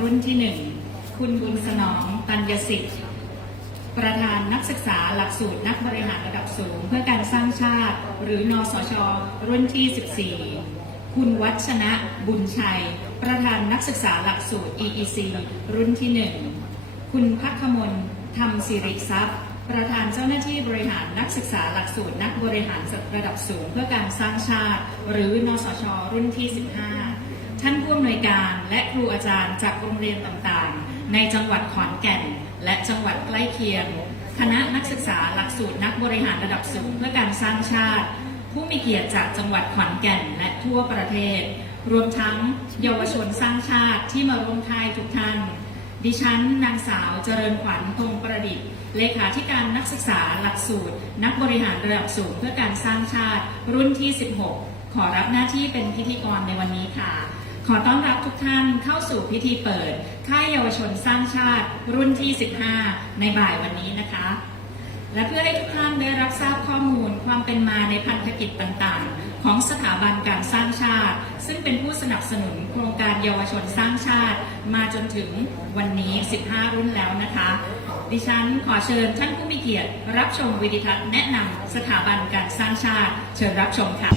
รุ่นที่1คุณบุญสนองตัญญสิทธิ์ประธานนักศึกษาหลักสูตรนักบริหารระดับสูงเพื่อการสร้างชาติหรือนสช.รุ่นที่14คุณวัชนะบุญชัยประธานนักศึกษาหลักสูตร EEC รุ่นที่1คุณภัคมลธรรมสิริทรัพย์ประธานเจ้าหน้าที่บริหารนักศึกษาหลักสูตรนักบริหารระดับสูงเพื่อการสร้างชาติหรือนสช.รุ่นที่15ท่านผู้อำนวยการและครูอาจารย์จากโรงเรียนต่างๆในจังหวัดขอนแก่นและจังหวัดใกล้เคียงคณะนักศึกษาหลักสูตรนักบริหารระดับสูงเพื่อการสร้างชาติผู้มีเกียรติจากจังหวัดขอนแก่นและทั่วประเทศรวมทั้งเยาวชนสร้างชาติที่มาร่วมค่ายทุกท่านดิฉันนางสาวเจริญขวัญพงประดิษฐ์เลขาธิการนักศึกษาหลักสูตรนักบริหารระดับสูงเพื่อการสร้างชาติรุ่นที่16ขอรับหน้าที่เป็นพิธีกรในวันนี้ค่ะขอต้อนรับทุกท่านเข้าสู่พิธีเปิดค่ายเยาวชนสร้างชาติรุ่นที่15ในบ่ายวันนี้นะคะและเพื่อให้ทุกท่านได้รับทราบข้อมูลความเป็นมาในพันธกิจต่างๆของสถาบันการสร้างชาติซึ่งเป็นผู้สนับสนุนโครงการเยาวชนสร้างชาติมาจนถึงวันนี้15รุ่นแล้วนะคะดิฉันขอเชิญท่านผู้มีเกียรติรับชมวิดีทัศน์แนะนำสถาบันการสร้างชาติเชิญรับชมค่ะ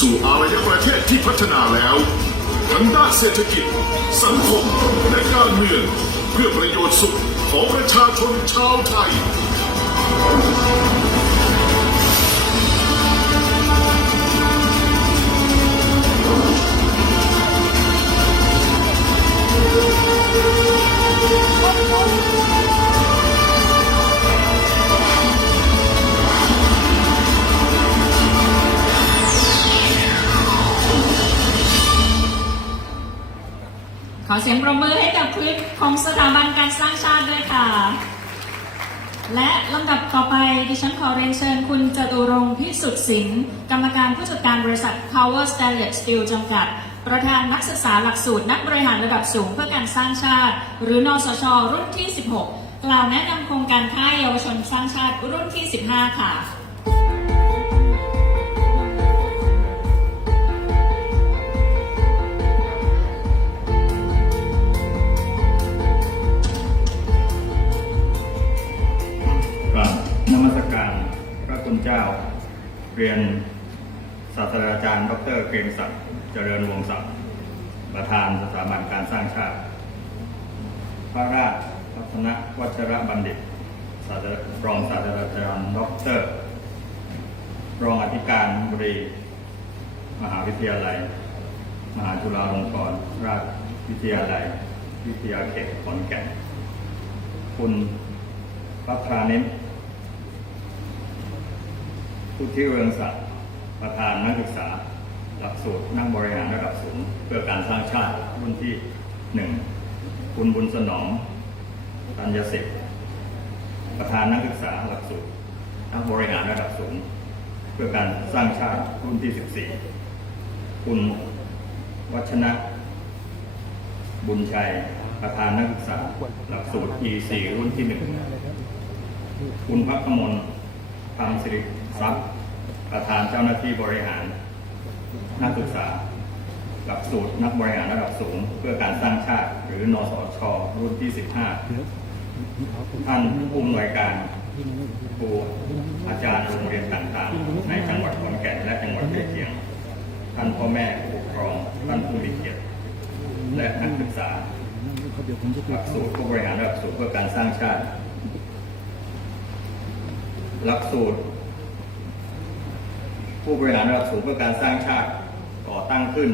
สู่อารยประเทศที่พัฒนาแล้วทั้งด้านเศรษฐกิจสังคมและการเมืองเพื่อประโยชน์สุขของประชาชนชาวไทยขอเสียงปรบมือให้กับคลิปของสถาบันการสร้างชาติด้วยค่ะและลำดับต่อไปดิฉันขอเรียนเชิญคุณจตุรงค์พิสุทธิ์สินกรรมการผู้จัดการบริษัท Power Stainless Steel จำกัดประธานนักศึกษาหลักสูตรนักบริหารระดับสูงเพื่อการสร้างชาติหรือนสช.รุ่นที่16กล่าวแนะนำโครงการค่ายเยาวชนสร้างชาติรุ่นที่15ค่ะ เจ้าเรียนศาสตราจารย์ดร.เกรียงศักดิ์เจริญวงศ์ศักดิ์ประธานสถาบันการสร้างชาติ พระราชรัตนวัชรบัณฑิตรองศาสตราจารย์ด็อกเตอร์รองอธิการบดีมหาวิทยาลัยมหาจุฬาลงกรณราชวิทยาลัยวิทยาเขตขอนแก่นคุณพัฒรานิชผู้ที่เรืองศักดิ์ประธานนักศึกษาหลักสูตรนักบริหารระดับสูงเพื่อการสร้างชาติรุ่นที่1คุณบุญสนองตัญญสิทธิ์ประธานนักศึกษาหลักสูตรนักบริหารระดับสูงเพื่อการสร้างชาติรุ่นที่14คุณวัชนะบุญชัยประธานนักศึกษาหลักสูตร E4 รุ่นที่1คุณพักขมลธรรมสิริทรัพย์ประธานเจ้าหน้าที่บริหารนักศึกษาหลักสูตรนักบริหารระดับสูงเพื่อการสร้างชาติหรือนสชรุ่นที่15ท่านผู้อำนวยการครูอาจารย์โรงเรียนต่างๆในจังหวัดขอนแก่นและจังหวัดใกล้เคียงท่านพ่อแม่ผู้ปกครองท่านผู้มีเกียรติและนักศึกษาหลักสูตรผู้บริหารระดับสูงเพื่อการสร้างชาติหลักสูตรผู้บริหารระดับสูงเพื่อการสร้างชาติก่อตั้งขึ้น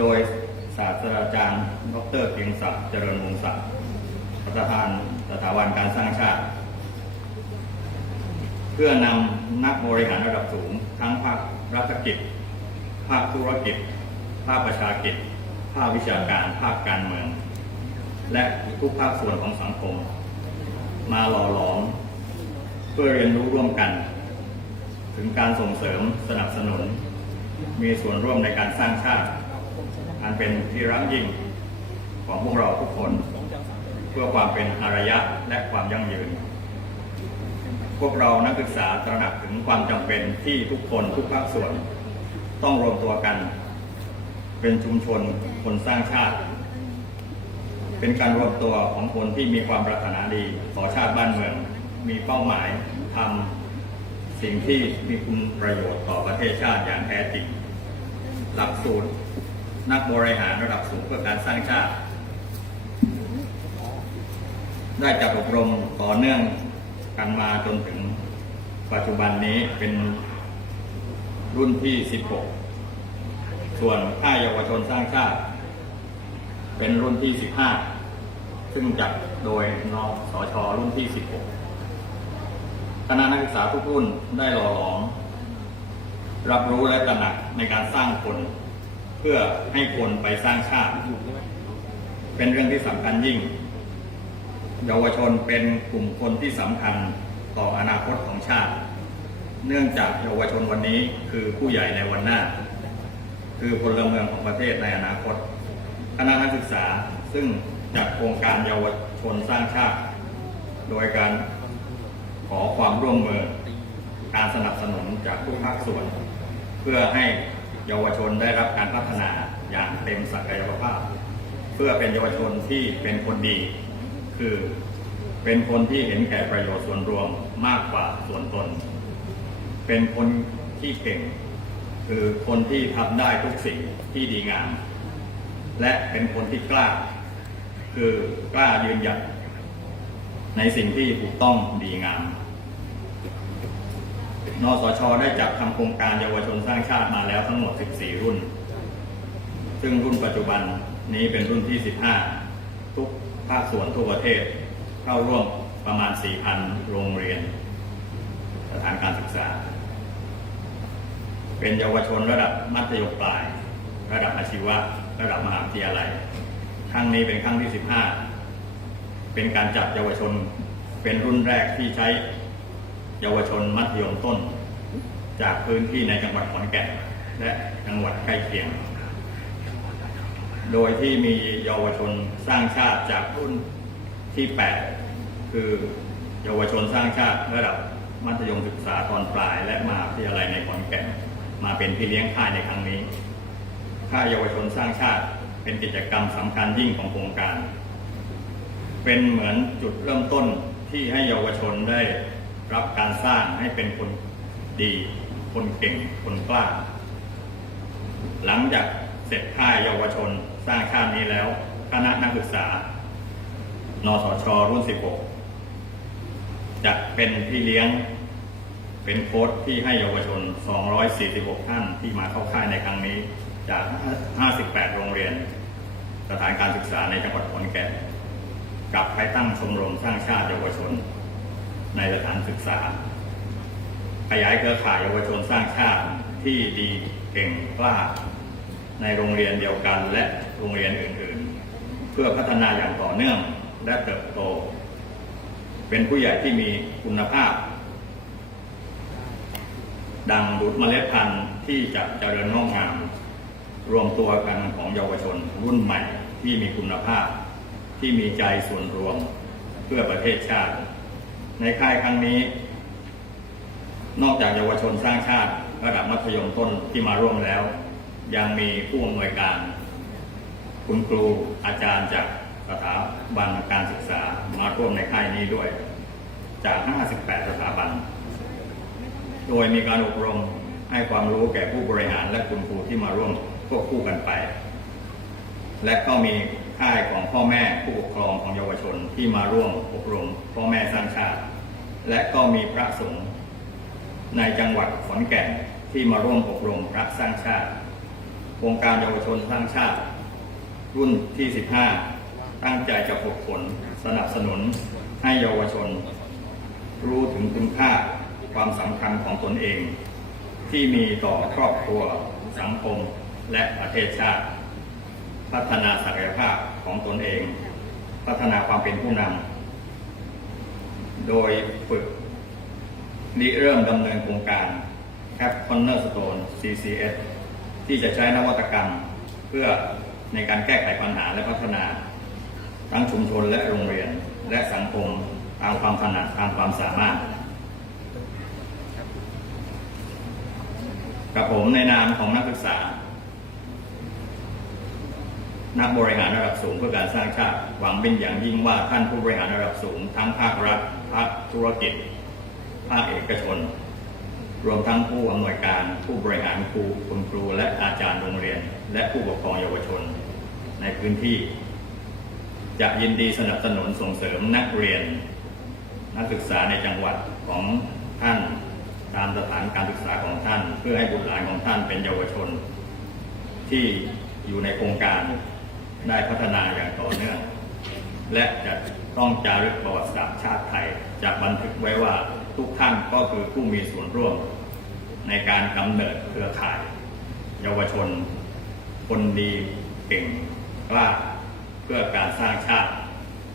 โดยศาสตราจารย์ดร.เกียงศักดิ์เจริญวงศ์ศักดิ์ประธานสถาบันการสร้างชาติเพื่อนำนักบริหารระดับสูงทั้งภาครัฐกิจภาคธุรกิจภาคประชากิจภาควิชาการภาคการเมืองและทุกภาคส่วนของสังคมมาหล่อหลอมเพื่อเรียนรู้ร่วมกันถึงการส่งเสริมสนับสนุนมีส่วนร่วมในการสร้างชาติอันเป็นที่รักยิ่งของพวกเราทุกคนเพื่อความเป็นอารยะและความยั่งยืนพวกเรานักศึกษาตระหนักถึงความจำเป็นที่ทุกคนทุกภาคส่วนต้องรวมตัวกันเป็นชุมชนคนสร้างชาติเป็นการรวมตัวของคนที่มีความปรารถนาดีต่อชาติบ้านเมืองมีเป้าหมายทำสิ่งที่มีคุณประโยชน์ต่อประเทศชาติอย่างแท้จริงหลักสูตรนักบริหารระดับสูงเพื่อการสร้างชาติได้จัดอบรมต่อเนื่องกันมาจนถึงปัจจุบันนี้เป็นรุ่นที่16ส่วนค่ายเยาวชนสร้างชาติเป็นรุ่นที่15ซึ่งจัดโดยนสช.รุ่นที่16คณะนักศึกษาทุกรุ่นได้หล่อหลอมรับรู้และตระหนักในการสร้างคนเพื่อให้คนไปสร้างชาติเป็นเรื่องที่สำคัญยิ่งเยาวชนเป็นกลุ่มคนที่สำคัญต่ออนาคตของชาติเนื่องจากเยาวชนวันนี้คือผู้ใหญ่ในวันหน้าคือพลเมืองของประเทศในอนาคตคณะนักศึกษาซึ่งจัดโครงการเยาวชนสร้างชาติโดยการขอความร่วมมือการสนับสนุนจากทุกภาคส่วนเพื่อให้เยาวชนได้รับการพัฒนาอย่างเต็มศักยภาพเพื่อเป็นเยาวชนที่เป็นคนดีคือเป็นคนที่เห็นแก่ประโยชน์ส่วนรวมมากกว่าส่วนตนเป็นคนที่เก่งคือคนที่ทำได้ทุกสิ่งที่ดีงามและเป็นคนที่กล้าคือกล้ายืนหยัดในสิ่งที่ถูกต้องดีงามนสช.ได้จัดทำโครงการเยาวชนสร้างชาติมาแล้วทั้งหมด14รุ่นซึ่งรุ่นปัจจุบันนี้เป็นรุ่นที่15ทุกภาคส่วนทั่วประเทศเข้าร่วมประมาณ 4,000 โรงเรียนสถานการศึกษาเป็นเยาวชนระดับมัธยมปลายระดับอาชีวะระดับมหาวิทยาลัยครั้งนี้เป็นครั้งที่15เป็นการจัดเยาวชนเป็นรุ่นแรกที่ใช้เยาวชนมัธยมต้นจากพื้นที่ในจังหวัดขอนแก่นและจังหวัดใกล้เคียงโดยที่มีเยาวชนสร้างชาติจากรุ่นที่8คือเยาวชนสร้างชาติระดับมัธยมศึกษาตอนปลายและมหาวิทยาลัยในขอนแก่นมาเป็นพี่เลี้ยงค่ายในครั้งนี้ค่ายเยาวชนสร้างชาติเป็นกิจกรรมสำคัญยิ่งของโครงการเป็นเหมือนจุดเริ่มต้นที่ให้เยาวชนได้รับการสร้างให้เป็นคนดีคนเก่งคนกล้าหลังจากเสร็จค่ายเยาวชนสร้างชาตินี้แล้วคณะนักศึกษา นสชรุ่น 16 จะเป็นพี่เลี้ยงเป็นโค้ชที่ให้เยาวชน 246 ท่านที่มาเข้าค่ายในครั้งนี้จาก 58 โรงเรียนสถานการศึกษาในจังหวัดขอนแก่นกับให้ตั้งชมรมสร้างชาติเยาวชนในสถานศึกษาขยายเครือข่ายเยาวชนสร้างชาติที่ดีเก่งกล้าในโรงเรียนเดียวกันและโรงเรียนอื่นๆเพื่อพัฒนาอย่างต่อเนื่องและเติบโตเป็นผู้ใหญ่ที่มีคุณภาพดังบุตรเมล็ดพันธุ์ที่จะเจริญงอกงามรวมตัวกันของเยาวชนรุ่นใหม่ที่มีคุณภาพที่มีใจส่วนรวมเพื่อประเทศชาติในค่ายครั้งนี้นอกจากเยาวชนสร้างชาติระดับมัธยมต้นที่มาร่วมแล้วยังมีผู้อำนวยการคุณครูอาจารย์จากสถาบันการศึกษามาร่วมในค่ายนี้ด้วยจาก 58 สถาบันโดยมีการอบรมให้ความรู้แก่ผู้บริหารและคุณครูที่มาร่วมควบคู่กันไปและก็มีค่ายของพ่อแม่ผู้ปกครองของเยาวชนที่มาร่วมอบรมพ่อแม่สร้างชาติและก็มีพระสงฆ์ในจังหวัดขอนแก่นที่มาร่วมอบรมพระสร้างชาติโครงการเยาวชนสร้างชาติรุ่นที่ 15 ตั้งใจจะฝึกฝนสนับสนุนให้เยาวชนรู้ถึงคุณค่าความสำคัญของตนเองที่มีต่อครอบครัวสังคมและประเทศชาติพัฒนาศักยภาพของตนเองพัฒนาความเป็นผู้นำโดยฝึกริเริ่มดำเนินโครงการ Cap Cornerstone CCS ที่จะใช้นวัตกรรมเพื่อในการแก้ไขปัญหาและพัฒนาทั้งชุมชนและโรงเรียนและสังคมตามความถนัดตามความสามารถกับผมในนามของนักศึกษานักบริหารระดับสูงเพื่อการสร้างชาติหวังเป็นอย่างยิ่งว่าท่านผู้บริหารระดับสูงทั้งภาครัฐภาคธุรกิจภาคเอกชนรวมทั้งผู้อำนวยการผู้บริหารครูคุณครูและอาจารย์โรงเรียนและผู้ปกครองเยาวชนในพื้นที่จะยินดีสนับสนุนส่งเสริมนักเรียนนักศึกษาในจังหวัดของท่านตามสถานการศึกษาของท่านเพื่อให้บุตรหลานของท่านเป็นเยาวชนที่อยู่ในโครงการได้พัฒนาอย่างต่อเนื่องและจะต้องจารึกประวัติศาสตร์ชาติไทยจะบันทึกไว้ว่าทุกท่านก็คือผู้มีส่วนร่วมในการกำเนิดเครือข่ายเยาวชนคนดีเก่งกล้าเพื่อการสร้างชาติ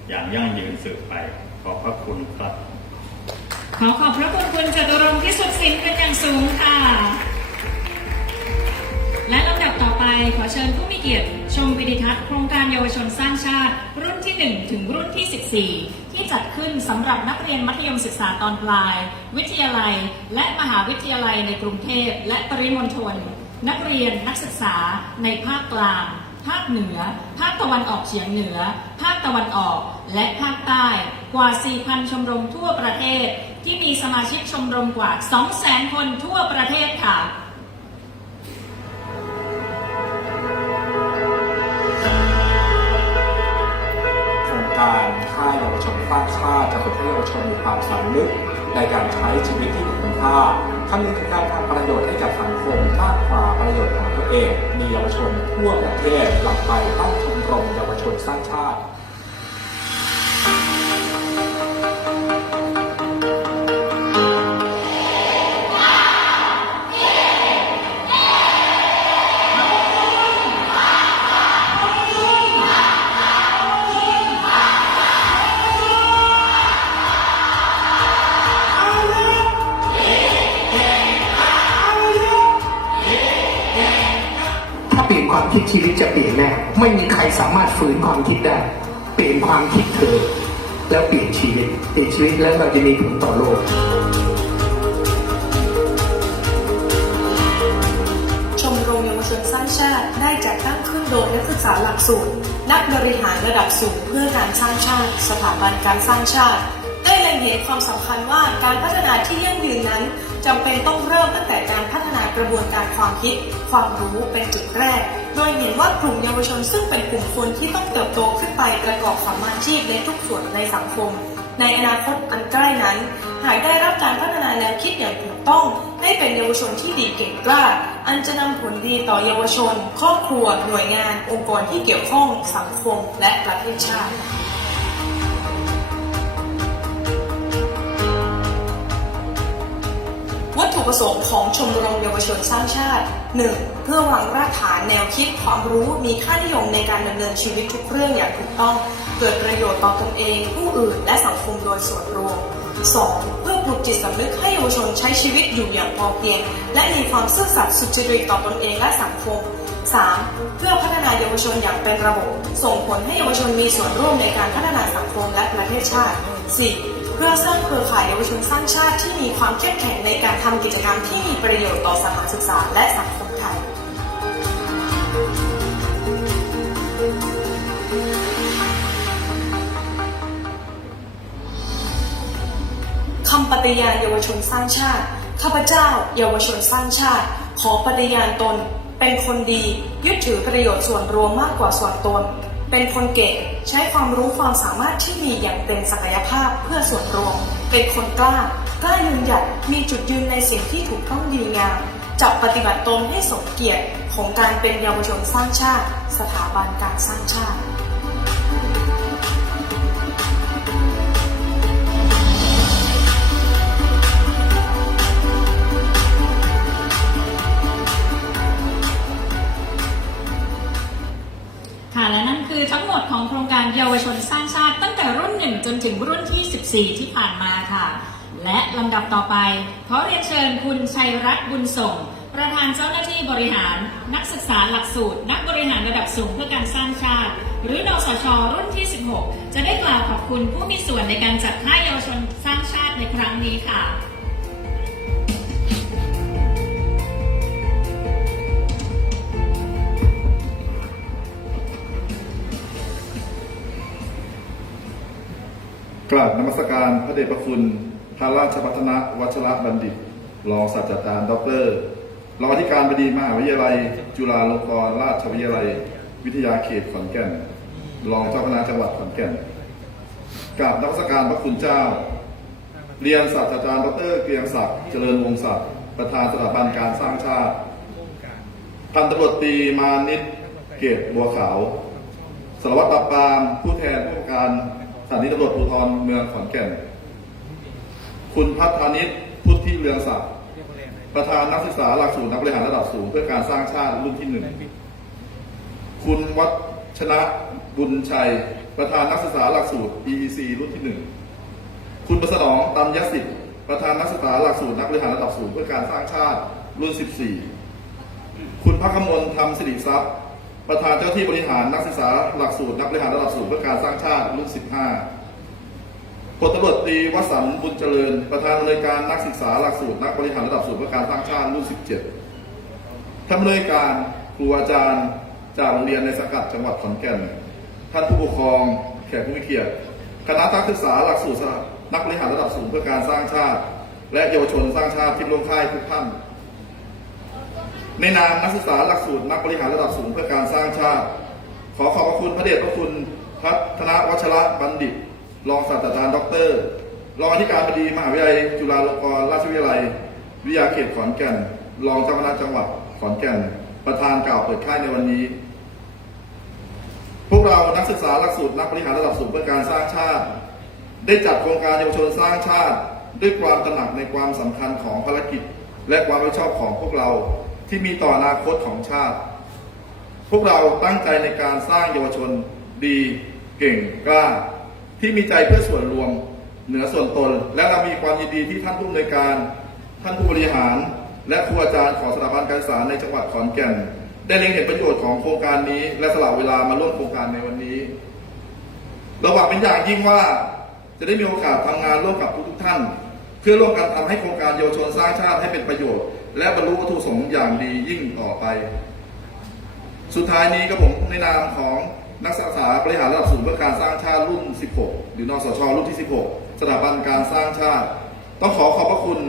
อย่างยั่งยืนสืบไปขอบพระคุณครับขอขอบพระคุณคุณจตุรงค์พิสุทธิ์สินเป็นอย่างสูงค่ะและลำดับต่อไปขอเชิญผู้มีเกียรติชมวิดีทัศน์โครงการเยาวชนสร้างชาติรุ่นที่ 1 ถึงรุ่นที่ 14 ที่จัดขึ้นสำหรับนักเรียนมัธยมศึกษาตอนปลายวิทยาลัยและมหาวิทยาลัยในกรุงเทพและปริมณฑลนักเรียนนักศึกษาในภาคกลางภาคเหนือภาคตะวันออกเฉียงเหนือภาคตะวันออกและภาคใต้กว่า 4,000 ชมรมทั่วประเทศที่มีสมาชิกชมรมกว่า 200,000 คนทั่วประเทศค่ะโครงการค่ายเยาวชนสร้างชาติจะฝึกให้เยาวชนมีความสำนึกในการใช้ชีวิตที่มีคุณค่าคำนึงถึงการทำประโยชน์ให้กับสังคมมากกว่าประโยชน์ของตัวเองมีเยาวชนทั่วประเทศหลั่งไปตั้งชมรมเยาวชนสร้างชาติเปลี่ยนความคิดชีวิตจะเปลี่ยนแน่ไม่มีใครสามารถฝืนความคิดได้เปลี่ยนความคิดเธอแล้วเปลี่ยนชีวิตแล้วเราจะมีผลต่อโลกชมรมเยาวชนสร้างชาติได้จัดตั้งขึ้นโดยนักศึกษาหลักสูตรนักบริหารระดับสูงเพื่อการสร้างชาติสถาบันการสร้างชาติได้เล็งเห็นความสำคัญว่าการพัฒนาที่ยั่งยืนนั้น จำเป็นต้องเริ่มตั้งแต่การพัฒนากระบวนการความคิด ความรู้เป็นจุดแรก โดยเห็นว่ากลุ่มเยาวชนซึ่งเป็นกลุ่มคนที่ต้องเติบโตขึ้นไปประกอบสัมมาชีพในทุกส่วนในสังคม ในอนาคตอันใกล้นั้น หากได้รับการพัฒนาแนวคิดอย่างถูกต้องให้เป็นเยาวชนที่ดีเก่งกล้า อันจะนำผลดีต่อเยาวชน ครอบครัว หน่วยงาน องค์กรที่เกี่ยวข้อง สังคม และประเทศชาติ วัตถุประสงค์ของชมรมเยาวชนสร้างชาติ 1. เพื่อวางรากฐานแนวคิดความรู้มีค่านิยมในการดำเนินชีวิตทุกเรื่องอย่างถูกต้อง เกิดประโยชน์ต่อตนเอง ผู้อื่น และสังคมโดยส่วนรวม 2. เพื่อปลุกจิตสำนึกให้เยาวชนใช้ชีวิตอยู่อย่างพอเพียงและมีความซื่อสัตย์สุจริตต่อตนเองและสังคม 3. เพื่อพัฒนาเยาวชนอย่างเป็นระบบ ส่งผลให้เยาวชนมีส่วนร่วมในการพัฒนาสังคมและประเทศชาติ 4. เพื่อสร้างเครือข่ายเยาวชนสร้างชาติที่มีความเข้มแข็งในการทำกิจกรรมที่มีประโยชน์ต่อสถานศึกษาและสังคมไทย คำปฏิญาณเยาวชนสร้างชาติ ข้าพเจ้าเยาวชนสร้างชาติ ขอปฏิญาณตน เป็นคนดี ยึดถือประโยชน์ส่วนรวมมากกว่าส่วนตน เป็นคนเก่ง ใช้ความรู้ความสามารถที่มีอย่างเต็มศักยภาพเพื่อส่วนรวม เป็นคนกล้ายืนหยัด มีจุดยืนในสิ่งที่ถูกต้องดีงาม จับปฏิบัติตนให้สมเกียรติของการเป็นเยาวชนสร้างชาติ สถาบันการสร้างชาติ ค่ะและนั่นคือทั้งหมดของโครงการเยาวชนสร้างชาติตั้งแต่รุ่น 1 จนถึงรุ่นที่ 14 ที่ผ่านมาค่ะ และลำดับต่อไปขอเรียนเชิญคุณชัยรัตน์บุญส่ง ประธานเจ้าหน้าที่บริหาร นักศึกษาหลักสูตร นักบริหารระดับสูงเพื่อการสร้างชาติ หรือนสช.รุ่นที่ 16 จะได้กล่าวขอบคุณผู้มีส่วนในการจัดค่ายเยาวชนสร้างชาติในครั้งนี้ค่ะ กราบนมัสการพระเดชพระคุณพระราชพัฒนวัชรบัณฑิตรองศาสตราจารย์ดร.รองอธิการบดีมหาวิทยาลัยจุฬาลงกรณราชวิทยาลัยวิทยาเขตขอนแก่นรองเจ้าคณะจังหวัดขอนแก่นกราบนมัสการพระคุณเจ้าเรียนศาสตราจารย์ดร.เกรียงศักดิ์เจริญวงศ์ศักดิ์ประธานสถาบันการสร้างชาติพันตำรวจตรีมานิตเกตบัวขาวสารวัตรปราบปรามผู้แทนผู้การสถานีตำรวจภูธรเมืองขอนแก่นคุณพัฒนิตพุทธิเรืองศักดิ์ประธานนักศึกษาหลักสูตรนักบริหารระดับสูงเพื่อการสร้างชาติรุ่นที่ 1คุณวัชนะบุญชัยประธานนักศึกษาหลักสูตร EEC รุ่นที่ 1คุณประสนองตัญญสิทธิ์ประธานนักศึกษาหลักสูตรนักบริหารระดับสูงเพื่อการสร้างชาติรุ่น 14คุณภักมลธรรมสิริทรัพย์ประธานเจ้าที่บริหารนักศึกษาหลักสูตรนักบริหารระดับสูงเพื่อการสร้างชาติรุ่น 15พลตำรวจตรีวสันต์บุญเจริญประธานอำนวยการนักศึกษาหลักสูตรนักบริหารระดับสูงเพื่อการสร้างชาติรุ่น 17ท่านผู้อำนวยการครูอาจารย์จากโรงเรียนในสังกัดจังหวัดขอนแก่นท่านผู้ปกครองแขกผู้มีเกียรติคณะนักศึกษาหลักสูตรนักบริหารระดับสูงเพื่อการสร้างชาติและเยาวชนสร้างชาติที่ร่วมค่ายทุกท่านในนามนักศึกษาหลักสูตรนักบริหารระดับสูงเพื่อการสร้างชาติขอขอบพระคุณพระเดชพระคุณพัฒนวัชรบัณฑิตรองศาสตราจารย์ดร.รองอธิการบดีมหาวิทยาลัยจุฬาลงกรณราชวิทยาลัยวิทยาเขตขอนแก่นรองเจ้าคณะจังหวัดขอนแก่นประธานกล่าวเปิดค่ายในวันนี้พวกเรานักศึกษาหลักสูตรนักบริหารระดับสูงเพื่อการสร้างชาติได้จัดโครงการเยาวชนสร้างชาติด้วยความตระหนักในความสำคัญของภารกิจและความรับผิดชอบของพวกเราที่มีต่ออนาคตของชาติพวกเราตั้งใจในการสร้างเยาวชนดีเก่งกล้าที่มีใจเพื่อส่วนรวมเหนือส่วนตนและเรามีความยินดีที่ท่านผู้อำนวยการท่านผู้บริหารและครูอาจารย์ของสถาบันการศึกษาในจังหวัดขอนแก่นได้เล็งเห็นประโยชน์ของโครงการนี้และสละเวลามาร่วมโครงการในวันนี้เราหวังเป็นอย่างยิ่งว่าจะได้มีโอกาสทำงานร่วมกับทุกท่านเพื่อร่วมกันทำให้โครงการเยาวชนสร้างชาติให้เป็นประโยชน์และบรรลุวัตถุประสงค์อย่างดียิ่งต่อไปสุดท้ายนี้ก็ผมในนามของนักศึกษาบริหารระดับสูงเพื่อการสร้างชาติรุ่น 16 หรือนสช รุ่นที่ 16 สถาบันการสร้างชาติต้องขอขอบพระคุณ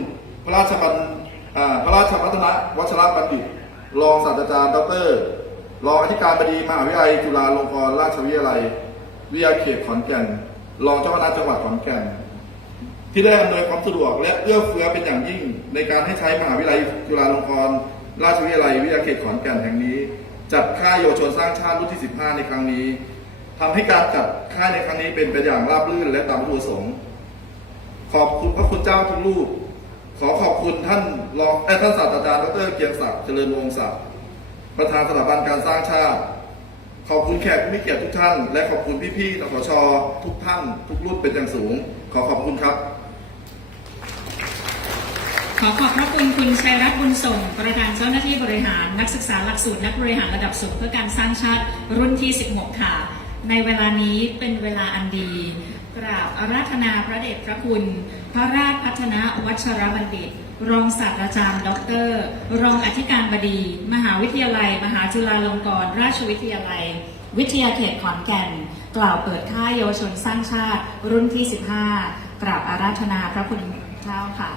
พระราชพัฒนวัชรบัณฑิตรองศาสตราจารย์ดรรองอธิการบดีมหาวิทยาลัยจุฬาลงกรณราชวิทยาลัยวิทยาเขตขอนแก่นรองเจ้าคณะจังหวัดขอนแก่นที่ได้อำนวยความสะดวกและเอื้อเฟื้อเป็นอย่างยิ่งในการให้ใช้มหาวิทยาลัยจุฬาลงกรณราชวิทยาลัยวิทยาเขตขอนแก่นแห่งนี้จัดค่ายเยาวชนสร้างชาติรุ่นที่ 15 ในครั้งนี้ทำให้การจัดค่ายในครั้งนี้เป็นไปอย่างราบรื่นและตามวัตถุประสงค์ขอบคุณพระคุณเจ้าทุกรูปขอขอบคุณท่านศาสตราจารย์ดร.เกียรติศักดิ์เจริญวงศ์ศักดิ์ประธานสถาบันการสร้างชาติขอบคุณแขกผู้มีเกียรติทุกท่านและขอบคุณพี่ๆนสช.ทุกท่านทุกรุ่นเป็นอย่างสูงขอขอบคุณครับ ขอขอบพระคุณคุณชัยรัตน์บุญส่งประธานเจ้าหน้าที่บริหารนักศึกษาหลักสูตรนักบริหารระดับสูงเพื่อการสร้างชาติรุ่นที่ 16 ค่ะในเวลานี้เป็นเวลาอันดีกราบอาราธนาพระเดชพระคุณพระราชพัฒนวัชรบัณฑิตรองศาสตราจารย์ด็อกเตอร์รองอธิการบดีมหาวิทยาลัยมหาจุฬาลงกรณราชวิทยาลัยวิทยาเขตขอนแก่นกล่าวเปิดค่ายเยาวชนสร้างชาติรุ่นที่ 15 กราบอาราธนาพระคุณเจ้าค่ะ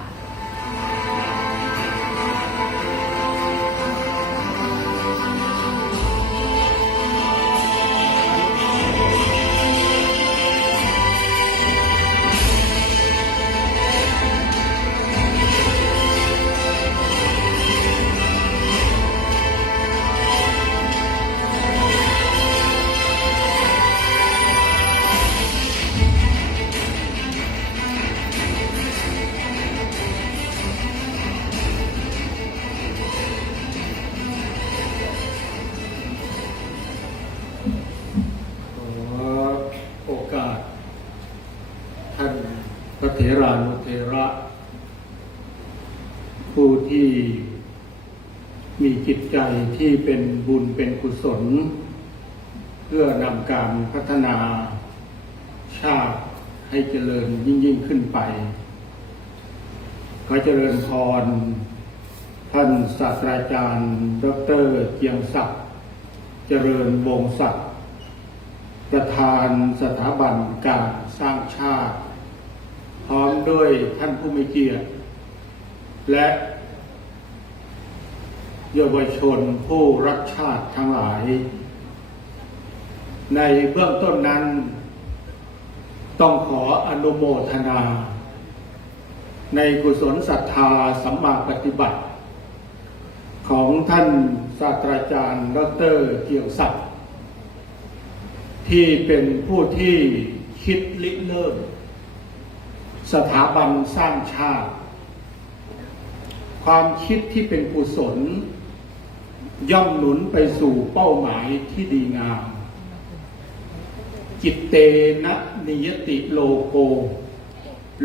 โอกาสท่านพระเถรานุเถระผู้ที่มีจิตใจที่เป็นบุญเป็นกุศลเพื่อนำการพัฒนาชาติให้เจริญยิ่งขึ้นไปขอเจริญพรท่านศาสตราจารย์ดร.เกียงศักดิ์เจริญวงศ์ศักดิ์ประธานสถาบันการสร้างชาติพร้อมด้วยท่านผู้มีเกียรติและเยาวชนผู้รักชาติทั้งหลายในเบื้องต้นนั้นต้องขออนุโมทนาในกุศลศรัทธาสัมมาปฏิบัติของท่านศาสตราจารย์ดร.เกียงศักดิ์ที่เป็นผู้ที่คิดริเริ่มสถาบันสร้างชาติความคิดที่เป็นกุศลย่อมหนุนไปสู่เป้าหมายที่ดีงามจิตเตนะนิยติโลโก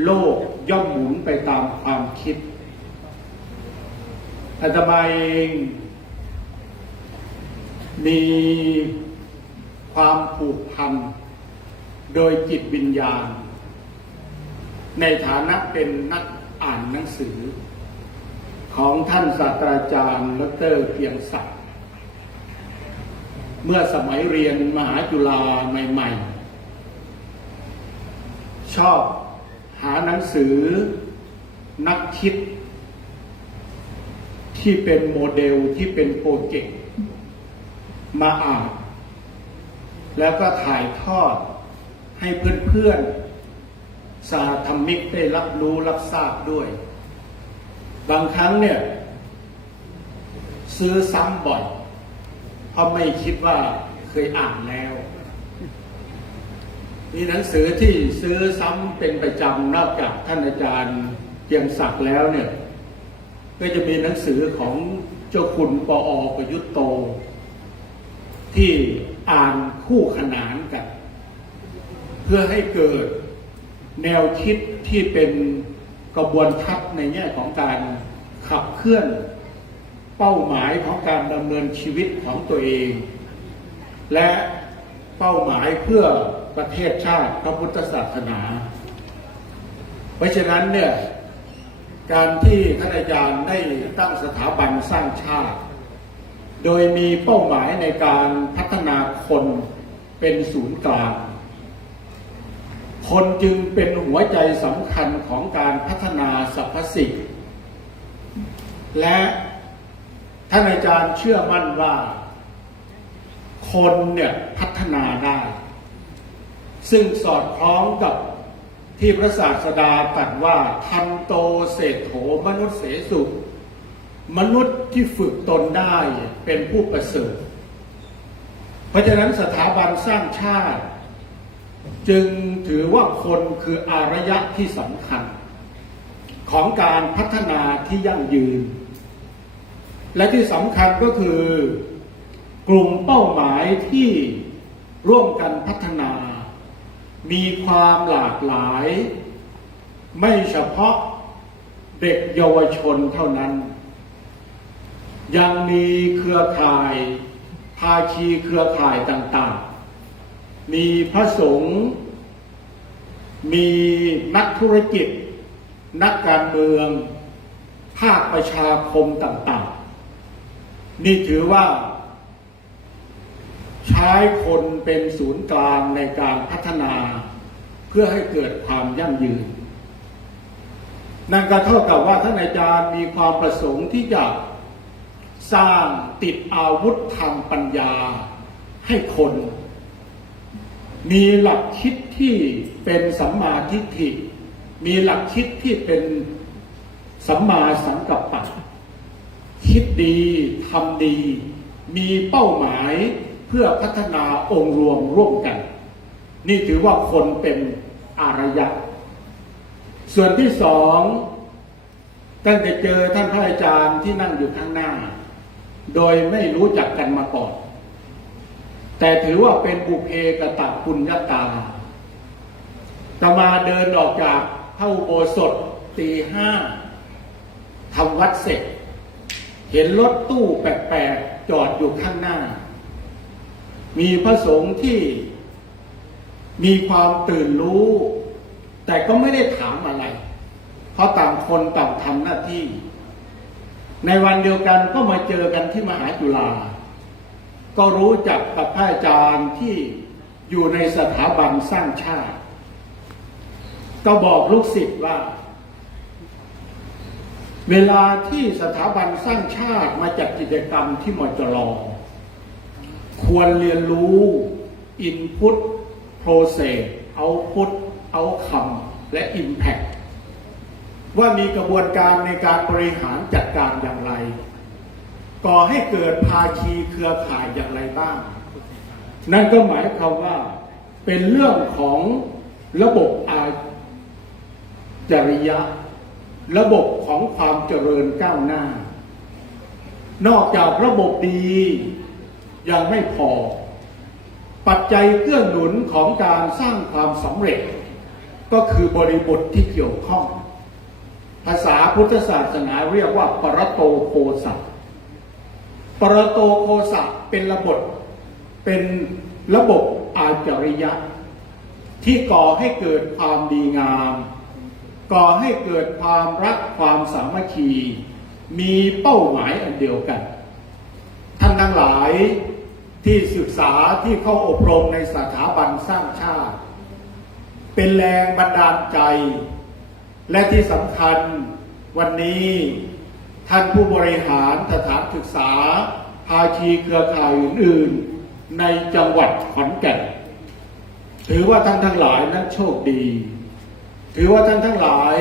โลกย่อมหมุนไปตามความคิดอาตมาเองมีความผูกพันโดยจิตวิญญาณในฐานะเป็นนักอ่านหนังสือของท่านศาสตราจารย์ดร.เกียงศักดิ์เมื่อสมัยเรียนมหาจุฬาใหม่ๆชอบหาหนังสือนักคิดที่เป็นโมเดลที่เป็นโปรเจกต์มาอ่านแล้วก็ถ่ายทอดให้เพื่อนๆสาธมิกได้รับรู้รับทราบด้วยบางครั้งเนี่ยซื้อซ้ำบ่อยเพราะไม่คิดว่าเคยอ่านแล้วมีหนังสือที่ซื้อซ้ำเป็นประจำนอกจากท่านอาจารย์เกียงศักดิ์แล้วเนี่ยก็จะมีหนังสือของเจ้าคุณปอ.ประยุทธ์โตที่อ่านคู่ขนานกันเพื่อให้เกิดแนวคิดที่เป็นกระบวนทัศน์ในแง่ของการขับเคลื่อนเป้าหมายของการดำเนินชีวิตของตัวเองและเป้าหมายเพื่อประเทศชาติพระพุทธศาสนาเพราะฉะนั้นเนี่ยการที่ท่านอาจารย์ได้ตั้งสถาบันสร้างชาติโดยมีเป้าหมายในการพัฒนาคนเป็นศูนย์กลางคนจึงเป็นหัวใจสำคัญของการพัฒนาสรรพสิ่ง และท่านอาจารย์เชื่อมั่นว่าคนเนี่ยพัฒนาได้ซึ่งสอดคล้องกับที่พระศาสดาตรัสว่าทันโตเศรษโธมนุษย์เสสุมนุษย์ที่ฝึกตนได้เป็นผู้ประเสริฐเพราะฉะนั้นสถาบันสร้างชาติจึงถือว่าคนคืออารยะที่สำคัญของการพัฒนาที่ยั่งยืนและที่สำคัญก็คือกลุ่มเป้าหมายที่ร่วมกันพัฒนามีความหลากหลายไม่เฉพาะเด็กเยาวชนเท่านั้นยังมีเครือข่ายภาคีเครือข่ายต่างๆมีพระสงฆ์มีนักธุรกิจนักการเมืองภาคประชาคมต่างๆนี่ถือว่าใช้คนเป็นศูนย์กลางในการพัฒนาเพื่อให้เกิดความยั่งยืนนั่นก็เท่ากับว่าท่านอาจารย์มีความประสงค์ที่จะสร้างติดอาวุธทางปัญญาให้คนมีหลักคิดที่เป็นสัมมาทิฏฐิมีหลักคิดที่เป็นสัมมาสังกัปปะคิดดีทำดีมีเป้าหมายเพื่อพัฒนาองค์รวมร่วมกันนี่ถือว่าคนเป็นอารยะส่วนที่สองตั้งแต่เจอท่านพระอาจารย์ที่นั่งอยู่ข้างหน้าโดยไม่รู้จักกันมาก่อนแต่ถือว่าเป็นบุพเพกตปุญญาตาจะมาเดินออกจากพระอุโบสถตี 5ทำวัดเสร็จเห็นรถตู้แปลกๆจอดอยู่ข้างหน้ามีพระสงฆ์ที่มีความตื่นรู้แต่ก็ไม่ได้ถามอะไรเพราะต่างคนต่างทำหน้าที่ในวันเดียวกันก็มาเจอกันที่มหาจุฬาก็รู้จักกับพระอาจารย์ที่อยู่ในสถาบันสร้างชาติก็บอกลูกศิษย์ว่าเวลาที่สถาบันสร้างชาติมาจัดกิจกรรมที่มจร.ควรเรียนรู้ Input Process Output Outcome และ Impact ว่ามีกระบวนการในการบริหารจัดการอย่างไรก่อให้เกิดภาคีเครือข่ายอย่างไรบ้างนั่นก็หมายความว่าเป็นเรื่องของระบบอาจริยะระบบของความเจริญก้าวหน้านอกจากระบบดียังไม่พอปัจจัยเกื้อหนุนของการสร้างความสำเร็จก็คือบริบทที่เกี่ยวข้องภาษาพุทธศาสนาเรียกว่าปรโตโคสะปรโตโคสะเป็นระบบอาจริยะที่ก่อให้เกิดความดีงามก่อให้เกิดความรักความสามัคคีมีเป้าหมายอันเดียวกันท่านทั้งหลายที่ศึกษาที่เข้าอบรมในสถาบันสร้างชาติเป็นแรงบันดาลใจและที่สำคัญวันนี้ท่านผู้บริหารสถานศึกษาภาคีเครือข่ายอื่นๆในจังหวัดขอนแก่นถือว่าท่านทั้งหลายนั้นโชคดีถือว่าท่านทั้งหลาย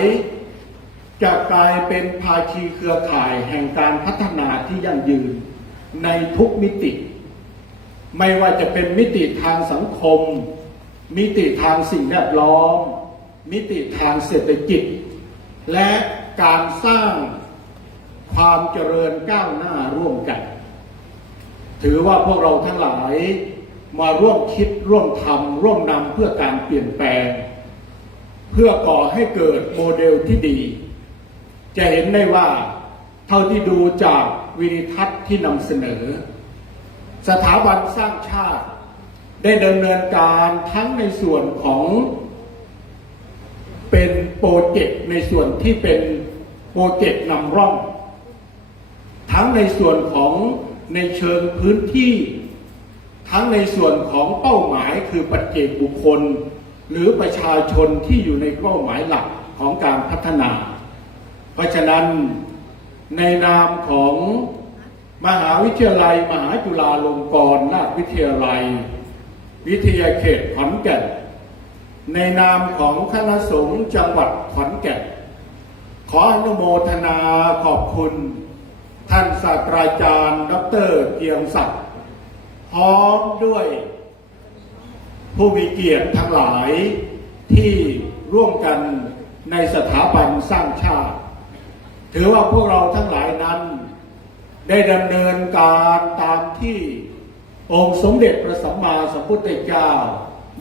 จะกลายเป็นภาคีเครือข่ายแห่งการพัฒนาที่ยั่งยืนในทุกมิติไม่ว่าจะเป็นมิติทางสังคมมิติทางสิ่งแวดล้อมมิติทางเศรษฐกิจและการสร้างความเจริญก้าวหน้าร่วมกันถือว่าพวกเราทั้งหลายมาร่วมคิดร่วมทำร่วมนำเพื่อการเปลี่ยนแปลงเพื่อก่อให้เกิดโมเดลที่ดีจะเห็นได้ว่าเท่าที่ดูจากวิดีทัศน์ที่นำเสนอสถาบันสร้างชาติได้ดำเนินการทั้งในส่วนของเป็นโปรเจกต์ในส่วนที่เป็นโปรเจกต์นำร่องทั้งในส่วนของในเชิงพื้นที่ทั้งในส่วนของเป้าหมายคือปัจเจกบุคคลหรือประชาชนที่อยู่ในเป้าหมายหลักของการพัฒนาเพราะฉะนั้น ในนามของมหาวิทยาลัยมหาจุฬาลงกรณราชวิทยาลัยวิทยาเขตขอนแก่นในนามของคณะสงฆ์จังหวัดขอนแก่นขออนุโมทนาขอบคุณท่านศาสตราจารย์ดร.เกียงศักดิ์พร้อมด้วยผู้มีเกียรติทั้งหลายที่ร่วมกันในสถาบันสร้างชาติถือว่าพวกเราทั้งหลายนั้นได้ดำเนินการตามที่องค์สมเด็จพระสัมมาสัมพุทธเจ้า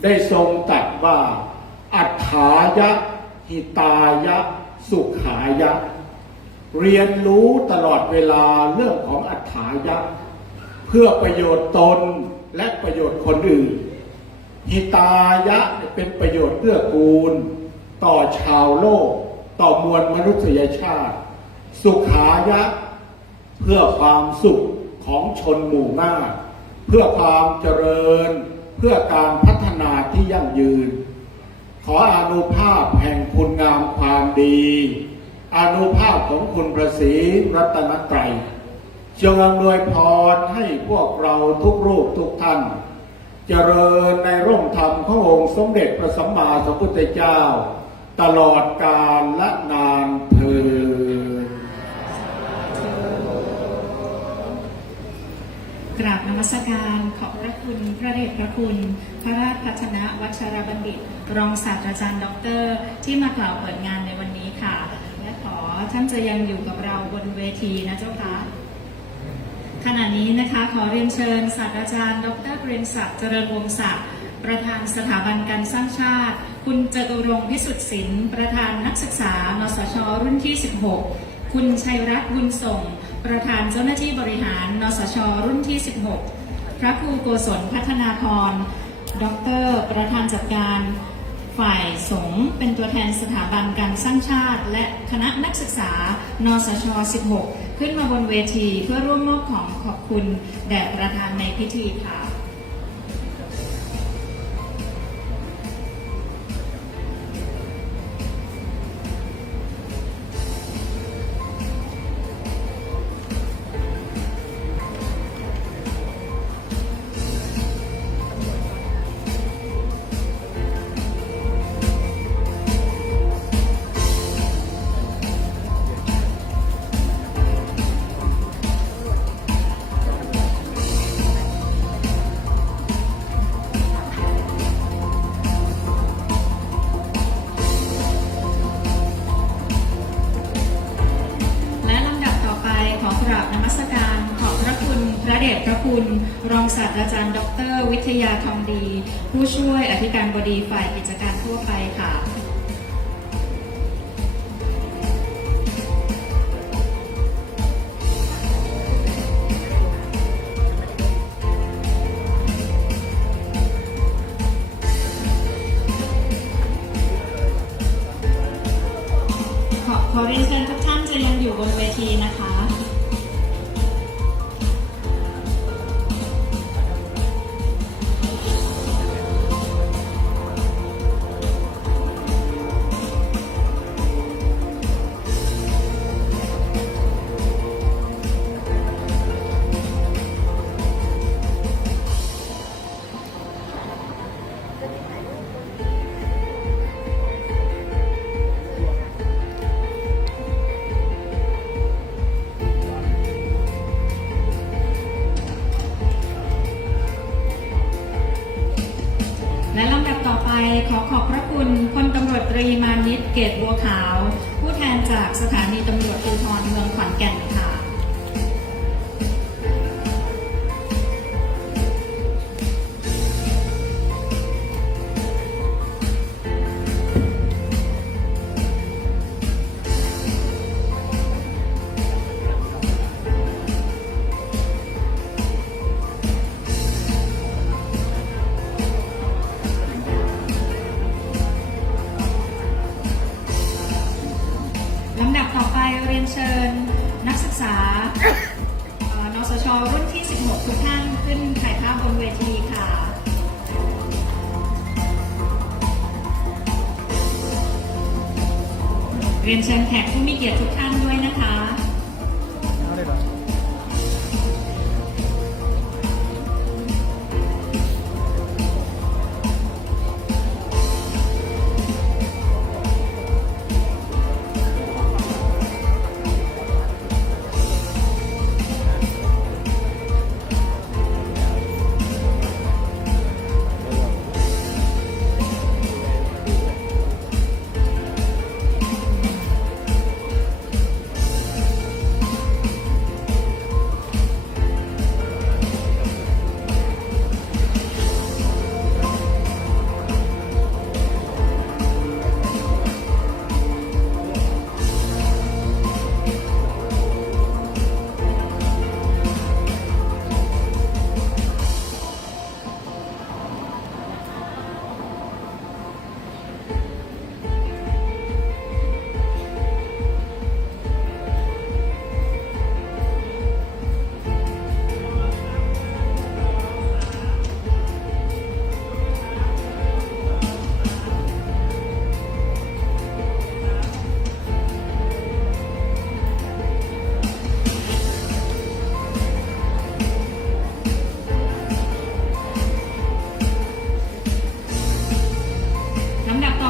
ได้ทรงตรัสว่าอัฏฐายะหิตายะสุขายะเรียนรู้ตลอดเวลาเรื่องของอัฏฐายะเพื่อประโยชน์ตนและประโยชน์คนอื่นหิตายะเป็นประโยชน์เพื่อกูลต่อชาวโลกต่อมวลมนุษยชาติสุขายะเพื่อความสุขของชนหมู่มากเพื่อความเจริญเพื่อการพัฒนาที่ยั่งยืนขออานุภาพแห่งคุณงามความดีอานุภาพของคุณพระศรีรัตนตรัยจงอำนวยพรให้พวกเราทุกรูปทุกท่านเจริญในร่มธรรมขององค์สมเด็จพระสัมมาสัมพุทธเจ้าตลอดกาลและนานเทอญ กราบนมัสการขอบพระคุณพระเดชพระคุณพระราชพัฒนวัชรบัณฑิตรองศาสตราจารย์ด็อกเตอร์ที่มากล่าวเปิดงานในวันนี้ค่ะและขอท่านจะยังอยู่กับเราบนเวทีนะเจ้าค่ะขณะนี้นะคะขอเรียนเชิญศาสตราจารย์ดร.เกรียงศักดิ์เจริญวงศ์ศักดิ์ประธานสถาบันการสร้างชาติคุณจตุรงค์พิสุทธิ์ศิลป์ประธานนักศึกษานสช.รุ่นที่ 16คุณชัยรัตน์บุญส่งประธานเจ้าหน้าที่บริหารนสช.รุ่นที่ 16พระครูโกศลพัฒนาพรดร.ประธานจัดการฝ่ายสงฆ์เป็นตัวแทนสถาบันการสร้างชาติและคณะนักศึกษานสช16ขึ้นมาบนเวทีเพื่อร่วมมอบของขอบคุณแด่ประธานในพิธีค่ะรองศาสตราจารย์ดร.วิทยาทองดีผู้ช่วยอธิการบดีฝ่ายกิจการทั่วไปค่ะขอเรียนเชิญทุกท่านจะยังอยู่บนเวทีนะคะและลำดับต่อไปขอขอบพระคุณพลตำรวจตรีมานิตเกตบัวขาวผู้แทนจากสถานีตำรวจภูธรเมืองขอนแก่นค่ะ ลำดับต่อไปเรียนเชิญนักศึกษานสช.รุ่นที่ 16ทุกท่านขึ้นถ่ายภาพบนเวทีค่ะเรียนเชิญแขกผู้มีเกียรติทุกท่านด้วยนะคะ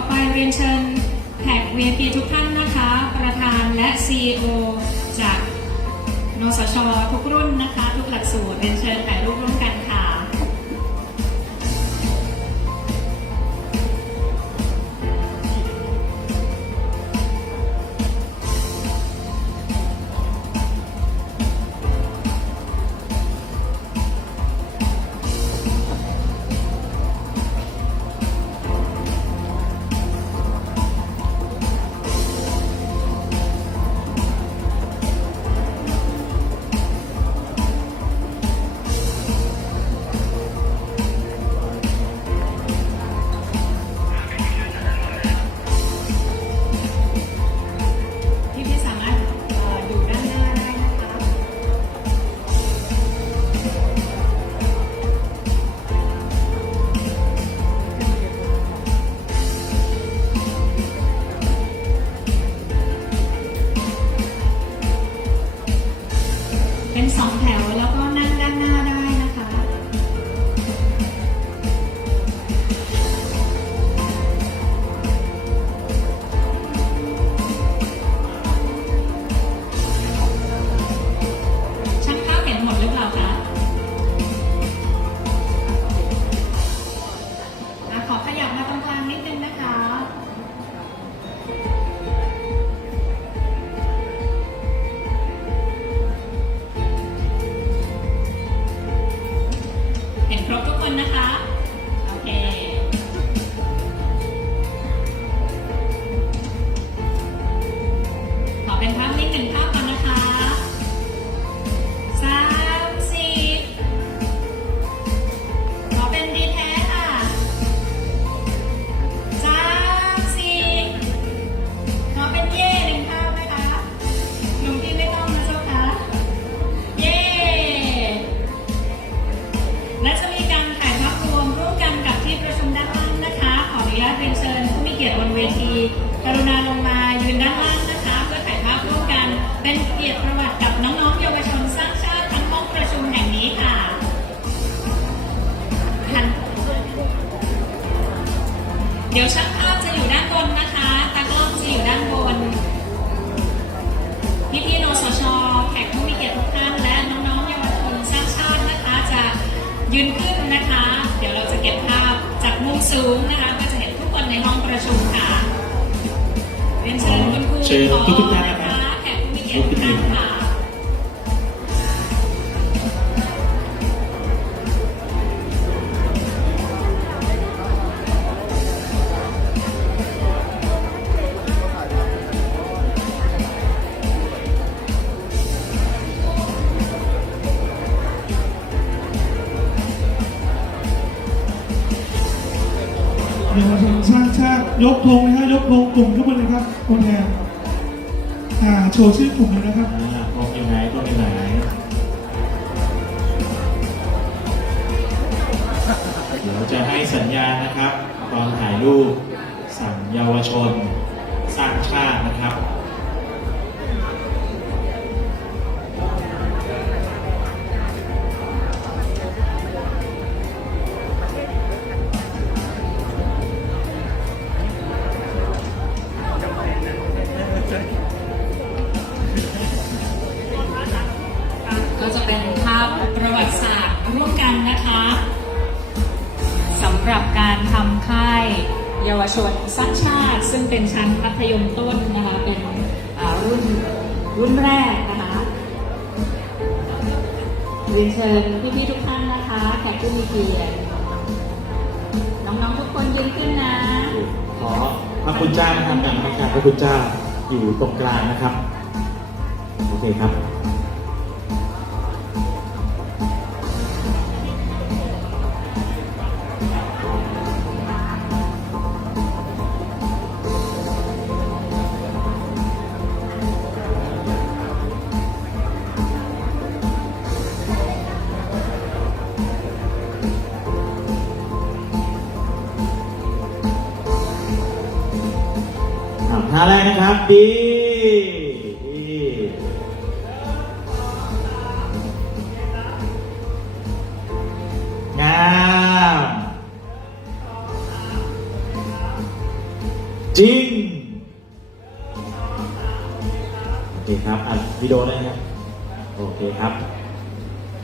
ไปเรียนเชิญแขก VIP ทุกท่านนะคะ ประธานและ CEO จากนสช.ทุกรุ่นนะคะ ทุกหลักสูตรเรียนเชิญถ่ายรูปร่วมกันค่ะ พี่สามารถอยู่ด้านหน้าได้นะคะ เป็น2 แถวแล้วก็นั่งด้านหน้าได้นะคะ ช่างภาพเห็นหมดหรือเปล่าคะขอขยับมาตรงกลางนิดนึงนะคะ เห็นครบทุกคนนะคะ โอเค ขอเป็นภาพนิ่ง1 ภาพก่อนนะคะ 3 4 ขอเป็นดีแท้ค่ะ 3 4 ขอเป็นเย่1 ภาพนะคะหนุ่มพี่ไม่ต้องนะเจ้าค่ะ เย่ และจะมีการถ่ายภาพรวมร่วมกันกับที่ประชุมด้านล่างนะคะ ขออนุญาตเรียนเชิญผู้มีเกียรติบนเวทีกรุณาลงมายืนด้านล่างนะคะ เพื่อถ่ายภาพร่วมกันเป็นเกียรติประวัติกับน้องๆเยาวชนสร้างชาติทั้งห้องประชุมแห่งนี้ค่ะเดี๋ยวช่างภาพจะอยู่ด้านบนนะคะตากล้องจะอยู่ด้านบน พี่ๆนสช.แขกผู้มีเกียรติทุกท่านและน้องๆเยาวชนสร้างชาตินะคะจะยืนขึ้นนะคะ เดี๋ยวเราจะเก็บภาพจากมุมสูงนะคะก็จะเห็นทุกคนในห้องประชุมค่ะเรียนเชิญคุณครู เชิญทุกท่านนะ นะ ครั คะ บ แขกผู้มีเกียรติทุกท่านค่ะ เยาวชนสร้างชาติยกธงนะฮะยกธงกลุ่มขึ้นมาเลยครับตัวแทนโชว์ชื่อกลุ่มเลยนะครับธงอยู่ไหนธงอยู่ไหนเดี๋ยวจะให้สัญญาณนะครับตอนถ่ายรูปสั่งเยาวชนสร้างชาตินะครับก็จะเป็นภาพประวัติศาสตร์ร่วมกันนะคะสำหรับการทำค่ายเยาวชนสร้างชาติ ซึ่งเป็นชั้นมัธยมต้นนะคะเป็นรุ่นแรกนะคะเรียนเชิญพี่ๆทุกท่านนะคะแขกผู้มีเกียรติน้องๆทุกคนยืนขึ้นนะ ขอพระคุณเจ้ามาทำกันนะครับพระคุณเจ้าอยู่ตรงกลางนะครับโอเคครับ ท่าแรกนะครับดีงาม จริงโอเคครับอัดวิดีโอเลยครับโอเคครับ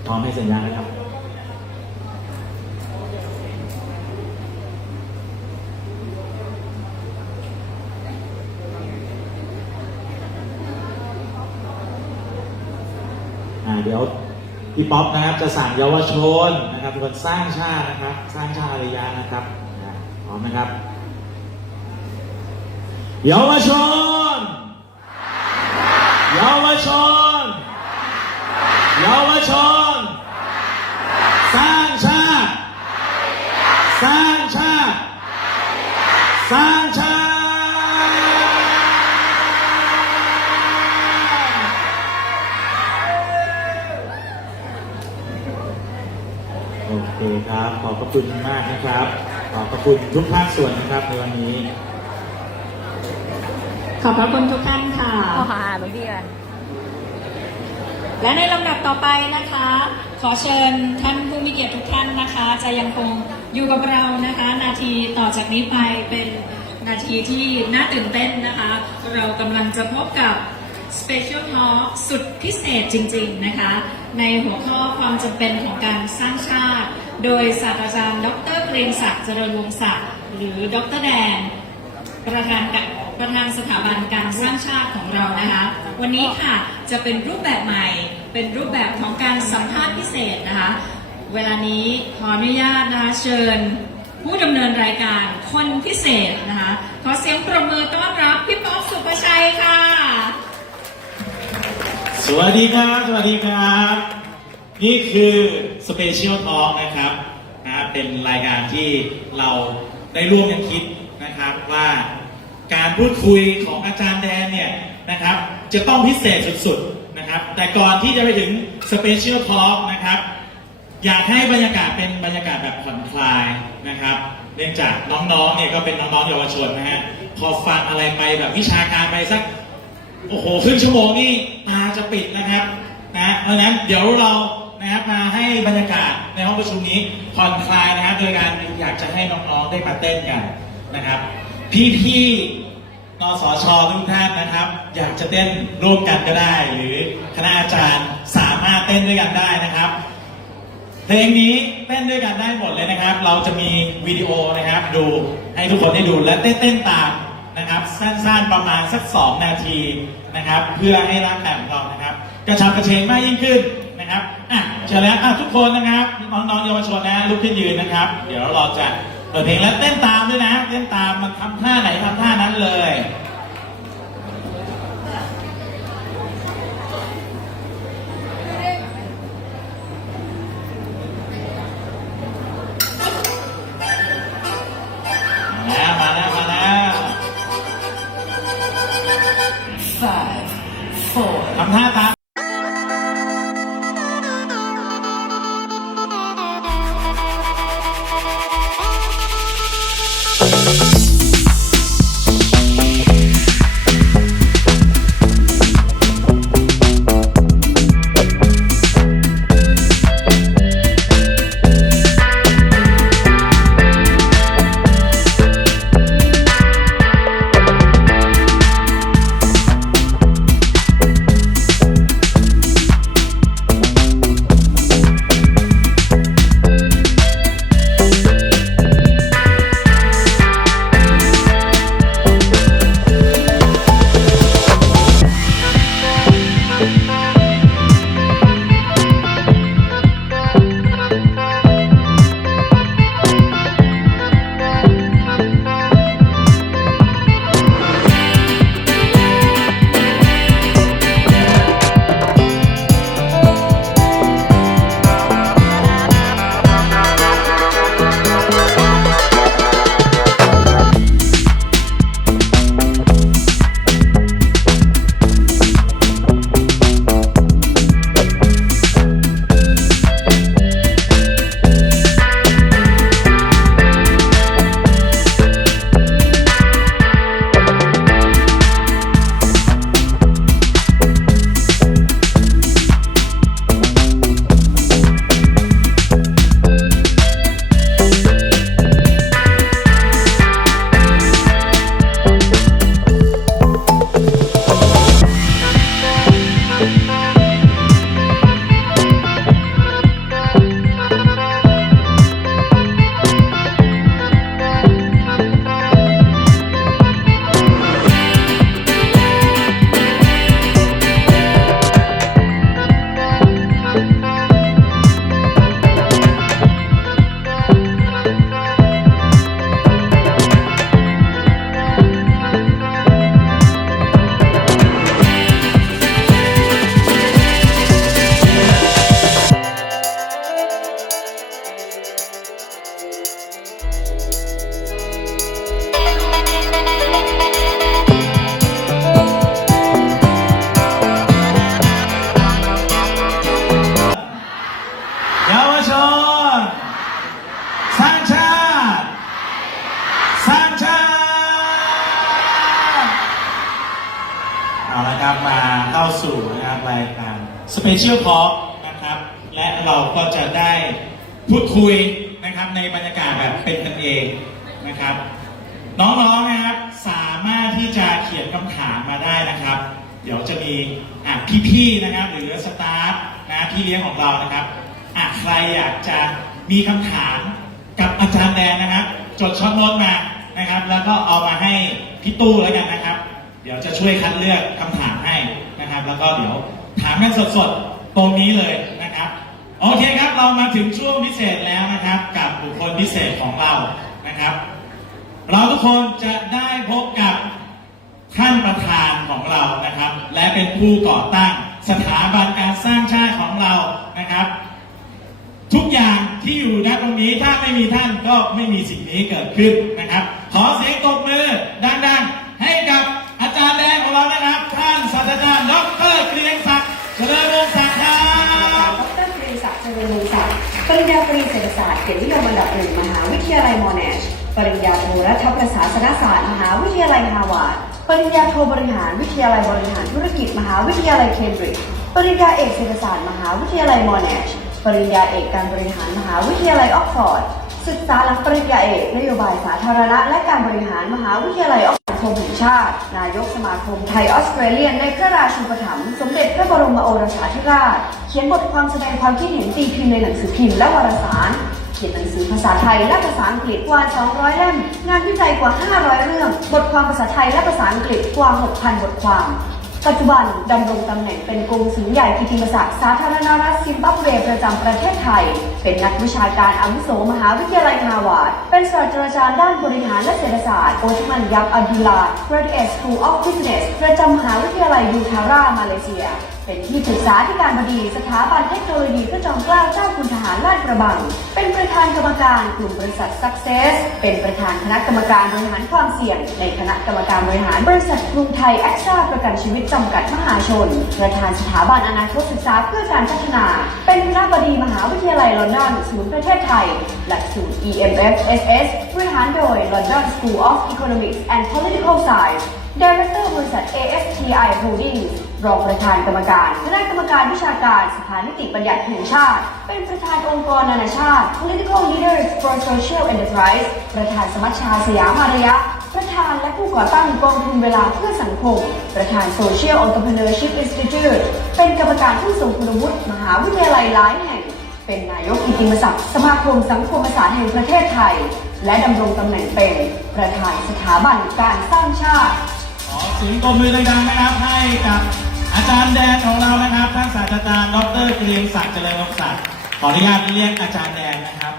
พร้อมให้สัญญาณนะครับเดี๋ยวพี่ป๊อปนะครับจะสั่งเยาวชนนะครับเป็นคนสร้างชาตินะครับสร้างชาติอารยะนะครับพร้อมนะครับเยาวชนเยาวชนเยาวชนสร้างชาติสร้างชาติสร้างชาติโอเคครับขอบพระคุณมากนะครับขอบพระคุณทุกภาคส่วนนะครับในวันนี้ขอบพระคุณทุกท่านค่ะ บางทีอะ และในลำดับต่อไปนะคะ ขอเชิญท่านผู้มีเกียรติทุกท่านนะคะ จะยังคงอยู่กับเรานะคะ นาทีต่อจากนี้ไปเป็นนาทีที่น่าตื่นเต้นนะคะ เรากำลังจะพบกับ Special Talk สุดพิเศษจริงๆนะคะ ในหัวข้อความจำเป็นของการสร้างชาติ โดยศาสตราจารย์ดร.เกรียงศักดิ์เจริญวงศ์ศักดิ์หรือดร.แดนประธานสถาบันการสร้างชาติของเรานะคะวันนี้ค่ะจะเป็นรูปแบบใหม่เป็นรูปแบบของการสัมภาษณ์พิเศษนะคะเวลานี้ขออนุญาตนะคะเชิญผู้ดำเนินรายการคนพิเศษนะคะขอเสียงปรบมือต้อนรับพี่ป๊อปสุภชัยค่ะสวัสดีครับสวัสดีครับนี่คือ Special Talk นะครับเป็นรายการที่เราได้ร่วมกันคิดนะครับว่าการพูดคุยของอาจารย์แดนเนี่ยนะครับจะต้องพิเศษสุดๆนะครับแต่ก่อนที่จะไปถึง Special Talk นะครับอยากให้บรรยากาศเป็นบรรยากาศแบบผ่อนคลายนะครับเนื่องจากน้องๆเนี่ยก็เป็นน้องๆเยาวชนนะฮะพอฟังอะไรไปแบบวิชาการไปสักโอ้โหครึ่งชั่วโมงนี่ตาจะปิดนะครับเพราะฉะนั้นเดี๋ยวเรานะครับมาให้บรรยากาศในห้องประชุมนี้ผ่อนคลายนะครับโดยการอยากจะให้น้องๆได้มาเต้นกันนะครับพี่ๆนสช.ทุกท่านนะครับอยากจะเต้นร่วมกันก็ได้หรือคณะอาจารย์สามารถเต้นด้วยกันได้นะครับเพลงนี้เต้นด้วยกันได้หมดเลยนะครับเราจะมีวิดีโอนะครับดูให้ทุกคนได้ดูและเต้นตามนะครับสั้นๆประมาณสัก2 นาทีนะครับเพื่อให้ร่างกายของเรานะครับกระชับกระเฉงมากยิ่งขึ้นนะครับเชิญแล้วทุกคนนะครับน้องๆเยาวชนนะลุกขึ้นยืนนะครับเดี๋ยวเราจะเปิดเพลงแล้วเต้นตามด้วยนะเต้นตามมันทำท่าไหนทำท่านั้นเลยมาแล้วทำท่าตาม นะครับมาเข้าสู่นะครับรายการ Special Talk นะครับและเราก็จะได้พูดคุยนะครับในบรรยากาศแบบเป็นกันเองนะครับน้องๆนะครับสามารถที่จะเขียนคำถามมาได้นะครับเดี๋ยวจะมีพี่ๆนะครับหรือสตาฟนะพี่เลี้ยงของเรานะครับใครอยากจะมีคำถามกับอาจารย์แดนนะครับจดช็อตโน้ตมานะครับแล้วก็เอามาให้พี่ตู้แล้วกันนะครับเดี๋ยวจะช่วยคัดเลือกคำถามให้นะครับแล้วก็เดี๋ยวถามกันสดๆตรงนี้เลยนะครับโอเคครับเรามาถึงช่วงพิเศษแล้วนะครับกับบุคคลพิเศษของเรานะครับเราทุกคนจะได้พบกับท่านประธานของเรานะครับและเป็นผู้ก่อตั้งสถาบันการสร้างชาติของเรานะครับทุกอย่างที่อยู่ณตรงนี้ถ้าไม่มีท่านก็ไม่มีสิ่งนี้เกิดขึ้นนะครับขอเสียงตบมือดังๆให้กับอาจารย์แดงของเรานะครับท่านศาสตราจารย์ดร.เกรียงศักดิ์เจริญวงศ์ศักดิ์ครับ ดร.เกรียงศักดิ์เจริญวงศ์ศักดิ์ปริญญาตรีเศรษฐศาสตร์เกียรตินิยมอันดับ 1 มหาวิทยาลัยมอนาชปริญญาโทรัฐประศาสนศาสตร์มหาวิทยาลัยฮาร์วาร์ดปริญญาโทบริหารวิทยาลัยบริหารธุรกิจมหาวิทยาลัยเคมบริดจ์ปริญญาเอกเศรษฐศาสตร์มหาวิทยาลัยมอนาชปริญญาเอกการบริหารมหาวิทยาลัยออกฟอร์ดศึกษาหลักปริญญาเอกนโยบายสาธารณะและการบริหารมหาวิทยาลัยออกฟอร์ดแห่งชาตินายกสมาคมไทยออสเตรเลียนในพระราชูปถัมภ์สมเด็จพระบรมโอรสาธิราชเขียนบทความแสดงความคิดเห็นตีพิมพ์ในหนังสือพิมพ์และวารสารเขียนหนังสือภาษาไทยและภาษาอังกฤษกว่า 200 เล่มงานวิจัยกว่า 500 เรื่องบทความภาษาไทยและภาษาอังกฤษกว่า 6,000 บทความปัจจุบันดำรงตำแหน่งเป็นกงสุลใหญ่กิตติมศักดิ์สาธารณรัฐซิมบับเวประจำประเทศไทยเป็นนักวิชาการอาวุโสมหาวิทยาลัยฮาร์วาร์ดเป็นศาสตราจารย์ด้านบริหารและเศรษฐศาสตร์โอทมันยับอับดุลลา Graduate School of Business ประจำมหาวิทยาลัยยูทารามาเลเซียเป็นที่ปรึกษาธิการบดีสถาบันเทคโนโลยีพระจอมเกล้าเจ้าคุณทหารลาดกระบังเป็นประธานกรรมการกลุ่มบริษัท Success เป็นประธานคณะกรรมการบริหารความเสี่ยงในคณะกรรมการบริหารบริษัทกรุงไทยแอคซ่าประกันชีวิตจำกัดมหาชนประธานสถาบันอนาคตศึกษาเพื่อการพัฒนาเป็นคณบดีมหาวิทยาลัยลอนดอนศูนย์ประเทศไทยหลักสูตร EMFSS บริหารโดย London School of Economics and Political Science Director บริษัท ASTI Holdings รองประธานกรรมการคณะกรรมการวิชาการสภานิติบัญญัติแห่งชาติเป็นประธานองค์กรนานาชาติ Political Leaders for Social Enterprise ประธานสมัชชาสยามอารยะประธานและผู้ก่อตั้งกองทุนเวลาเพื่อสังคมประธาน Social Entrepreneurship Institute เป็นกรรมการผู้ทรงคุณวุฒิมหาวิทยาลัยหลายแห่งเป็นนายกกิตติมศักดิ์สมาคมสังคมศาสตร์แห่งประเทศไทยและดำรงตำแหน่งเป็นประธานสถาบันการสร้างชาติขอเสียงตบมือดังๆนะครับให้กับอาจารย์แดนของเรานะครับท่านศาสตราจารย์ดร.เกรียงศักดิ์เจริญวงศ์ศักดิ์ขออนุญาตเรียกอาจารย์แดนนะครับ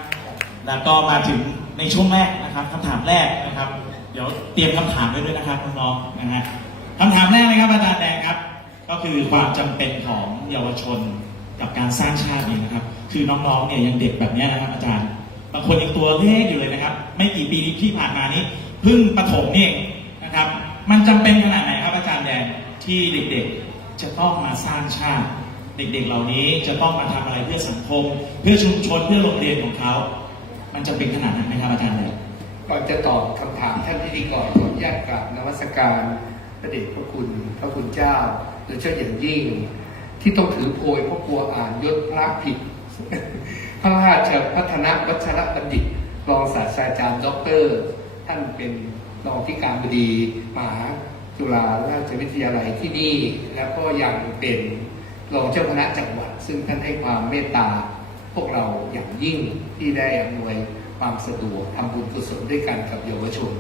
แล้วก็มาถึงในช่วงแรกนะครับคำถามแรกนะครับเดี๋ยวเตรียมคำถามไว้ด้วยนะครับน้องๆนะฮะคำถามแรกนะครับอาจารย์แดนครับก็คือความจำเป็นของเยาวชนกับการสร้างชาตินี่นะครับคือน้องๆเนี่ยยังเด็กแบบนี้นะครับอาจารย์บางคนยังตัวเล็กอยู่เลยนะครับไม่กี่ปีที่ผ่านมานี้เพิ่งประถมนี่นะครับมันจำเป็นขนาดไหนครับอาจารย์แดนที่เด็กๆจะต้องมาสร้างชาติเด็กๆเหล่านี้จะต้องมาทำอะไรเพื่อสังคมเพื่อชุมชนเพื่อโรงเรียนของเขามันจำเป็นขนาดนั้นไหมครับอาจารย์แดนก่อนจะตอบคำถามท่านพิธีกรขออนุญาตกราบนมัสการพระเดชพระคุณพระคุณเจ้าโดยเฉพาะอย่างยิ่งที่ต้องถือโพยเพราะกลัวอ่านยศพระผิด พระราชพัฒนวัชรบัณฑิตรองศาสตราจารย์ดร.ท่านเป็นรองที่การบดีมหาจุฬาราชวิทยาลัยที่นี่แล้วก็ยังเป็นรองเจ้าคณะจังหวัดซึ่งท่านให้ความเมตตาพวกเราอย่างยิ่งที่ได้อำนวยความสะดวกทำบุญกุศลด้วยกันกับเยาวชน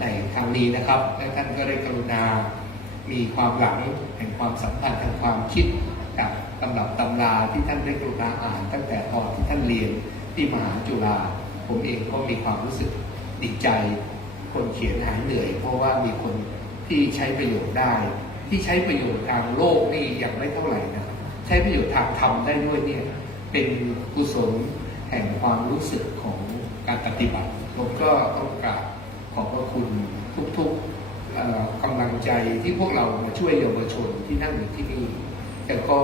ในครั้งนี้นะครับและท่านก็ได้กรุณามีความหลังแห่งความสัมพันธ์ทางความคิดกับตำรับตำราที่ท่านได้กรุณาอ่านตั้งแต่ตอนที่ท่านเรียนที่มหาจุฬาผมเองก็มีความรู้สึกดีใจคนเขียนหายเหนื่อยเพราะว่ามีคนที่ใช้ประโยชน์ได้ที่ใช้ประโยชน์ทางโลกนี่ยังไม่เท่าไหร่นะใช้ประโยชน์ทางธรรมได้ด้วยเนี่ยเป็นกุศลแห่งความรู้สึกของการปฏิบัติผมก็ต้องกราบขอบพระคุณทุกๆกำลังใจที่พวกเรามาช่วยเยาวชนที่นั่งอยู่ที่นี่แต่ก็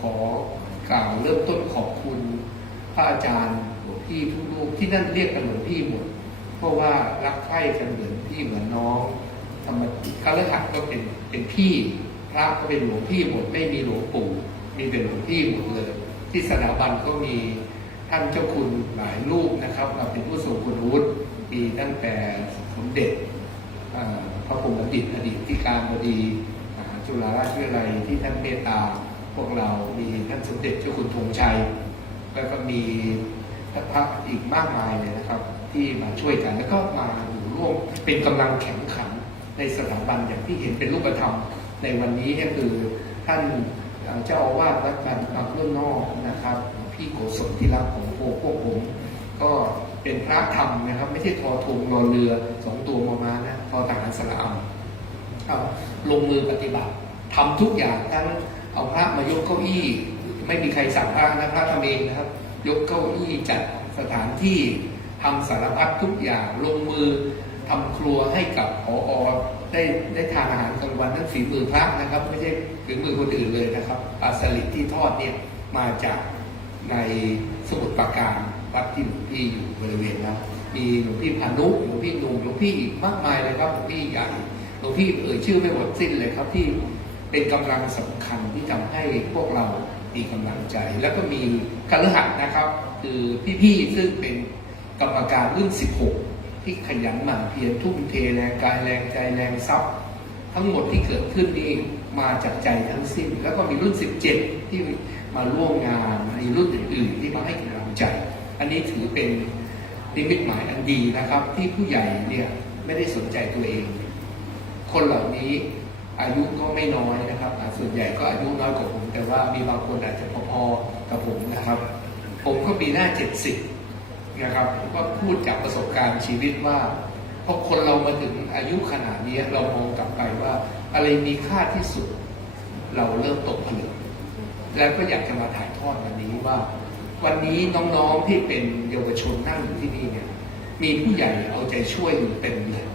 ขอกล่าวเริ่มต้นขอบคุณพระอาจารย์หลวงพี่ทุกรูปที่นั่นเรียกกันหลวงพี่หมดเพราะว่ารักใคร่กันเหมือนพี่เหมือนน้องธรรมคฤหัสถ์ก็เป็นพี่ ระก็เป็นหลวงพี่หมดไม่มีหลวงปู่มีเป็นหลวงพี่หมดเลย ที่สถาบันก็มีท่านเจ้าคุณหลายรูปนะครับมาเป็นผู้ทรงคุณวุฒิมีตั้งแต่สมเด็จพระพรหมบัณฑิตอดีตที่การบดีจุฬาราชวิทยาลัยที่ท่านเมตตาพวกเรามีท่านสมเด็จเจ้าคุณธงชัยแล้วก็มีพระอีกมากมายเลยนะครับที่มาช่วยกันแล้วก็มาอยู่ร่วมเป็นกำลังแข็งขันในสถาบันอย่างที่เห็นเป็นรูปธรรมในวันนี้ก็คือท่านเจ้าอาวาสวัดบางเรื่องนอกนะครับพี่โกศลที่รักของพวกผมก็เป็นพระธรรมนะครับไม่ใช่ทอธงรอเรือ2 ตัวมอม้านะทอทหารสระเอาลงมือปฏิบัติทำทุกอย่างทั้งเอาพระมายกเก้าอี้ไม่มีใครสั่งพระนะพระทำเองนะครับยกเก้าอี้จัดสถานที่ทำสารพัดทุกอย่างลงมือทำครัวให้กับผอ.ได้ทานอาหารกลางวันนั้นฝีมือพระนะครับไม่ใช่ฝีมือคนอื่นเลยนะครับปลาสลิดที่ทอดเนี่ยมาจากในสมุทรปราการวัดที่หลวงพี่อยู่บริเวณนั้นมีหลวงพี่พานุหลวงพี่นุ่มหลวงพี่อีกมากมายเลยครับหลวงพี่ใหญ่หลวงพี่ชื่อไม่หมดสิ้นเลยครับที่เป็นกำลังสำคัญที่ทำให้พวกเรามีกำลังใจแล้วก็มีคฤหัสถ์นะครับคือพี่ๆซึ่งเป็นกรรมการรุ่น16ที่ขยันหมั่นเพียรทุ่มเทแรงกายแรงใจแรงทรัพย์ทั้งหมดที่เกิดขึ้นนี้มาจากใจทั้งสิ้นแล้วก็มีรุ่น17ที่มาร่วมงานในรุ่นอื่นๆที่มาให้กำลังใจอันนี้ถือเป็นนิมิตหมายอันดีนะครับที่ผู้ใหญ่เนี่ยไม่ได้สนใจตัวเองคนเหล่านี้อายุก็ไม่น้อยนะครับส่วนใหญ่ก็อายุน้อยกว่าผมแต่ว่ามีบางคนอาจจะพอๆกับผมนะครับผมก็ปีหน้า70นะครับก็พูดจากประสบการณ์ชีวิตว่าพอคนเรามาถึงอายุขนาดนี้เรามองกลับไปว่าอะไรมีค่าที่สุดเราเริ่มตกผลึกแล้วก็อยากจะมาถ่ายทอดวันนี้ว่าวันนี้น้องๆที่เป็นเยาวชนนั่งอยู่ที่นี่เนี่ยมีผู้ใหญ่เอาใจช่วยอยู่เต็มเลย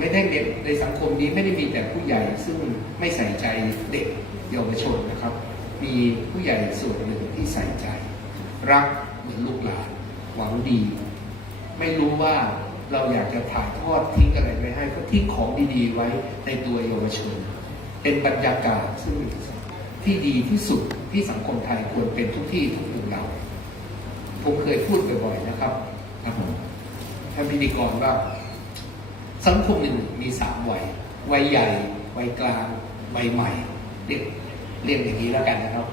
ไม่ได้ในสังคมนี้ไม่ได้มีแต่ผู้ใหญ่ซึ่งไม่ใส่ใจเด็กเยาวชนนะครับมีผู้ใหญ่ส่วนหนึ่งที่ใส่ใจรักเหมือนลูกหลานหวังดีไม่รู้ว่าเราอยากจะถ่ายทอดทิ้งอะไรไปให้ก็ทิ้งของดีๆไว้ในตัวเยาวชนเป็นบรรยากาศซึ่งที่ดีที่สุดที่สังคมไทยควรเป็นทุกที่ทุกมุมเราผมเคยพูดบ่อยๆนะครับท่านพิธีกรว่าสังคมหนึ่งมี3 วัยวัยใหญ่วัยกลางวัยใหม่เรียกอย่างนี้แล้วกันนะครับ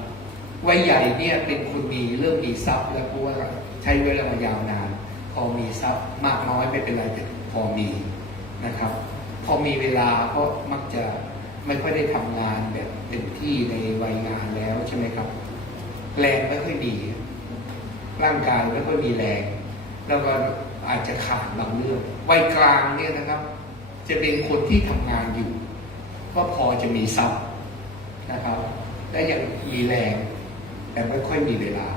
วัยใหญ่เนี่ยเป็นคนเริ่มมีทรัพย์แล้วเพราะว่าใช้เวลายาวนานพอมีทรัพย์มากน้อยไม่เป็นไรแต่พอมีนะครับพอมีเวลาก็มักจะไม่ค่อยได้ทำงานแบบเต็มที่ในวัยงานแล้วใช่ไหมครับแรงไม่ค่อยดีร่างกายไม่ค่อยมีแรงแล้วก็อาจจะขาดบางเรื่องวัยกลางเนี่ยนะครับจะเป็นคนที่ทำงานอยู่ก็พอจะมีทรัพย์นะครับและยังมีแรงแต่ไม่ค่อยมีเวลา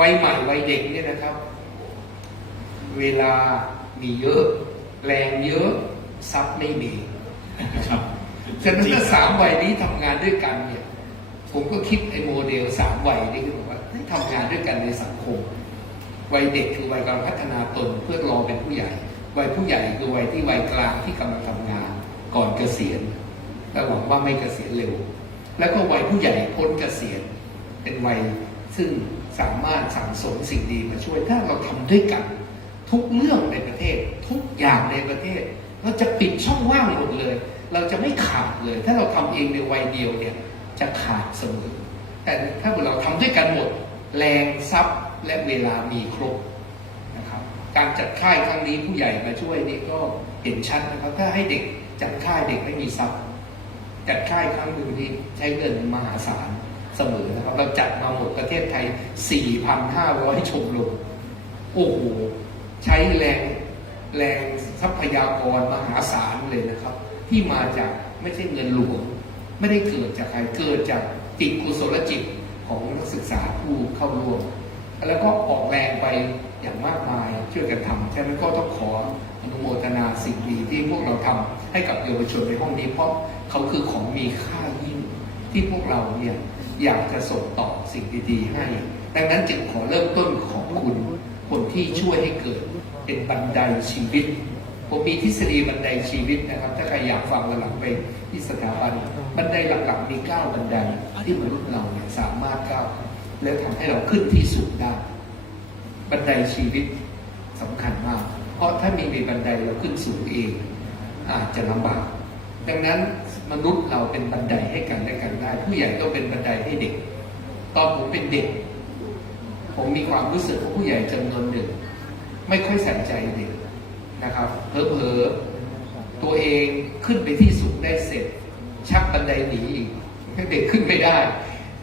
วัยใหม่วัยเด็กเนี่ยนะครับเวลามีเยอะแรงเยอะทรัพย์ไม่มีนะครับฉะนั้นถ้า3 วัยนี้ทำงานด้วยกันเนี่ยผมก็คิดไอ้โมเดล3 วัยนี้คือว่าทำงานด้วยกันในสังคมวัยเด็กคือวัยการพัฒนาตนเพื่อรอเป็นผู้ใหญ่วัยผู้ใหญ่คือวัยที่วัยกลางที่กำลังทำงานก่อนเกษียณและหวังว่าไม่เกษียณเร็วแล้วก็วัยผู้ใหญ่พ้นเกษียณเป็นวัยซึ่งสามารถสั่งสมสิ่งดีมาช่วยถ้าเราทำด้วยกันทุกเรื่องในประเทศทุกอย่างในประเทศเราจะปิดช่องว่างหมดเลยเราจะไม่ขาดเลยถ้าเราทำเองในวัยเดียวเนี่ยจะขาดเสมอแต่ถ้าเราทำด้วยกันหมดแรงทรัพย์และเวลามีครบนะครับการจัดค่ายครั้งนี้ผู้ใหญ่มาช่วยนี่ก็เห็นชัดนะครับถ้าให้เด็กจัดค่ายเด็กไม่มีทรัพย์จัดค่ายครั้งหนึ่งที่ใช้เงินมหาศาลเสมอนะครับเราจัดมาหมดประเทศไทย 4,500 ชมรมโอ้โหใช้แรงทรัพยากรมหาศาลเลยนะครับที่มาจากไม่ใช่เงินหลวงไม่ได้เกิดจากใครเกิดจากจิตกุศลจิตของนักศึกษาผู้เข้าร่วมแล้วก็ออกแรงไปอย่างมากมายช่วยกันทำฉะนั้นก็ต้องขออนุโมทนาสิ่งดีที่พวกเราทำให้กับเยาวชนในห้องนี้เพราะเขาคือของมีค่ายิ่งที่พวกเราเนี่ยอยากจะส่งต่อสิ่งดีๆให้ดังนั้นจึงขอเริ่มต้นของคุณคนที่ช่วยให้เกิดเป็นบันไดชีวิต ผมมีทฤษฎีบันไดชีวิตนะครับถ้าใครอยากฟังวันหลังไปที่สถาบันบันไดหลักๆมี9บันไดที่มนุษย์เราเนี่ยสามารถก้าวและทำให้เราขึ้นที่สูงได้บันไดชีวิตสำคัญมากเพราะถ้ามีบันไดเราขึ้นสูงเองอาจจะลำบากดังนั้นมนุษย์เราเป็นบันไดให้กันและกันได้ผู้ใหญ่ต้องเป็นบันไดให้เด็กตอนผมเป็นเด็กผมมีความรู้สึกว่าผู้ใหญ่จำนวนหนึ่งไม่ค่อยใส่ใจเด็กนะครับเผลอๆตัวเองขึ้นไปที่สูงได้เสร็จชักบันไดหนีอีกให้เด็กขึ้นไม่ได้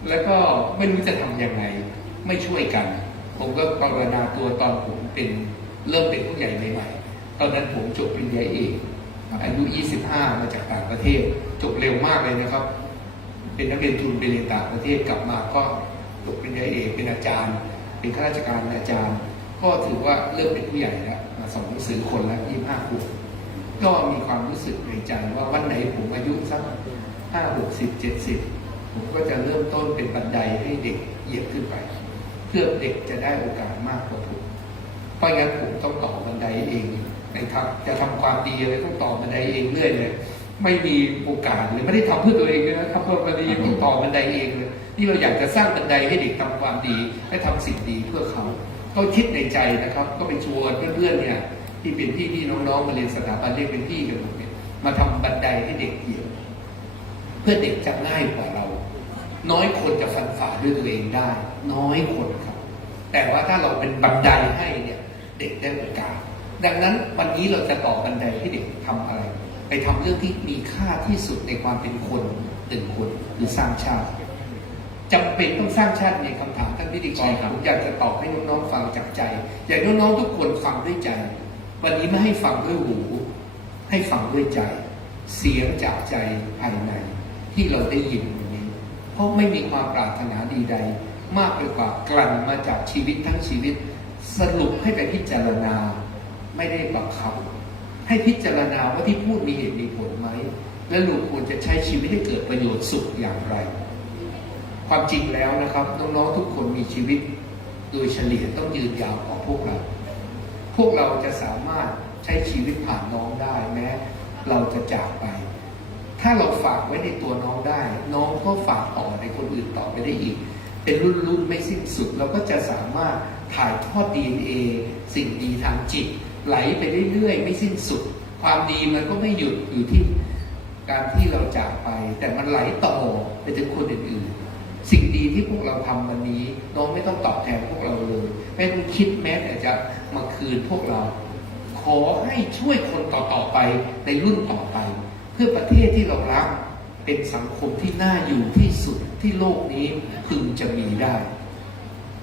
แล้วก็ไม่รู้จะทำยังไงไม่ช่วยกันผมก็ภาวนาตัวตอนผมเริ่มเป็นผู้ใหญ่ใหม่ๆตอนนั้นผมจบปริญญาเอกอายุ25มาจากต่างประเทศจบเร็วมากเลยนะครับเป็นนักเรียนทุนไปเรียนต่างประเทศกลับมาก็จบปริญญาเอกเป็นอาจารย์เป็นข้าราชการอาจารย์ก็ถือว่าเริ่มเป็นผู้ใหญ่แล้วมาสอนหนังสือคนละ25 ขวบก็มีความรู้สึกในใจว่าวันไหนผมอายุสัก5 60 70ผมก็จะเริ่มต้นเป็นบันไดให้เด็กเหยียบขึ้นไปเพื่อเด็กจะได้โอกาสมากกว่าผมเพราะงั้นผมต้องต่อบันไดเองนะครับจะทำความดีอะไรต้องต่อบันไดเองเรื่อยเลยไม่มีโอกาสเลยไม่ได้ทำเพื่อตัวเองเลยนะครับเพราะบันไดต้องต่อบันไดเองเลยนี่เราอยากจะสร้างบันไดให้เด็กทำความดีและทำสิ่งดีเพื่อเขาก็คิดในใจนะครับก็ไปชวนเพื่อนๆเนี่ยที่เป็นพี่น้องๆมาเรียนสถาบันเรียกเป็นพี่กันหมดเนี่ยมาทำบันไดให้เด็กเหยียบเพื่อเด็กจะง่ายกว่าเราน้อยคนจะฟันฝ่าด้วยตัวเองได้น้อยคนครับแต่ว่าถ้าเราเป็นบันไดให้เนี่ยเด็กได้โอกาสดังนั้นวันนี้เราจะต่อบันไดให้เด็กทำอะไรไปทำเรื่องที่มีค่าที่สุดในความเป็นคน1 คนคือสร้างชาติจำเป็นต้องสร้างชาติในคำถามท่านพิธีกรผมอยากจะตอบให้น้องๆฟังจากใจอยากน้องๆทุกคนฟังด้วยใจวันนี้ไม่ให้ฟังด้วยหูให้ฟังด้วยใจเสียงจากใจภายในที่เราได้ยินวันนี้เพราะไม่มีความปรารถนาดีใดมากไปกว่ากลั่นมาจากชีวิตทั้งชีวิตสรุปให้ไปพิจารณาไม่ได้บังคับให้พิจารณาว่าที่พูดมีเหตุมีผลไหมและเราควรจะใช้ชีวิตให้เกิดประโยชน์สุขอย่างไรความจริงแล้วนะครับน้องๆทุกคนมีชีวิตโดยเฉลี่ยต้องยืนยาวกว่าพวกเราจะสามารถใช้ชีวิตผ่านน้องได้แม้เราจะจากไปถ้าเราฝากไว้ในตัวน้องได้น้องก็ฝากต่อในคนอื่นต่อไปได้อีกเป็นรุ่นไม่สิ้นสุดเราก็จะสามารถถ่ายทอด DNA สิ่งดีทางจิตไหลไปเรื่อยๆไม่สิ้นสุดความดีมันก็ไม่หยุดอยู่ที่การที่เราจากไปแต่มันไหลต่อไปถึงคนอื่นๆสิ่งดีที่พวกเราทำวันนี้น้องไม่ต้องตอบแทนพวกเราเลยไม่ต้องคิดแม้แต่จะมาคืนพวกเราขอให้ช่วยคนต่อๆไปในรุ่นต่อไปเพื่อประเทศที่เรารักเป็นสังคมที่น่าอยู่ที่สุดที่โลกนี้พึงจะมีได้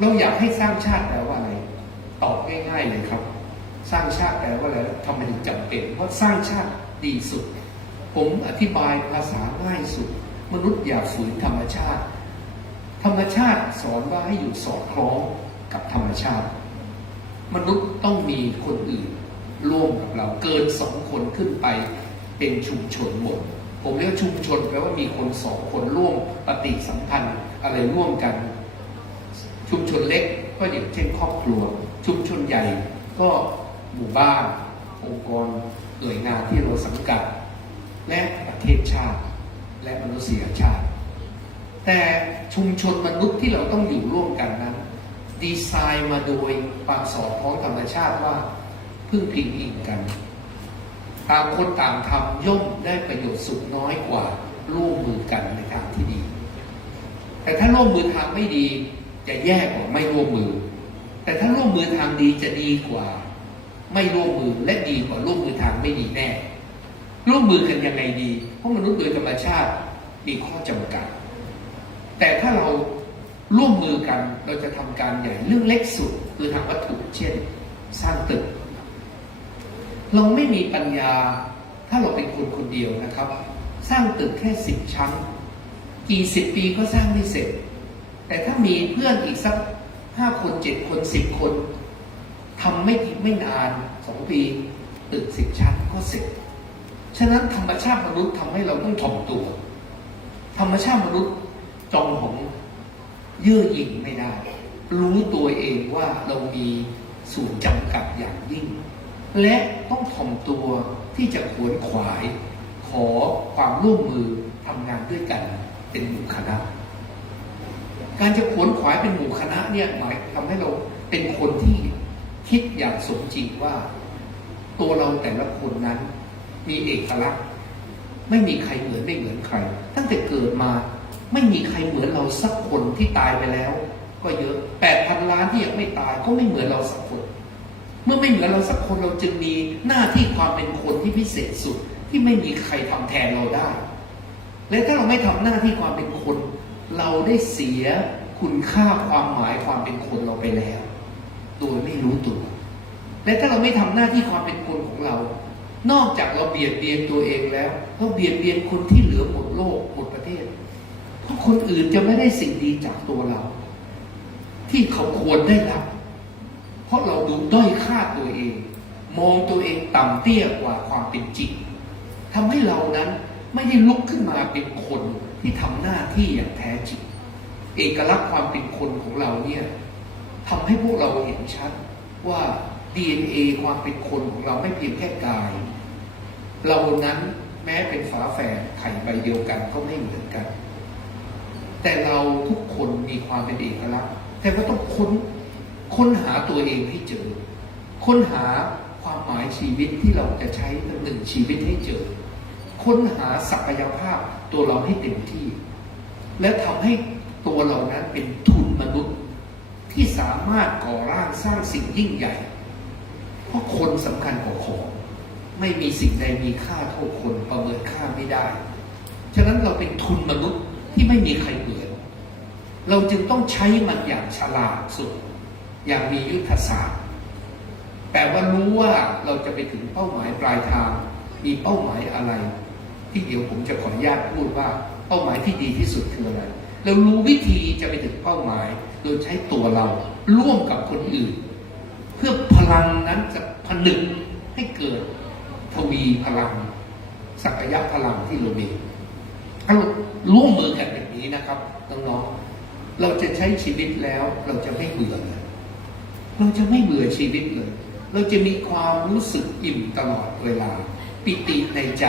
เราอยากให้สร้างชาติแปลว่าอะไรตอบง่ายๆเลยครับสร้างชาติแปลว่าอะไรทำไมถึงจำเป็นเพราะสร้างชาติดีสุดผมอธิบายภาษาง่ายสุดมนุษย์อย่าฝืนธรรมชาติธรรมชาติสอนว่าให้อยู่สอดคล้องกับธรรมชาติมนุษย์ต้องมีคนอื่นร่วมกับเราเกิน2 คนขึ้นไปเป็นชุมชนหมดผมเรียกชุมชนแปลว่ามีคน2 คนร่วมปฏิสัมพันธ์อะไรร่วมกันชุมชนเล็กก็อย่างเช่นครอบครัวชุมชนใหญ่ก็หมู่บ้านองค์กรหน่วยงานที่เราสังกัดและประเทศชาติและมนุษยชาติแต่ชุมชนมนุษย์ที่เราต้องอยู่ร่วมกันนั้นดีไซน์มาโดยความสอดคล้องธรรมชาติว่าพึ่งพิงอิงกันต่างคนต่างทำย่อมได้ประโยชน์สุขน้อยกว่าร่วมมือกันในทางที่ดีแต่ถ้าร่วมมือทางไม่ดีจะแย่กว่าไม่ร่วมมือแต่ถ้าร่วมมือทางดีจะดีกว่าไม่ร่วมมือและดีกว่าร่วมมือทางไม่ดีแน่ร่วมมือกันยังไงดีเพราะมนุษย์โดยธรรมชาติมีข้อจำกัดแต่ถ้าเราร่วมมือกันเราจะทำการใหญ่เรื่องเล็กสุดคือทางวัตถุเช่นสร้างตึกเราไม่มีปัญญาถ้าเราเป็นคนคนเดียวนะครับสร้างตึกแค่10 ชั้นกี่10 ปีก็สร้างไม่เสร็จแต่ถ้ามีเพื่อนอีกสัก5 คน 7 คน 10 คนทำไม่นาน2 ปีตึก10 ชั้นก็เสร็จฉะนั้นธรรมชาติมนุษย์ทำให้เราต้องถ่อมตัวธรรมชาติมนุษย์จองหองเยื่อหยิ่งไม่ได้รู้ตัวเองว่าเรามีส่วนจำกัดอย่างยิ่ง และต้องถ่อมตัวที่จะขวนขวายขอความร่วมมือทำงานด้วยกันเป็นหมู่คณะ การจะขวนขวายเป็นหมู่คณะเนี่ยหมายทำให้เราเป็นคนที่คิดอย่างสมจริงว่าตัวเราแต่ละคนนั้นมีเอกลักษณ์ไม่มีใครเหมือนไม่เหมือนใครตั้งแต่เกิดมาไม่มีใครเหมือนเราสักคนที่ตายไปแล้วก็เยอะ 8,000 ล้านที่ยังไม่ตายก็ไม่เหมือนเราสักคนเมื่อไม่เหมือนเราสักคนเราจึงมีหน้าที่ความเป็นคนที่พิเศษสุดที่ไม่มีใครทำแทนเราได้และถ้าเราไม่ทำหน้าที่ความเป็นคนเราได้เสียคุณค่าความหมายความเป็นคนเราไปแล้วโดยไม่รู้ตัวและถ้าเราไม่ทำหน้าที่ความเป็นคนของเรานอกจากเราเบียดเบียนตัวเองแล้วเราเบียดเบียนคนที่เหลือหมดโลกหมดประเทศเพราะคนอื่นจะไม่ได้สิ่งดีจากตัวเราที่เขาควรได้รับเพราะเราดูด้อยค่าตัวเองมองตัวเองต่ำเตี้ยกว่าความเป็นจริงทำให้เรานั้นไม่ได้ลุกขึ้นมาเป็นคนที่ทำหน้าที่อย่างแท้จริงเอกลักษณ์ความเป็นคนของเราเนี่ยทำให้พวกเราเห็นชัดว่า DNA ความเป็นคนของเราไม่เพียงแค่กายเรานั้นแม้เป็นฝาแฝดไข่ใบเดียวกันก็ไม่เหมือนกันแต่เราทุกคนมีความเป็นเอกลักษณ์แต่ว่าต้องค้นหาตัวเองให้เจอค้นหาความหมายชีวิตที่เราจะใช้ดำเนินชีวิตให้เจอค้นหาศักยภาพตัวเราให้เต็มที่และทำให้ตัวเรานั้นเป็นทุนมนุษย์ที่สามารถก่อร่างสร้างสิ่งยิ่งใหญ่เพราะคนสำคัญกว่าของไม่มีสิ่งใดมีค่าเท่าคนประเมินค่าไม่ได้ฉะนั้นเราเป็นทุนมนุษย์ที่ไม่มีใครเหมือนเราจึงต้องใช้มันอย่างฉลาดสุดอย่างมียุทธศาสตร์แต่ว่ารู้ว่าเราจะไปถึงเป้าหมายปลายทางมีเป้าหมายอะไรที่เดี๋ยวผมจะขออนุญาตพูดว่าเป้าหมายที่ดีที่สุดคืออะไรเรารู้วิธีจะไปถึงเป้าหมายโดยใช้ตัวเราร่วมกับคนอื่นเพื่อพลังนั้นจะผนึกให้เกิดทวีพลังศักยะพลังที่เรามีถ้าเราร่วมมือกันแบบนี้นะครับน้องๆเราจะใช้ชีวิตแล้วเราจะไม่เบื่อเลยเราจะไม่เบื่อชีวิตเลยเราจะมีความรู้สึกอิ่มตลอดเวลาปิติในใจ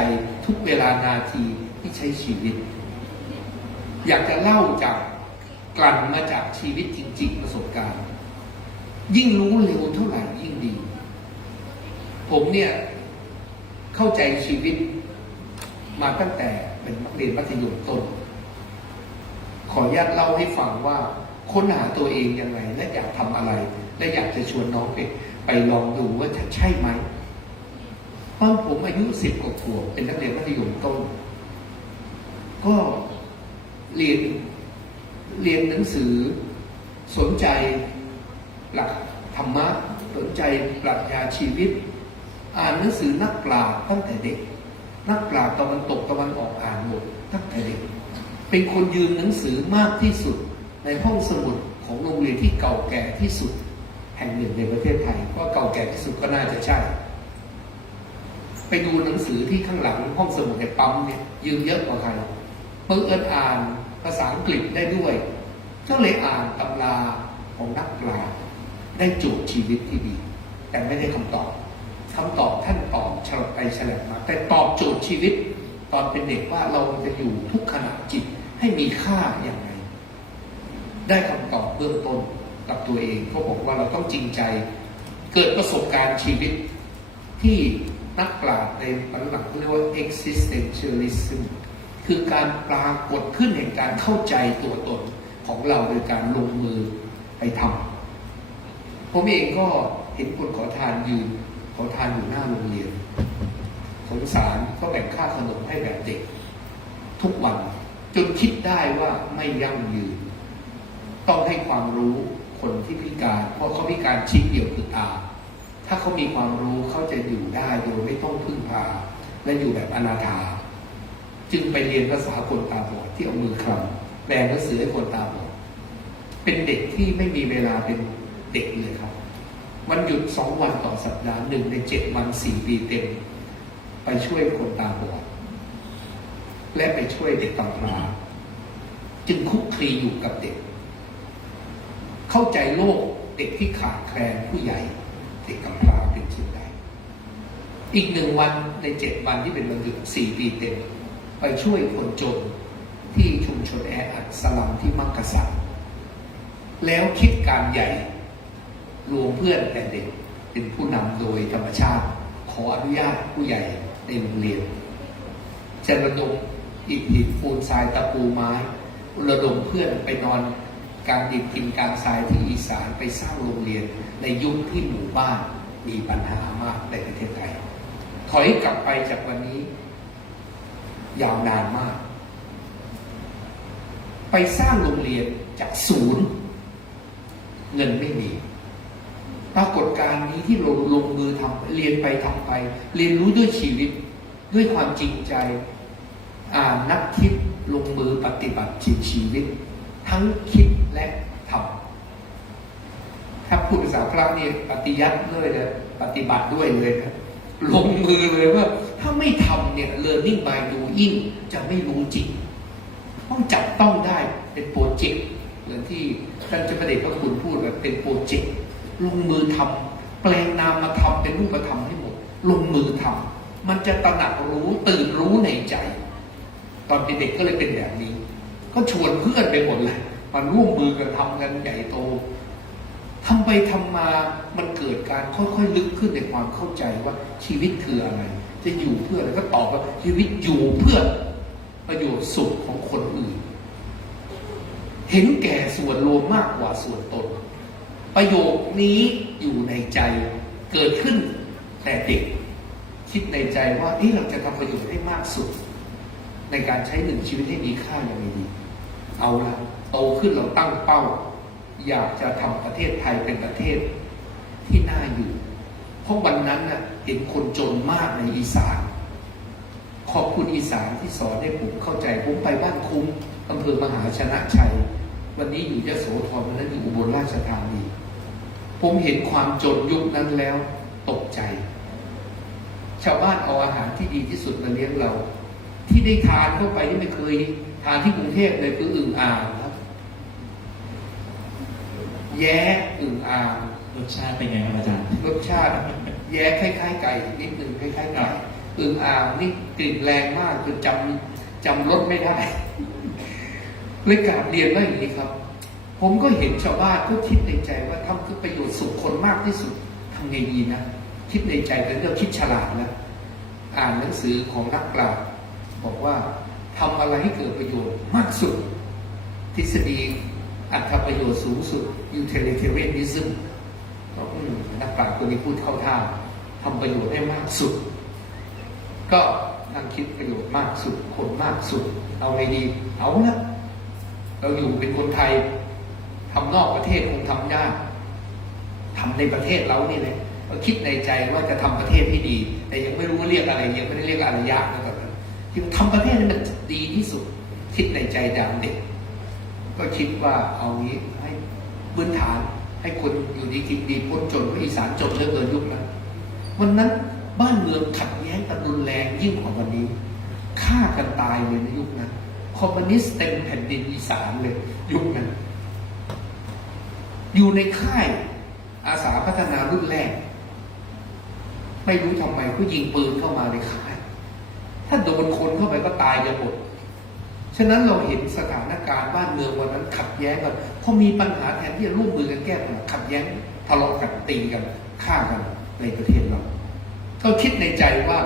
ทุกเวลานาทีที่ใช้ชีวิตอยากจะเล่าจากกลั่นมาจากชีวิตจริงๆประสบการณ์ยิ่งรู้เร็วเท่าไหร่ยิ่งดีผมเนี่ยเข้าใจชีวิตมาตั้งแต่เป็นนักเรียนมัธยมต้นขออนุญาตเล่าให้ฟังว่าค้นหาตัวเองยังไงและอยากทำอะไรและอยากจะชวนน้องไปลองดูว่าใช่ไหมตอนผมอายุ10 กว่าขวบเป็นนักเรียนมัธยมต้นก็เรียนหนังสือสนใจหลักธรรมะสนใจปรัชญาชีวิตอ่านหนังสือนักปราชญ์ตั้งแต่เด็กนักปราชญ์ตะวันตกตะวันออกอ่านหมดตั้งแต่เด็กเป็นคนยืมหนังสือมากที่สุดในห้องสมุดของโรงเรียนที่เก่าแก่ที่สุดแห่งหนึ่งในประเทศไทยว่าเก่าแก่ที่สุดก็น่าจะใช่ไปดูหนังสือที่ข้างหลังห้องสมุดในปั๊มเนี่ยยืมเยอะกว่าใครเพิ่งอ่านภาษาอังกฤษได้ด้วยก็เลยอ่านตำราของนักปราชญ์ได้โจทย์ชีวิตที่ดีแต่ไม่ได้คำตอบท่านตอบฉลาดไปฉลาดมาแต่ตอบโจทย์ชีวิตตอนเป็นเด็กว่าเราจะอยู่ทุกขณะจิตให้มีค่าอย่างไรได้คำตอบเบื้องต้นกับตัวเองก็บอกว่าเราต้องจริงใจเกิดประสบการณ์ชีวิตที่นักปราชญ์ในหลังๆเรียกว่า existentialism คือการปรากฏขึ้นแห่งการเข้าใจตัวตนของเราโดยการลงมือไปทำผมเองก็เห็นคนขอทานยืนขอทานอยู่หน้าโรงเรียนสงสารก็แบ่งค่าขนมให้แบบเด็กทุกวันจนคิดได้ว่าไม่ยั่งยืนต้องให้ความรู้คนที่พิการเพราะเขาพิการชิ้นเดียวคือตาถ้าเขามีความรู้เขาจะอยู่ได้โดยไม่ต้องพึ่งพาและอยู่แบบอนาถาจึงไปเรียนภาษาคนตาบอดที่เอามือคลำแปลหนังสือให้คนตาบอดเป็นเด็กที่ไม่มีเวลาเป็นเด็กเลยครับวันหยุด2 วันต่อสัปดาห์1 ใน 7 วัน 4 ปีเต็มไปช่วยคนตาบอดและไปช่วยเด็กกำพร้าจึงคุกคลีอยู่กับเด็กเข้าใจโลกเด็กที่ขาดแคลนผู้ใหญ่เด็กกำพร้าเป็นเช่นใด อีก1 วันใน7 วันที่เป็นวันหยุด4 ปีเต็มไปช่วยคนจนที่ชุมชนแออัดสลัมที่มักกะสันแล้วคิดการใหญ่รวมเพื่อนแต่เด็กเป็นผู้นำโดยธรรมชาติขออนุญาตผู้ใหญ่ในโรงเรียนจะระดมอิฐหินปูนทรายตะปูไม้ระดมเพื่อนไปนอนกลางดินกินกลางทรายที่อีสานไปสร้างโรงเรียนในยุคที่หมู่บ้านมีปัญหามากในประเทศไทยถอยกลับไปจากวันนี้ยาวนานมากไปสร้างโรงเรียนจากศูนย์เงินไม่มีปรากฏการณ์นี้ที่เราลงมือทำเรียนไปทำไปเรียนรู้ด้วยชีวิตด้วยความจริงใจอ่านนักคิดลงมือปฏิบัติชีวิตทั้งคิดและทำถ้าพูดภาษาพระนี่ปฏิยัติด้วยนะปฏิบัติด้วยเลยนะลงมือเลยว่าถ้าไม่ทำเนี่ย learning by doing จะไม่รู้จริงต้องจับต้องได้เป็นโปรเจกต์เหมือนที่ท่านเจ้าพระเดชพระคุณพูดว่าเป็นโปรเจกต์ลงมือทำแปลงนามมาทำเป็นรูปธรรมให้หมดลงมือทำมันจะตระหนักรู้ตื่นรู้ในใจตอนเป็นเด็กก็เลยเป็นแบบนี้ก็ชวนเพื่อนไปหมดเลยมาร่วมมือกันทำกันใหญ่โตทำไปทำมามันเกิดการค่อยๆลึกขึ้นในความเข้าใจว่าชีวิตคืออะไรจะอยู่เพื่ออะไรก็ตอบว่าชีวิตอยู่เพื่อประโยชน์สุขของคนอื่นเห็นแก่ส่วนรวมมากกว่าส่วนตนประโยคนี้อยู่ในใจเกิดขึ้นแต่เด็กคิดในใจว่าเราจะทำประโยชน์ให้มากสุดในการใช้1 ชีวิตให้มีค่าอย่างไรดีเอาละโตขึ้นเราตั้งเป้าอยากจะทำประเทศไทยเป็นประเทศที่น่าอยู่เพราะวันนั้นเห็นคนจนมากในอีสานขอบคุณอีสานที่สอนให้ผมเข้าใจผมไปบ้านคุ้มอำเภอมหาชนะชัยวันนี้อยู่ยโสธรวันนั้นอยู่อุบลราชธานีผมเห็นความจนยุคนั้นแล้วตกใจชาวบ้านเอาอาหารที่ดีที่สุดมาเลี้ยงเราที่ได้ทานเข้าไปที่ไม่เคยทานที่กรุงเทพเลยคืออึ่งอ่างครับแย้อึ่งอ่างรสชาติเป็นไงครับอาจารย์รสชาติแย้คล้ายๆไก่นิดนึงคล้ายๆไก่อึ่งอ่างนี่กลิ่นแรงมากจนจำรสไม่ได้เลยกราบเรียนว่าอย่างนี้ครับผมก็เห็นชาวบ้านก็คิดในใจว่าทำคือประโยชน์สุขคนมากที่สุดทำไงดีนะคิดในใจเป็นเรื่องคิดฉลาดนะอ่านหนังสือของนักปราชญ์บอกว่าทำอะไรให้เกิดประโยชน์มากสุดทฤษฎีอัตประโยชน์สูงสุด utilitarianism นักปราชญ์คนนี้พูดเข้าท่าทำประโยชน์ให้มากสุดก็นั่งคิดประโยชน์มากสุดคนมากสุดเอาไงดีเอาละเราอยู่เป็นคนไทยทำนอกประเทศคงทำยากทำในประเทศเรานี่แหละเราคิดในใจว่าจะทำประเทศให้ดีแต่ยังไม่รู้ว่าเรียกอะไรยังไม่ได้เรียกอะไรยากนะครับที่ทำประเทศให้มันดีที่สุดคิดในใจดำเด็กก็คิดว่าเอางี้ให้พื้นฐานให้คนอยู่ดีกินดีพ้นจนเพราะอีสานจนเหลือเกินยุคนั้นวันนั้นบ้านเมืองขัดแย้งกันรุนแรงยิ่งกว่าวันนี้ฆ่ากันตายเลยในยุคนั้นคอมมิวนิสต์เต็มแผ่นดินอีสานเลยยุคนั้นอยู่ในค่ายอาสาพัฒนารุ่นแรกไม่รู้ทำไมก็ยิงปืนเข้ามาในค่ายถ้าโดนคนเข้าไปก็ตายกันหมดฉะนั้นเราเห็นสถานการณ์บ้านเมืองวันนั้นขัดแย้งกันพอมีปัญหาแทนที่จะร่วมมือกันแก้ปัญหาขัดแย้งทะเลาะกันตีกันฆ่ากันในประเทศเราก็คิดในใจว่า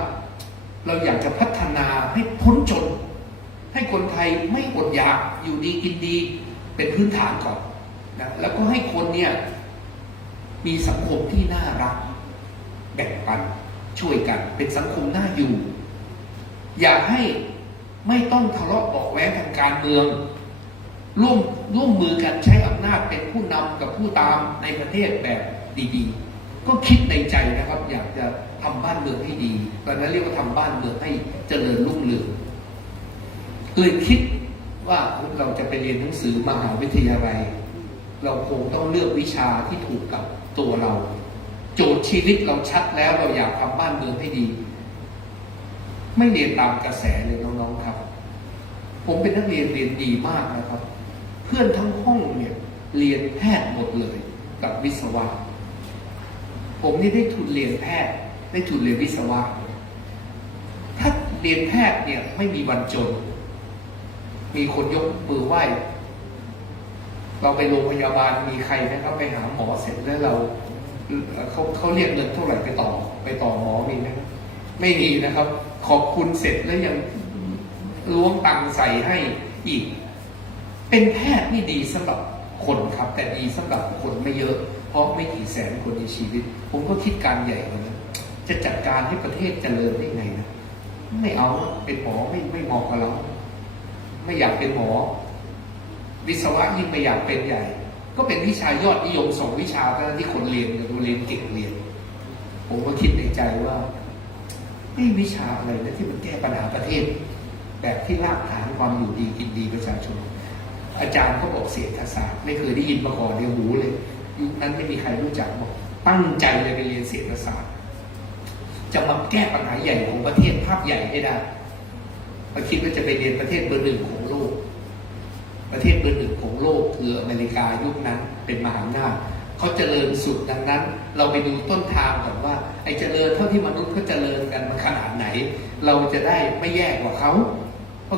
เราอยากจะพัฒนาให้พ้นจนให้คนไทยไม่อดอยากอยู่ดีกินดีเป็นพื้นฐานก่อนนะแล้วก็ให้คนเนี่ยมีสังคมที่น่ารักแบ่งปันช่วยกันเป็นสังคมน่าอยู่อยากให้ไม่ต้องทะเลาะเบาะแว้งทางการเมืองร่วมมือกันใช้อำนาจเป็นผู้นำกับผู้ตามในประเทศแบบดีๆก็คิดในใจนะครับอยากจะทำบ้านเมืองให้ดีตอนนั้นเรียกว่าทำบ้านเมืองให้เจริญรุ่งเรืองเลยคิดว่าเราจะไปเรียนหนังสือมหาวิทยาลัยเราคงต้องเลือกวิชาที่ถูกกับตัวเราโจทย์ชีวิตเราชัดแล้วเราอยากทำบ้านเมืองให้ดีไม่เรียนตามกระแสเลยน้องๆครับผมเป็นนักเรียนดีมากนะครับเพื่อนทั้งห้องเนี่ยเรียนแพทย์หมดเลยกับวิศวะผมนี่ได้ทุนเรียนแพทย์ได้ทุนเรียนวิศวะ เรียนแพทย์เนี่ยไม่มีวันจน มีคนยกมือไหว้เราไปโรงพยาบาลมีใครนะครับไปหาหมอเสร็จแล้วเขาเรียกเงินเท่าไหร่ไปต่อหมอมีไหมไม่มีนะครับ ขอบคุณเสร็จแล้วยังล้วงตังค์ใส่ให้อีก เป็นแพทย์นี่ดีสำหรับคนครับแต่ดีสำหรับคนไม่เยอะเพราะไม่กี่แสนคนในชีวิตผมก็คิดการใหญ่เลยนะจะจัดการให้ประเทศเจริญได้ไงนะไม่เอาเป็นหมอไม่เหมาะกับเราไม่อยากเป็นหมอวิศวะยิ่งไม่อยากเป็นใหญ่ก็เป็นวิชายอดนิยม2 วิชาเท่านั้นที่คนเรียนกันเรียนเก่งเรียนผมก็คิดในใจว่าไม่วิชาอะไรนะที่มันแก้ปัญหาประเทศแบบที่รากฐานความอยู่ดีกินดีประชาชนอาจารย์ก็บอกเศรษฐศาสตร์ไม่เคยได้ยินมาก่อนในหูเลยยุคนั้นไม่มีใครรู้จักบอกตั้งใจเลยไปเรียนเศรษฐศาสตร์จะมาแก้ปัญหาใหญ่ของประเทศภาพใหญ่ให้ได้มาคิดว่าจะไปเรียนประเทศเบอร์ 1ของโลกประเทศเบอร์ 1ของโลกคืออเมริกายุคนั้นเป็นมหาอำนาจเขาเจริญสุดดังนั้นเราไปดูต้นทางก่อนว่าไอ้เจริญเท่าที่มนุษย์เขาเจริญกันมันขนาดไหนเราจะได้ไม่แย่กว่าเขา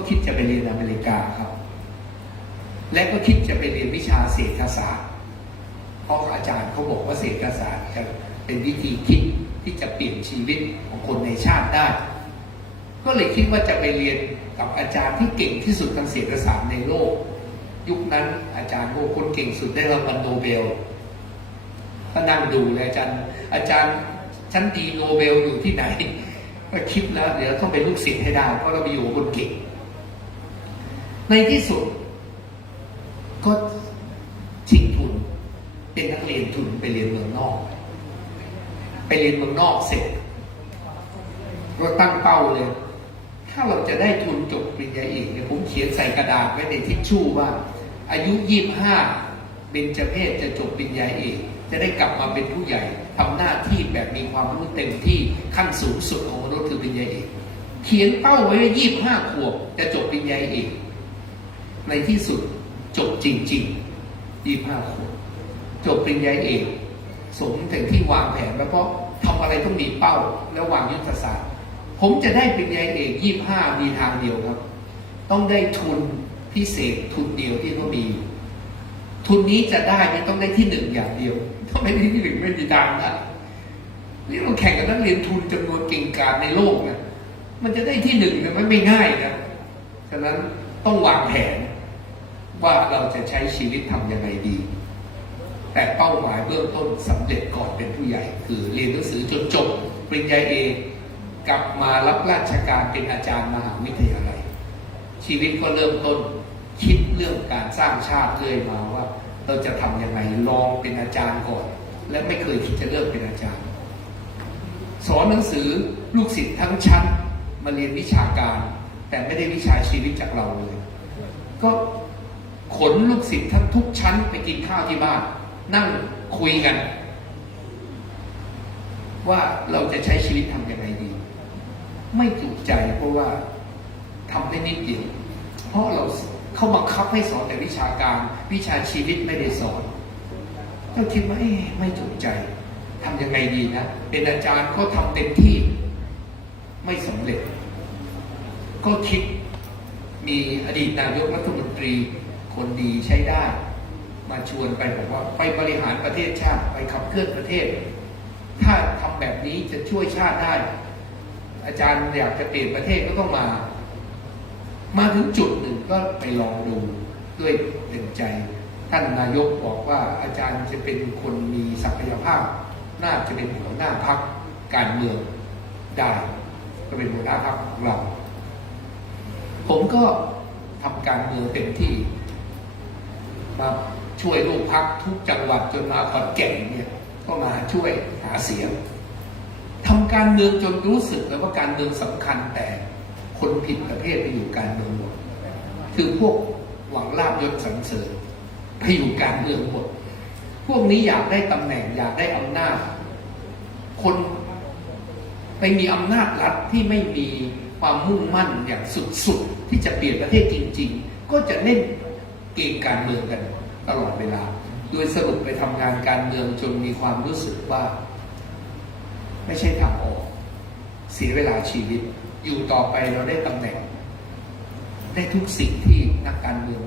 คิดจะไปเรียนอเมริกาครับและก็คิดจะไปเรียนวิชาเศรษฐศาสตร์เพราะอาจารย์เขาบอกว่าเศรษฐศาสตร์จะเป็นวิธีคิดที่จะเปลี่ยนชีวิตของคนในชาติได้ก็เลยคิดว่าจะไปเรียนกับอาจารย์ที่เก่งที่สุดทางเศรษฐศาสตร์ในโลกยุคนั้นอาจารย์โอ้คนเก่งสุดได้รางวัลโนเบลก็นั่งดูเลยอาจารย์ชั้นดีโนเบลอยู่ที่ไหนก็คิดแล้วเดี๋ยวต้องเป็นลูกศิษย์ให้ได้เพราะเราไปอยู่กับคนเก่งในที่สุดก็ชิงทุนเป็นนักเรียนทุนไปเรียนเมืองนอกไปเรียนเมืองนอกเสร็จก็ตั้งเป้าเลยถ้าเราจะได้ทุนจบปริญญาเอกเนี่ยผมเขียนใส่กระดาษไว้ในทิชชู่ว่าอายุ25เบญจเพศจะจบปริญญาเอกจะได้กลับมาเป็นผู้ใหญ่ทำหน้าที่แบบมีความรู้เต็มที่ขั้นสูงสุดของมนุษย์คือปริญญาเอกเขียนเป้าไว้ว่า25 ขวบจะจบปริญญาเอกในที่สุดจบจริงๆ25 ขวบจบปริญญาเอกสมถึงที่วางแผนแล้วเพราะทำอะไรต้องมีเป้าแล้ววางยุทธศาสตร์ผมจะได้ปริญญาเอก25มีทางเดียวครับต้องได้ทุนพิเศษทุนเดียวที่เขามีทุนนี้จะได้ไม่ต้องได้ที่1อย่างเดียวถ้าไม่ได้ที่1ไม่มีทางนะนี่เราแข่งกันนักเรียนทุนจำนวนเก่งกาจในโลกนะมันจะได้ที่1เนี่ยมันไม่ง่ายนะฉะนั้นต้องวางแผนว่าเราจะใช้ชีวิตทำยังไงดีแต่เป้าหมายเบื้องต้นสำเร็จก่อนเป็นผู้ใหญ่คือเรียนหนังสือจนจบปริญญาเอกกลับมารับราชการเป็นอาจารย์มหาวิทยาลัยชีวิตก็เริ่มต้นคิดเรื่องการสร้างชาติเลยมาว่าเราจะทำยังไงลองเป็นอาจารย์ก่อนและไม่เคยคิดจะเลิกเป็นอาจารย์สอนหนังสือลูกศิษย์ทั้งชั้นมาเรียนวิชาการแต่ไม่ได้วิชาชีวิตจากเราเลยก็ขนลูกศิษย์ทั้งทุกชั้นไปกินข้าวที่บ้านนั่งคุยกันว่าเราจะใช้ชีวิตทำยังไงดีไม่ถูกใจเพราะว่าทำได้นิดเดียวเพราะเขาบังคับให้สอนแต่วิชาการวิชาชีวิตไม่ได้สอนก็คิดว่าไม่ถูกใจทำยังไงดีนะเป็นอาจารย์ก็ทำเต็มที่ไม่สำเร็จก็คิดมีอดีตนายกรัฐมนตรีคนดีใช้ได้มาชวนไปบอกว่าไปบริหารประเทศชาติไปขับเคลื่อนประเทศถ้าทำแบบนี้จะช่วยชาติได้อาจารย์อยากจะเปลี่ยนประเทศก็ต้องมาถึงจุดหนึ่งก็ไปลองดูด้วยเต็มใจท่านนายกบอกว่าอาจารย์จะเป็นคนมีศักยภาพน่าจะเป็นหัวหน้าพรรคการเมืองได้ก็เป็นหัวหน้าพรรคของเราผมก็ทำการเมืองเต็มที่มาช่วยลูกพรรคทุกจังหวัดจนมาขอนแก่นเนี่ยก็มาช่วยหาเสียงทำการเมืองจนรู้สึกแล้วว่าการเมืองสำคัญแต่คนผิดประเภทไปอยู่การเมืองหมดคือพวกหวังลาภยศสรรเสริญไปอยู่การเมืองหมดพวกนี้อยากได้ตำแหน่งอยากได้อำนาจคนไปมีอำนาจรัฐที่ไม่มีความมุ่งมั่นอย่างสุดๆที่จะเปลี่ยนประเทศจริงๆก็จะเล่นเกมการเมืองกันตลอดเวลาโดยสรุปไปทำงานการเมืองจนมีความรู้สึกว่าไม่ใช่ทางออกเสียเวลาชีวิต อยู่ต่อไปเราได้ตำแหน่ง ได้ทุกสิ่งที่นักการเมือง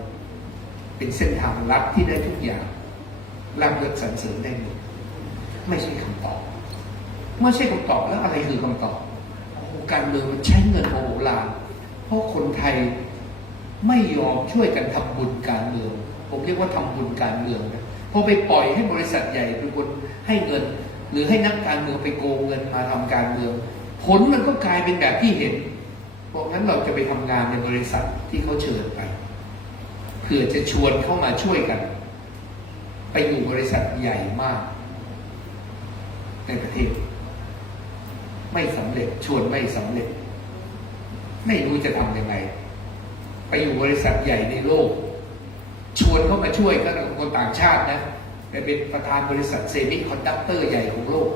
เป็นเส้นทางลัดที่ได้ทุกอย่างลาบเลือดสรรเสริญได้หมดไม่ใช่คำตอบไม่ใช่คำตอบแล้วอะไรคือคำตอบการเมืองมันใช้เงินโมโหลานเพราะคนไทยไม่ยอมช่วยกันทำบุญการเมืองผมเรียกว่าทำบุญการเมืองนะพอไปปล่อยให้บริษัทใหญ่เป็นคนให้เงิน หรือให้นักการเมืองไปโกงเงินมาทำการเมืองผลมันก็กลายเป็นแบบที่เห็นเพราะงั้นเราจะไปทำงานในบริษัทที่เขาเชิญไปเพื่อจะชวนเข้ามาช่วยกันไปอยู่บริษัทใหญ่มากในประเทศไม่สำเร็จชวนไม่สำเร็จไม่รู้จะทำยังไงไปอยู่บริษัทใหญ่ในโลกชวนเข้ามาช่วยก็คนต่างชาตินะไปเป็นประธานบริษัทเซมิคอนดักเตอร์ใหญ่ของโลก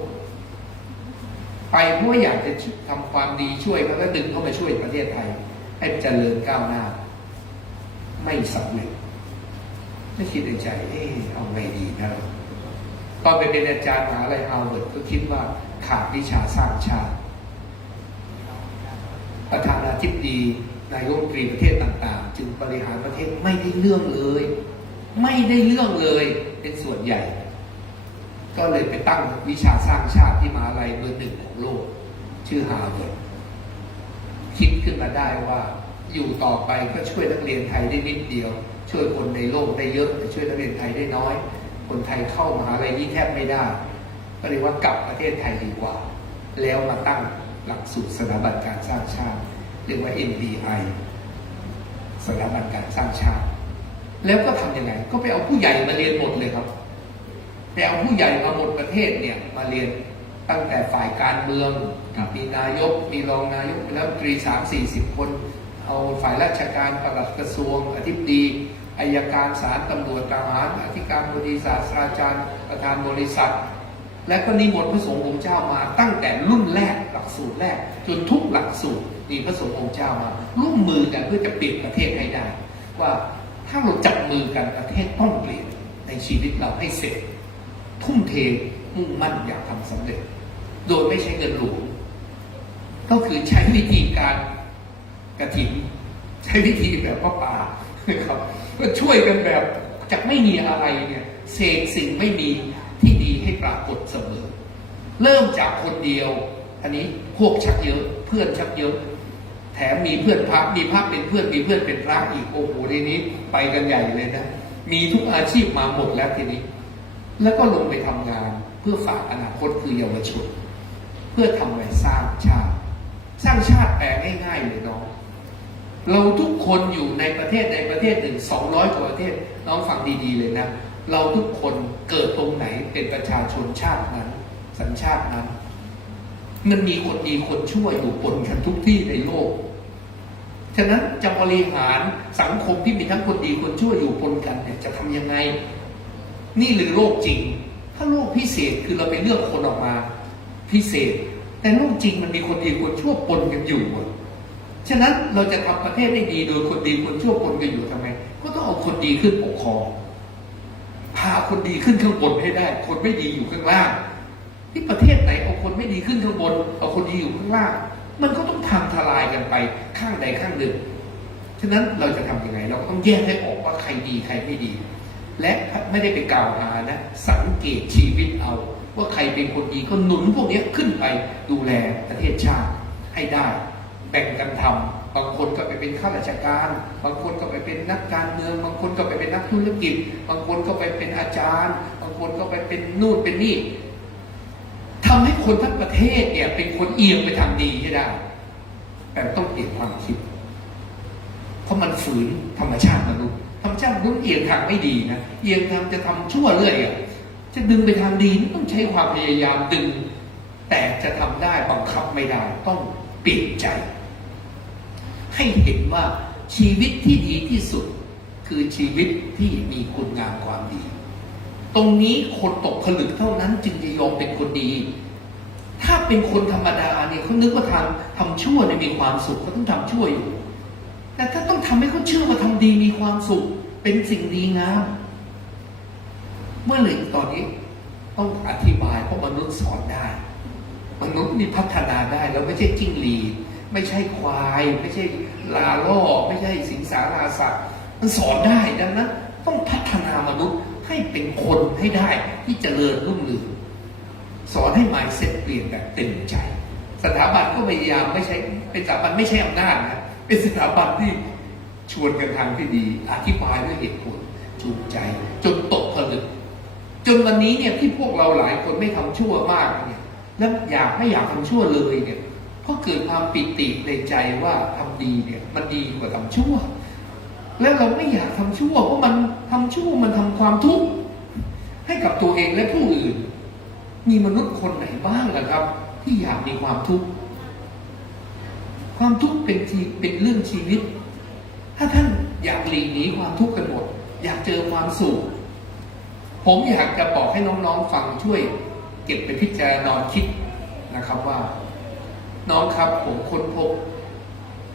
ไปเพราะอยากจะทำความดีช่วยเขาก็ดึงเข้ามาช่วยประเทศไทยให้เจริญก้าวหน้าไม่สำเร็จไม่คิดในใจเอาไงดีนะตอนไปเป็นอาจารย์มหาวิทยาลัยฮาร์วาร์ดก็คิดว่าขาดวิชาสร้างชาติประธานาธิบดีนายกรัฐมนตรีประเทศต่างๆจึงบริหารประเทศไม่ได้เรื่องเลยไม่ได้เรื่องเลยเป็นส่วนใหญ่ก็เลยไปตั้งวิชาสร้างชาติที่มหาวิทยาลัยเบอร์ 1ของโลกชื่อฮาร์วาร์ดคิดขึ้นมาได้ว่าอยู่ต่อไปก็ช่วยนักเรียนไทยได้นิดเดียวช่วยคนในโลกได้เยอะแต่ช่วยนักเรียนไทยได้น้อยคนไทยเข้ามหาวิทยาลัยนี้แทบไม่ได้ก็เลยว่ากลับประเทศไทยดีกว่าแล้วมาตั้งหลักสูตรสถาบันการสร้างชาติเรียกว่า NDI สถาบันการสร้างชาติแล้วก็ทำยังไงก็ไปเอาผู้ใหญ่มาเรียนหมดเลยครับไปเอาผู้ใหญ่มาหมดประเทศเนี่ยมาเรียนตั้งแต่ฝ่ายการเมืองมีนายกมีรองนายกรัฐมนตรี30-40 คนเอาฝ่ายราชการปลัดกระทรวงอธิบดีอัยการศาลตำรวจทหารอธิการบดีศาสตราจารย์ประธานบริษัทและก็นิมนต์พระสงฆ์องค์เจ้ามาตั้งแต่รุ่นแรกหลักสูตรแรกจนทุกหลักสูตรมีพระสงฆ์องค์เจ้ามาร่วมมือกันเพื่อจะเปลี่ยนประเทศให้ได้ว่าถ้าเราจับมือกันประเทศต้องเปลี่ยนในชีวิตเราให้เสร็จทุ่มเทมุ่งมั่นอยากทำสำเร็จโดยไม่ใช้เงินหลวงก็คือใช้วิธีการกฐินใช้วิธีแบบพระป่านะครับก็ช่วยกันแบบจากไม่มีอะไรเนี่ยเสกสิ่งไม่มีที่ดีให้ปรากฏเสมอเริ่มจากคนเดียวอันนี้พวกชักเยอะเพื่อนชักเยอะแถมมีเพื่อนพระมีพระเป็นเพื่อนมีเพื่อนเป็นพระอีกโอ้โหในนี้ไปกันใหญ่เลยนะมีทุกอาชีพมาหมดแล้วทีนี้แล้วก็ลงไปทำงานเพื่อฝากอนาคตคือเยาวชนเพื่อทำอะไรสร้างชาติสร้างชาติแปลง่ายๆเลยน้องเราทุกคนอยู่ในประเทศใดประเทศหนึ่ง200 กว่าประเทศน้องฟังดีๆเลยนะเราทุกคนเกิดตรงไหนเป็นประชาชนชาตินั้นสัญชาตินั้นมันมีคนดีคนชั่วอยู่ปนกันทุกที่ในโลกฉะนั้นจะบริหารสังคมที่มีทั้งคนดีคนชั่วอยู่ปนกันเนี่ยจะทำยังไงนี่หรือโลกจริงถ้าโลกพิเศษคือเราไปเลือกคนออกมาพิเศษแต่โลกจริงมันมีคนดีคนชั่วปนกันอยู่ฉะนั้นเราจะทำประเทศได้ดีโดยคนดีคนชั่วปนกันอยู่ทำไมก็ต้องเอาคนดีขึ้นปกครองพาคนดีขึ้นข้างบนให้ได้คนไม่ดีอยู่ข้างล่างที่ประเทศไหนเอาคนไม่ดีขึ้นข้างบนเอาคนดีอยู่ข้างล่างมันก็ต้องพังทลายกันไปข้างใดข้างหนึ่งฉะนั้นเราจะทำยังไงเราก็ต้องแยกให้ออกว่าใครดีใครไม่ดีและไม่ได้ไปกล่าวหานะสังเกตชีวิตเอาว่าใครเป็นคนดีก็หนุนพวกนี้ขึ้นไปดูแลประเทศชาติให้ได้แบ่งกันทำบางคนก็ไปเป็นข้าราชการบางคนก็ไปเป็นนักการเมืองบางคนก็ไปเป็นนักธุรกิจบางคนก็ไปเป็นอาจารย์บางคนก็ไปเป็นนู่นเป็นนี่ทำให้คนทั้งประเทศเนี่ยเป็นคนเอียงไปทางดีให้ได้แต่ต้องเปลี่ยนความคิดเพราะมันฝืนธรรมชาติมนุษย์ธรรมชาติมนุษย์เอียงทางไม่ดีนะเอียงทางจะทำชั่วเรื่อยจะดึงไปทางดีต้องใช้ความพยายามดึงแต่จะทำได้บังคับไม่ได้ต้องเปลี่ยนใจให้เห็นว่าชีวิตที่ดีที่สุดคือชีวิตที่มีคุณงามความดีตรงนี้คนตกผลึกเท่านั้นจึงจะยอมเป็นคนดีถ้าเป็นคนธรรมดาเนี่ยเขานึกว่าทำชั่วเนี่ยมีความสุขเขาต้องทำชั่วอยู่แต่ถ้าต้องทำให้เขาเชื่อว่าทำดีมีความสุขเป็นสิ่งดีงามเมื่อไหร่ตอนนี้ต้องอธิบายเพราะมนุษย์สอนได้มนุษย์นี่พัฒนาได้แล้วไม่ใช่จิ้งหรีด ไม่ใช่ควายไม่ใช่ลาล่อไม่ใช่สิงสาราสัตว์มันสอนได้ดังนั้นต้องพัฒนามนุษย์ให้เป็นคนให้ได้ที่เจริญรุ่งเรืองสอนให้ mindset เปลี่ยนแบบเต็มใจสถาบันก็พยายามไม่ใช่เป็นสถาบันไม่ใช่อำนาจนะเป็นสถาบันที่ชวนกันทางที่ดีอธิบายด้วยเหตุผลจูงใจจนตกผลึกจนวันนี้เนี่ยที่พวกเราหลายคนไม่ทำชั่วมากเนี่ยแล้วไม่อยากทำชั่วเลยเนี่ยเพราะเกิดความปิติในใจว่าทำดีเนี่ยมันดีกว่าทำชั่วแล้วเราไม่อยากทำชั่วเพราะมันทำชั่วมันทำความทุกข์ให้กับตัวเองและผู้อื่นมีมนุษย์คนไหนบ้างล่ะครับที่อยากมีความทุกข์ความทุกข์เป็นเรื่องชีวิตถ้าท่านอยากหลีกหนีความทุกข์กันหมดอยากเจอความสุขผมอยากจะบอกให้น้องๆฟังช่วยเก็บไปพิจารณาคิดนะครับว่าน้องครับผมค้นพบ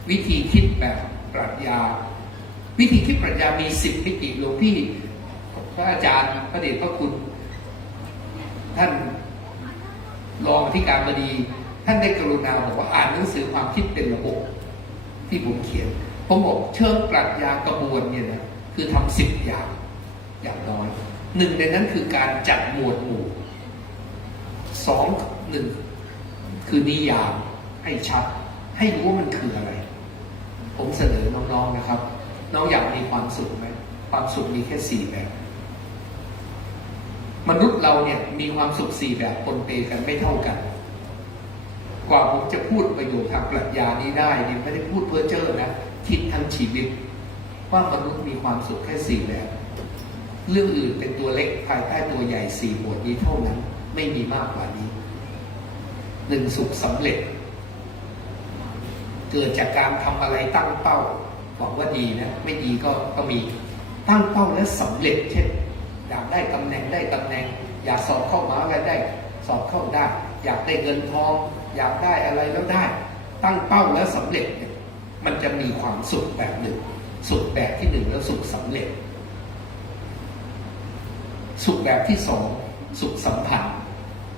วิธีคิดแบบปรัชญาวิธีคิดปรัชญามี10มิติหลวงพี่พระอาจารย์พระเดชพระคุณท่านรองอธิการบดีท่านได้กรุณาบอกว่าอ่านหนังสือความคิดเป็นระบบที่ผมเขียนผมบอกเชิงปรัชญากระบวนเนี่ยนะคือทำ10อย่างน้อยหนึ่งในนั้นคือการจัดหมวดหมู่1คือนิยามให้ชัดให้รู้ว่ามันคืออะไรผมเสนอน้องๆนะครับน้องอยากมีความสุขไหมความสุขมีแค่4แบบมนุษย์เราเนี่ยมีความสุข4แบบปนเปกันไม่เท่ากันกว่าผมจะพูดประโยชน์ทางปรัชญานี้ได้เนี่ยไม่ได้พูดเพ้อเจ้อนะคิดทั้งชีวิตว่ามนุษย์มีความสุขแค่4แบบเรื่องอื่นเป็นตัวเล็กภายใต้ตัวใหญ่4หมวดนี้เท่านั้นไม่มีมากกว่านี้1สุขสำเร็จเกิดจากการทำอะไรตั้งเป้าหวังว่าดีนะไม่ดีก็มีตั้งเป้าและสำเร็จเช่นอยากได้ตำแหน่งอยากสอบเข้ามหาวิทยาลัยได้สอบเข้าได้อยากได้เงินทองอยากได้อะไรแล้วได้ตั้งเป้าแล้วสำเร็จเนี่ยมันจะมีความสุขแบบหนึ่งสุขแบบที่1แล้วสุขสำเร็จสุขแบบที่2สุขสัมพันธ์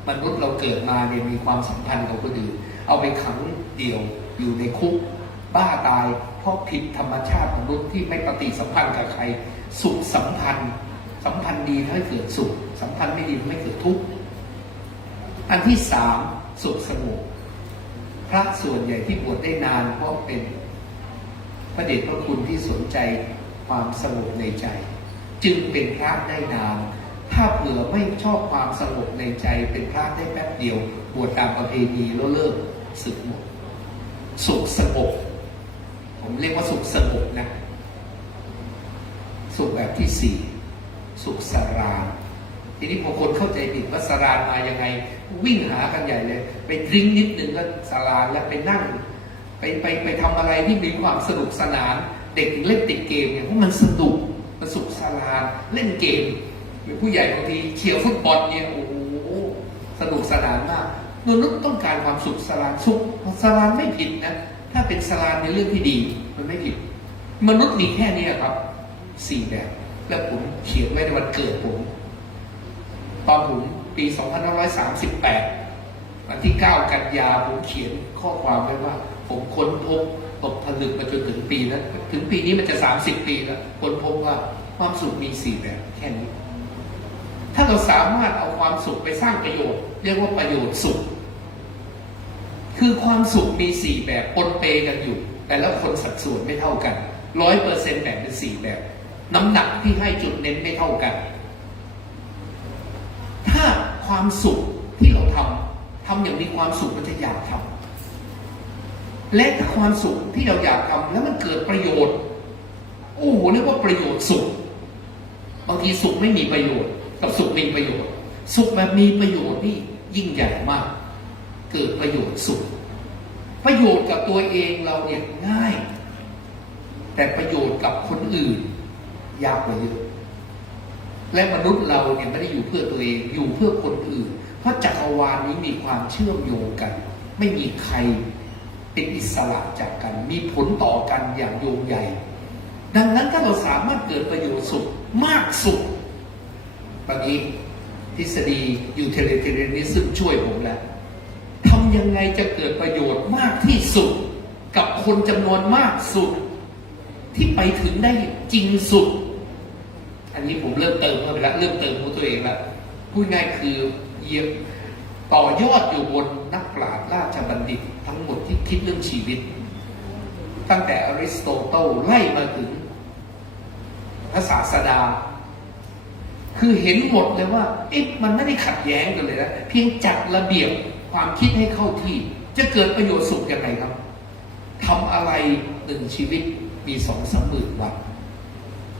มนุษย์เราเกิดมาเนี่ยมีความสัมพันธ์กับคนอื่นเอาไปขังเดี่ยวอยู่ในคุกบ้าตายเพราะผิดธรรมชาติมนุษย์ที่ไม่ปฏิสัมพันธ์กับใครสุขสัมพันธ์ดีทำให้เกิดสุขสัมพันธ์ไม่ดีทำให้เกิดทุกข์อันที่3สุขสงบพระส่วนใหญ่ที่บวชได้นานเพราะเป็นพระเดชพระคุณที่สนใจความสงบในใจจึงเป็นพระได้นานถ้าเผื่อไม่ชอบความสงบในใจเป็นพระได้แป๊บเดียวบวชตามประเพณีแล้วเลิกสึกหมดสุขสงบผมเรียกว่าสุขสงบนะสุขแบบที่4สุขสารานทีนี้พอคนเข้าใจผิดว่าสารานมายังไงวิ่งหากันใหญ่เลยไปดริ้งนิดนึงก็สารานแล้วไปนั่งไปทำอะไรที่มีความสนุกสนานเด็กเล่นติดเกมเนี่ยเพราะมันสนุกมันสุขสารานเล่นเกมหรือผู้ใหญ่บางทีเชียร์ฟุตบอลเนี่ยโอ้โหสนุกสนานมากมนุษย์ต้องการความสุขสารานสุขสารานไม่ผิดนะถ้าเป็นสารานในเรื่องที่ดีมันไม่ผิดมนุษย์มีแค่นี้ครับ4แบบแล้วผมเขียนไว้ในวันเกิดผมตอนผมปี2538วันที่9 กันยาผมเขียนข้อความไว้ว่าผมค้นพบตกผลึกมาจนถึงปีนั้นถึงปีนี้มันจะ30 ปีแล้วค้นพบว่าความสุขมี4แบบแค่นี้ถ้าเราสามารถเอาความสุขไปสร้างประโยชน์เรียกว่าประโยชน์สุขคือความสุขมี4แบบปนเปกันอยู่แต่ละคนสัดส่วนไม่เท่ากัน 100% แบ่งเป็น4แบบน้ำหนักที่ให้จุดเน้นไม่เท่ากันถ้าความสุขที่เราทำอย่างมีความสุขมันจะอยากทำและถ้าความสุขที่เราอยากทำแล้วมันเกิดประโยชน์โอ้โหเรียกว่าประโยชน์สุขบางทีสุขไม่มีประโยชน์กับสุขมีประโยชน์สุขแบบมีประโยชน์นี่ยิ่งใหญ่มากเกิดประโยชน์สุขประโยชน์กับตัวเองเราเนี่ยง่ายแต่ประโยชน์กับคนอื่นยากกว่าเยอะและมนุษย์เราเนี่ยไม่ได้อยู่เพื่อตัวเองอยู่เพื่อคนอื่นเพราะจักรวาลนี้มีความเชื่อมโยงกันไม่มีใครเป็นอิสระจากกันมีผลต่อกันอย่างโยงใหญ่ดังนั้นถ้าเราสามารถเกิดประโยชน์สุขมากสุดตอนนี้ทฤษฎี utilitarianism ช่วยผมแล้วทำยังไงจะเกิดประโยชน์มากที่สุด กับคนจำนวนมากสุดที่ไปถึงได้จริงสุด อันนี้ผมเริ่มเติมเข้าไปแล้วเริ่มเติมของตัวเองแล้วพูดง่ายคือเยี่ยมต่อยอดอยู่บนนักปราชญ์ราชบัณฑิตทั้งหมดที่คิดเรื่องชีวิตตั้งแต่อริสโตเติลไล่มาถึงพระศาสดาคือเห็นหมดเลยว่ามันไม่ได้ขัดแย้งกันเลยนะเพียงจัดระเบียบความคิดให้เข้าที่จะเกิดประโยชน์สุขยังไงครับทำอะไรหนึ่งชีวิตมี2-3 หมื่นวัน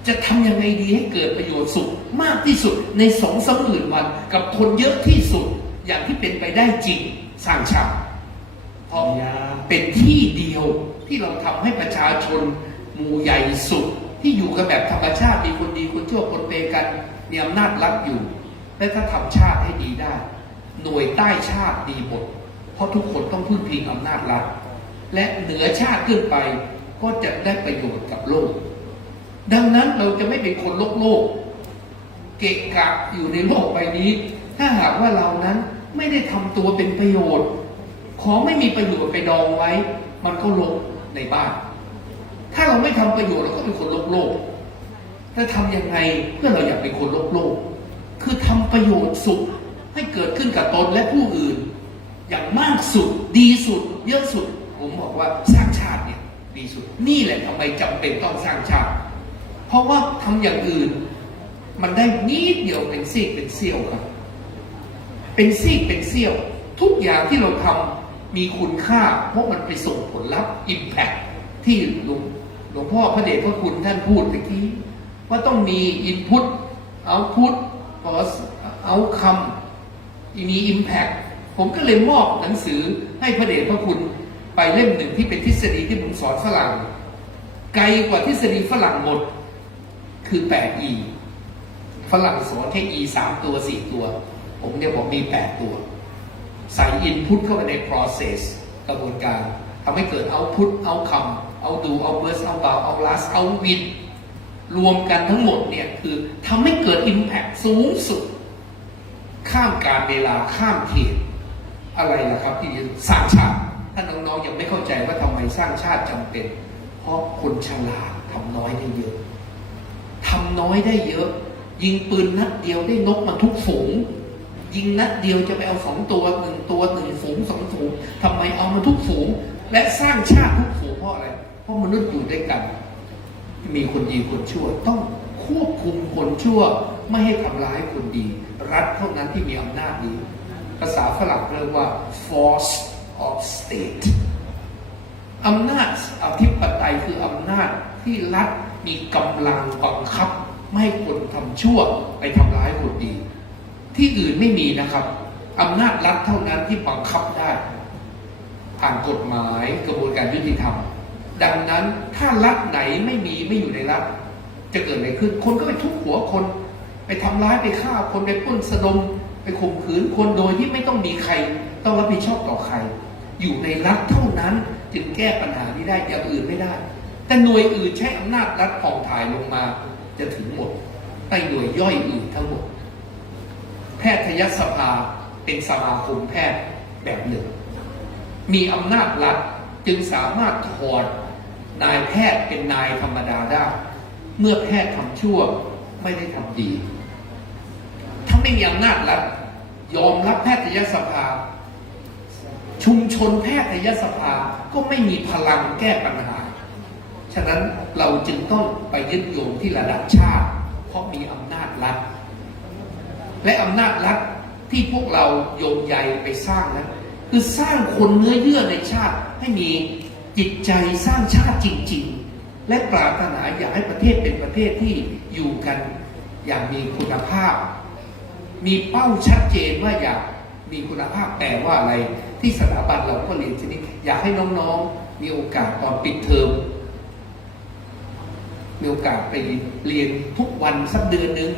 จะทำยังไงดีให้เกิดประโยชน์สุขมากที่สุดใน2-3 หมื่นวันกับคนเยอะที่สุดอย่างที่เป็นไปได้จริงสร้างชาติเพราะเป็นที่เดียวที่เราทำให้ประชาชนหมู่ใหญ่สุดที่อยู่กันแบบธรรมชาติมีคนดีคนชั่วคนเปกันมีอำนาจรัฐอยู่และถ้าทำชาติให้ดีได้หน่วยใต้ชาติดีหมดเพราะทุกคนต้องพึ่งพิงอำนาจรัฐและเหนือชาติขึ้นไปก็จะได้ประโยชน์กับโลกดังนั้นเราจะไม่เป็นคนโลกเกะกะอยู่ในโลกใบนี้ถ้าหากว่าเรานั้นไม่ได้ทำตัวเป็นประโยชน์ของไม่มีประโยชน์ไปดองไว้มันก็ลกในบ้านถ้าเราไม่ทำประโยชน์เราก็เป็นคนโลกจะทำยังไงเพื่อเราอยากเป็นคนโลกคือทำประโยชน์สุขให้เกิดขึ้นกับตนและผู้อื่นอย่างมากสุดดีสุดเยอะสุดผมบอกว่าสร้างชาติเนี่ยดีสุดนี่แหละทำไมจำเป็นต้องสร้างชาติเพราะว่าทำอย่างอื่นมันได้นิดเดียวเป็นซีกเป็นเสี้ยวครับเป็นซีกเป็นเสี้ยวทุกอย่างที่เราทำมีคุณค่าเพราะมันไปส่งผลลัพธ์ impact ที่หลวงพ่อพระเดชพระคุณท่านพูดเมื่อกี้ว่าต้องมี input output outcome มี impact ผมก็เลยมอบหนังสือให้พระเดชพระคุณไปเล่มหนึ่งที่เป็นทฤษฎีที่ผมสอนฝรั่งไกลกว่าทฤษฎีฝรั่งหมดคือ 8E ฝรั่งสอนแค่ E 3 ตัว 4 ตัวผมเนี่ยบอกมี8 ตัวใส่ input เข้าไปใน process กระบวนการทำให้เกิด output outcome outdo outburst outbound outlast outwin รวมกันทั้งหมดเนี่ยคือทำให้เกิด impact สูงสุดข้ามการเวลาข้ามเขตอะไรล่ะครับที่สร้างชาติถ้าน้องๆยังไม่เข้าใจว่าทำไมสร้างชาติจำเป็นเพราะคนฉลาดทำน้อยได้เยอะทำน้อยได้เยอะยิงปืนนัดเดียวได้นกมาทุกฝูงยิงนัดเดียวจะไปเอา2 ตัว1 ตัว1 ฝูง 2 ฝูงทำไมเอามาทุกฝูงและสร้างชาติทุกฝูงเพราะอะไรเพราะมนุษย์อยู่ด้วยกันมีคนดีคนชั่วต้องควบคุมคนชั่วไม่ให้ทำร้ายคนดีรัฐเท่านั้นที่มีอำนาจนี้ภาษาฝรั่งเรียกว่า force of state อำนาจอธิปไตยคืออำนาจที่รัฐมีกำลังบังคับไม่ให้คนทำชั่วไปทำร้ายคนดีที่อื่นไม่มีนะครับอำนาจรัฐเท่านั้นที่บังคับได้ผ่านกฎหมายกระบวนการยุติธรรมดังนั้นถ้ารัฐไหนไม่อยู่ในรัฐจะเกิดอะไรขึ้นคนก็ไปทุบหัวคนไปทำร้ายไปฆ่าคนไปปล้นสะดมไปข่มขืนคนโดยที่ไม่ต้องมีใครต้องรับผิดชอบต่อใครอยู่ในรัฐเท่านั้นจึงแก้ปัญหานี้ได้อย่างอื่นไม่ได้แต่หน่วยอื่นใช้อำนาจรัฐผ่องถ่ายลงมาจะถึงหมดไปหน่วยย่อยอื่นทั้งหมดแพทยสภาเป็นสมาคมแพทย์แบบหนึ่งมีอำนาจรัฐจึงสามารถถอดนายแพทย์เป็นนายธรรมดาได้เมื่อแพทย์ทำชั่วไม่ได้ทำดีถ้าไม่มีอำนาจรัฐยอมรับแพทยสภาชุมชนแพทยสภาก็ไม่มีพลังแก้ปัญหาฉะนั้นเราจึงต้องไปยึดโยงที่ระดับชาติเพราะมีอำนาจรัฐและอำนาจรัฐที่พวกเราโยงใยไปสร้างนั้นคือสร้างคนเนื้อเยื่อในชาติให้มีจิตใจสร้างชาติจริงๆและปรารถนาอยากให้ประเทศเป็นประเทศที่อยู่กันอย่างมีคุณภาพมีเป้าชัดเจนว่าอยากมีคุณภาพแปลว่าอะไรที่สถาบันเราก็เรียนชนิดอยากให้น้องๆมีโอกาสตอนปิดเทอมมีโอกาสไปเรียนทุกวันสักเดือนนึง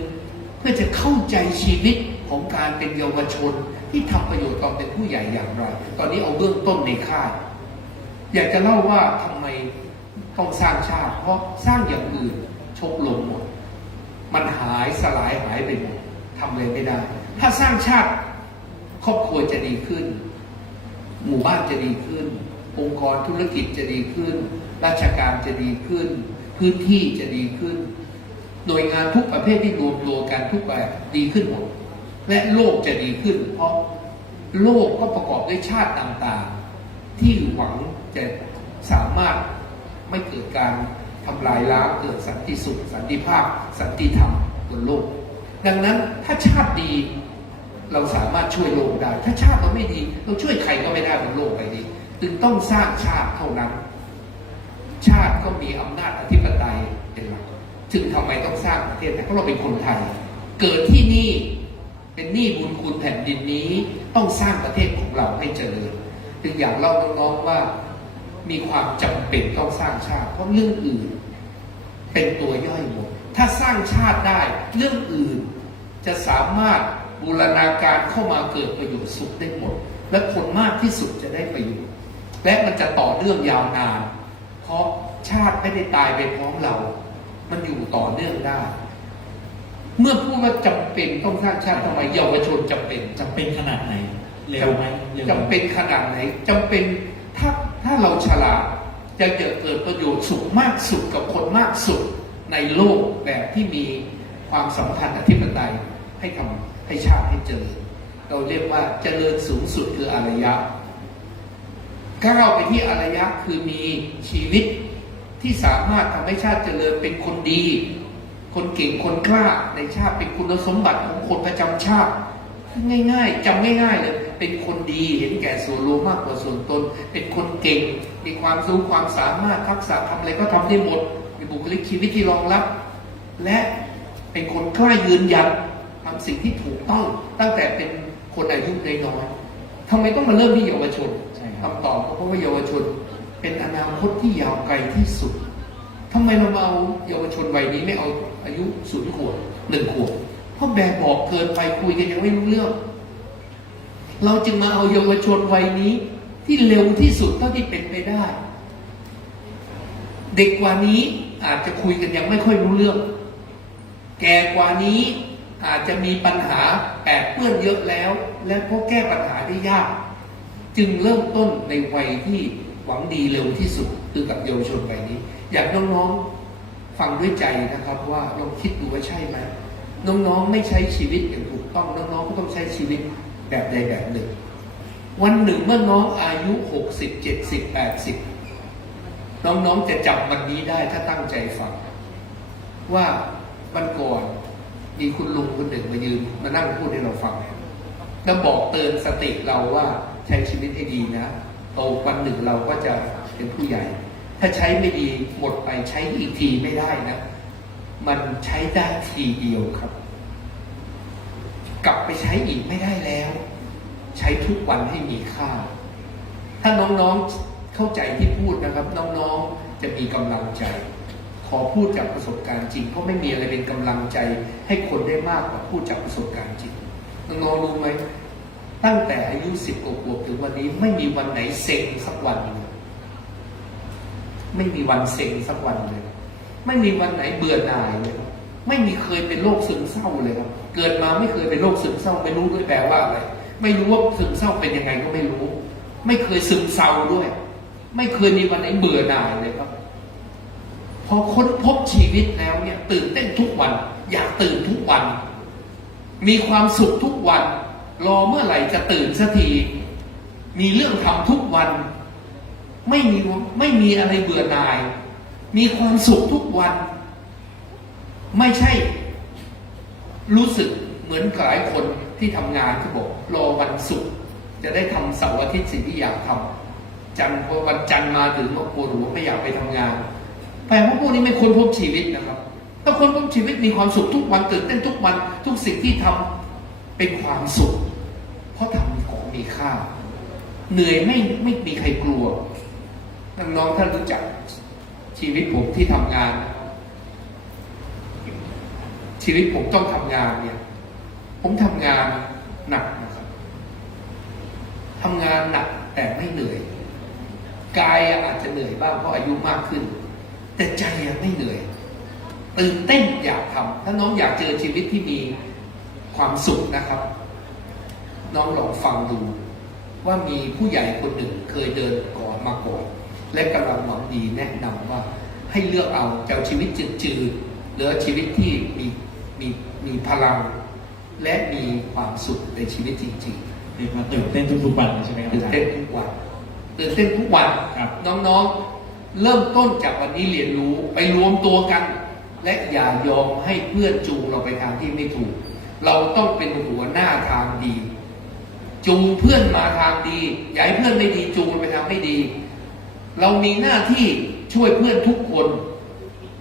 เพื่อจะเข้าใจชีวิตของการเป็นเยาวชนที่ทำประโยชน์ตอนเป็นผู้ใหญ่อย่างไรตอนนี้เอาเบื้องต้นในค่ายอยากจะเล่าว่าทำไมต้องสร้างชาติเพราะสร้างอย่างอื่นชกลงหมดมันหายสลายหายไปหมดทำเลยไม่ได้ถ้าสร้างชาติครอบครัวจะดีขึ้นหมู่บ้านจะดีขึ้น องค์กรธุรกิจจะดีขึ้น ราชการจะดีขึ้น พื้นที่จะดีขึ้น หน่วยงานทุกประเภทที่รวมตัวกันทุกแบบดีขึ้นหมด และโลกจะดีขึ้น เพราะโลกก็ประกอบด้วยชาติต่างๆ ที่หวังจะสามารถไม่เกิดการทำลายล้างเกิดสันติสุขสันติภาพสันติธรรมบนโลก ดังนั้นถ้าชาติดีเราสามารถช่วยโลกได้ ถ้าชาติเราไม่ดีเราช่วยใครก็ไม่ได้บนโลกใบนี้จึงต้องสร้างชาติเท่านั้น ชาติก็มีอำนาจอธิปไตยเป็นหลักจึงทำไมต้องสร้างประเทศเพราะเราเป็นคนไทยเกิดที่นี่เป็นหนี้บุญคุณแผ่นดินนี้ต้องสร้างประเทศของเราให้เจริญจึงอยากเล่าน้องๆว่ามีความจำเป็นต้องสร้างชาติเพราะเรื่องอื่นเป็นตัวย่อยหมดถ้าสร้างชาติได้เรื่องอื่นจะสามารถบูรณาการเข้ามาเกิดประโยชน์สุขได้หมดและคนมากที่สุดจะได้ประโยชน์และมันจะต่อเนื่องยาวนานเพราะชาติไม่ได้ตายไปพร้อมเรามันอยู่ต่อเนื่องได้เมื่อพูดว่าจำเป็นต้องสร้างชาติทำไมเยาวชนจำเป็นขนาดไหนเร็วไหมจำเป็นขนาดไหนจำเป็นถ้าเราฉลาดจะเกิดประโยชน์สุขมากสุดกับคนมากสุดในโลกแบบที่มีความสัมพันธ์อธิปไตยให้ชาติให้เจริญเราเรียกว่าเจริญสูงสุดคืออารยะก้าวไปที่อารยะคือมีชีวิตที่สามารถทำให้ชาติเจริญเป็นคนดีคนเก่งคนกล้าในชาติเป็นคุณสมบัติของคนประจำชาติง่ายๆจำง่ายๆเลยเป็นคนดีเห็นแก่ส่วนรวมมากกว่าส่วนตนเป็นคนเก่งมีความรู้ความสามารถทักษะทำอะไรก็ทำได้หมดมีบุคลิกชีวิตที่รองรับและเป็นคนกล้ายืนหยัดทำสิ่งที่ถูกต้องตั้งแต่เป็นคนอายุน้อยๆทำไมต้องมาเริ่มที่เยาวชนคำตอบเพราะว่าเยาวชนเป็นอนาคตที่ยาวไกลที่สุดทำไมเราเอาเยาวชนวัยนี้ไม่เอาอายุ0 ขวบ1 ขวบเพราะแบบบอกเกินไปคุยกันยังไม่รู้เรื่องเราจึงมาเอาเยาวชนวัยนี้ที่เร็วที่สุดเท่าที่เป็นไปได้เด็กกว่านี้อาจจะคุยกันยังไม่ค่อยรู้เรื่องแก่กว่านี้อาจจะมีปัญหาแปดเปื้อนเยอะแล้วและก็แก้ปัญหาได้ยากจึงเริ่มต้นในวัยที่หวังดีเร็วที่สุดคือกับเยาวชนวัยนี้อยากน้องๆฟังด้วยใจนะครับว่าลองคิดดูว่าใช่ไหมน้องๆไม่ใช้ชีวิตอย่างถูกต้องน้องๆก็ต้องใช้ชีวิตแบบใดแบบหนึ่งวันหนึ่งเมื่อน้องอายุ60 70 80น้องๆจะจำวันนี้ได้ถ้าตั้งใจฟังว่าวันก่อนมีคุณลุงคนหนึ่งมายืนมานั่งพูดให้เราฟังแล้วบอกเตือนสติเราว่าใช้ชีวิตให้ดีนะโตวันหนึ่งเราก็จะเป็นผู้ใหญ่ถ้าใช้ไม่ดีหมดไปใช้อีกทีไม่ได้นะมันใช้ได้ทีเดียวครับกลับไปใช้อีกไม่ได้แล้วใช้ทุกวันให้มีค่าถ้าน้องๆเข้าใจที่พูดนะครับน้องๆจะมีกำลังใจขอพูดจากประสบการณ์จริงเพราะไม่มีอะไรเป็นกำลังใจให้คนได้มากกว่าพูดจากประสบการณ์จริงน้องๆรู้ไหมตั้งแต่อายุ10 กว่าขวบถึงวันนี้ไม่มีวันไหนเซ็งสักวันเลยไม่มีวันเซ็งสักวันเลยไม่มีวันไหนเบื่อหน่ายเลยไม่มีเคยเป็นโรคซึมเศร้าเลยครับเกิดมาไม่เคยเป็นโรคซึมเศร้าไม่รู้ด้วยแปลว่าอะไรไม่รู้ว่าซึมเศร้าเป็นยังไงก็ไม่รู้ไม่เคยซึมเศร้าด้วยไม่เคยมีวันไหนเบื่อหน่ายเลยครับพอค้นพบชีวิตแล้วเนี่ยตื่นเต้นทุกวันอยากตื่นทุกวันมีความสุขทุกวันรอเมื่อไหร่จะตื่นสักทีมีเรื่องทำทุกวันไม่มีอะไรเบื่อหน่ายมีความสุขทุกวันไม่ใช่รู้สึกเหมือนหลายคนที่ทำงานที่บอกรอวันศุกร์จะได้ทำเสาร์อาทิตย์สิ่งที่อยากทำจันทร์พอวันจันทร์มาถึงก็ปวดหัวไม่อยากไปทำงานแปลว่าพวกนี้ไม่ค้นพบชีวิตนะครับถ้าค้นพบชีวิตมีความสุขทุกวันตื่นเต้นทุกวันทุกสิ่งที่ทำเป็นความสุขเพราะทำของมีค่าเหนื่อยไม่มีใครกลัวน้องๆถ้ารู้จักชีวิตผมที่ทำงานชีวิตผมต้องทำงานเนี่ยผมทำงานหนักนะครับทำงานหนักแต่ไม่เหนื่อยกายอาจจะเหนื่อยบ้างเพราะอายุมากขึ้นแต่ใจไม่เหนื่อยตื่นเต้นอยากทำถ้าน้องอยากเจอชีวิตที่มีความสุขนะครับน้องลองฟังดูว่ามีผู้ใหญ่คนหนึ่งเคยเดินก่อน มาก่อนและกำลังหวังดีแนะนำว่าให้เลือกเอาจากชีวิตจืดๆหรือชีวิตที่มีพลังและมีความสุขในชีวิตจริงๆ เรียกว่าตื่นเต้นทุกๆวันใช่ไหมครับ ตื่นเต้นทุกวันตื่นเต้นทุกวัน ครับ น้องๆเริ่มต้นจากวันนี้เรียนรู้ไปรวมตัวกัน และอย่ายอมให้เพื่อนจูงเราไปทางที่ไม่ถูก เราต้องเป็นหัวหน้าทางดี จูงเพื่อนมาทางดีอย่าให้เพื่อนไม่ดีจูงไปทางไม่ดี เรามีหน้าที่ช่วยเพื่อนทุกคน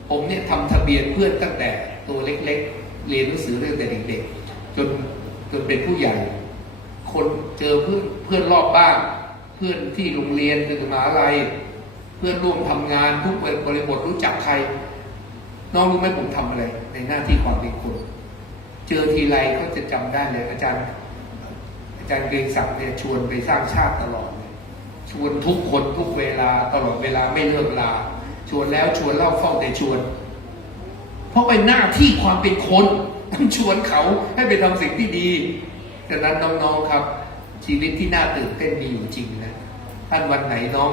ผมเนี่ยทำทะเบียนเพื่อนตั้งแต่ตัวเล็กๆเรียนหนังสือตั้งแต่เด็กๆจนเป็นผู้ใหญ่ คนเจอเพื่อนรอบบ้านเพื่อนที่โรงเรียนหรือมหาลัยเพื่อนร่วมทำงานทุกบริบทรู้จักใครน้องรู้ไหมผมทำอะไรในหน้าที่ความเป็นคนเจอทีไรก็จะจำได้เลยอาจารย์เกรียงศักดิ์เนี่ยชวนไปสร้างชาติตลอดชวนทุกคนทุกเวลาตลอดเวลาไม่เลิกลาชวนแล้วชวนเล่าเฝ้าแต่ชวนเพราะเป็นหน้าที่ความเป็นคนต้องชวนเขาให้ไปทำสิ่งที่ดีดังนั้นน้องๆครับชีวิตที่น่าตื่นเต้นมีอยู่จริงนะท่านวันไหนน้อง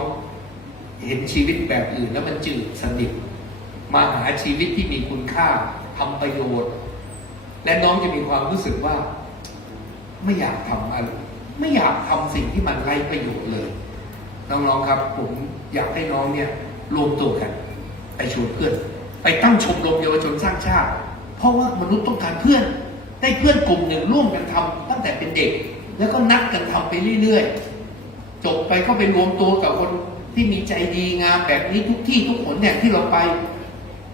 เห็นชีวิตแบบอื่นแล้วมันจืดสนิทมาหาชีวิตที่มีคุณค่าทำประโยชน์และน้องจะมีความรู้สึกว่าไม่อยากทำอะไรไม่อยากทำสิ่งที่มันไร้ประโยชน์เลยน้องๆครับผมอยากให้น้องเนี่ยรวมตัวกันไปชวนเพื่อนไปตั้งชมรมเยาวชนสร้างชาติเพราะว่ามนุษย์ต้องการเพื่อนได้เพื่อนกลุ่มหนึ่งร่วมกันทำตั้งแต่เป็นเด็กแล้วก็นัดกันทำไปเรื่อยๆจบไปก็ไปรวมตัวกับคนที่มีใจดีงามแบบนี้ทุกที่ทุกหนเนี่ยที่เราไป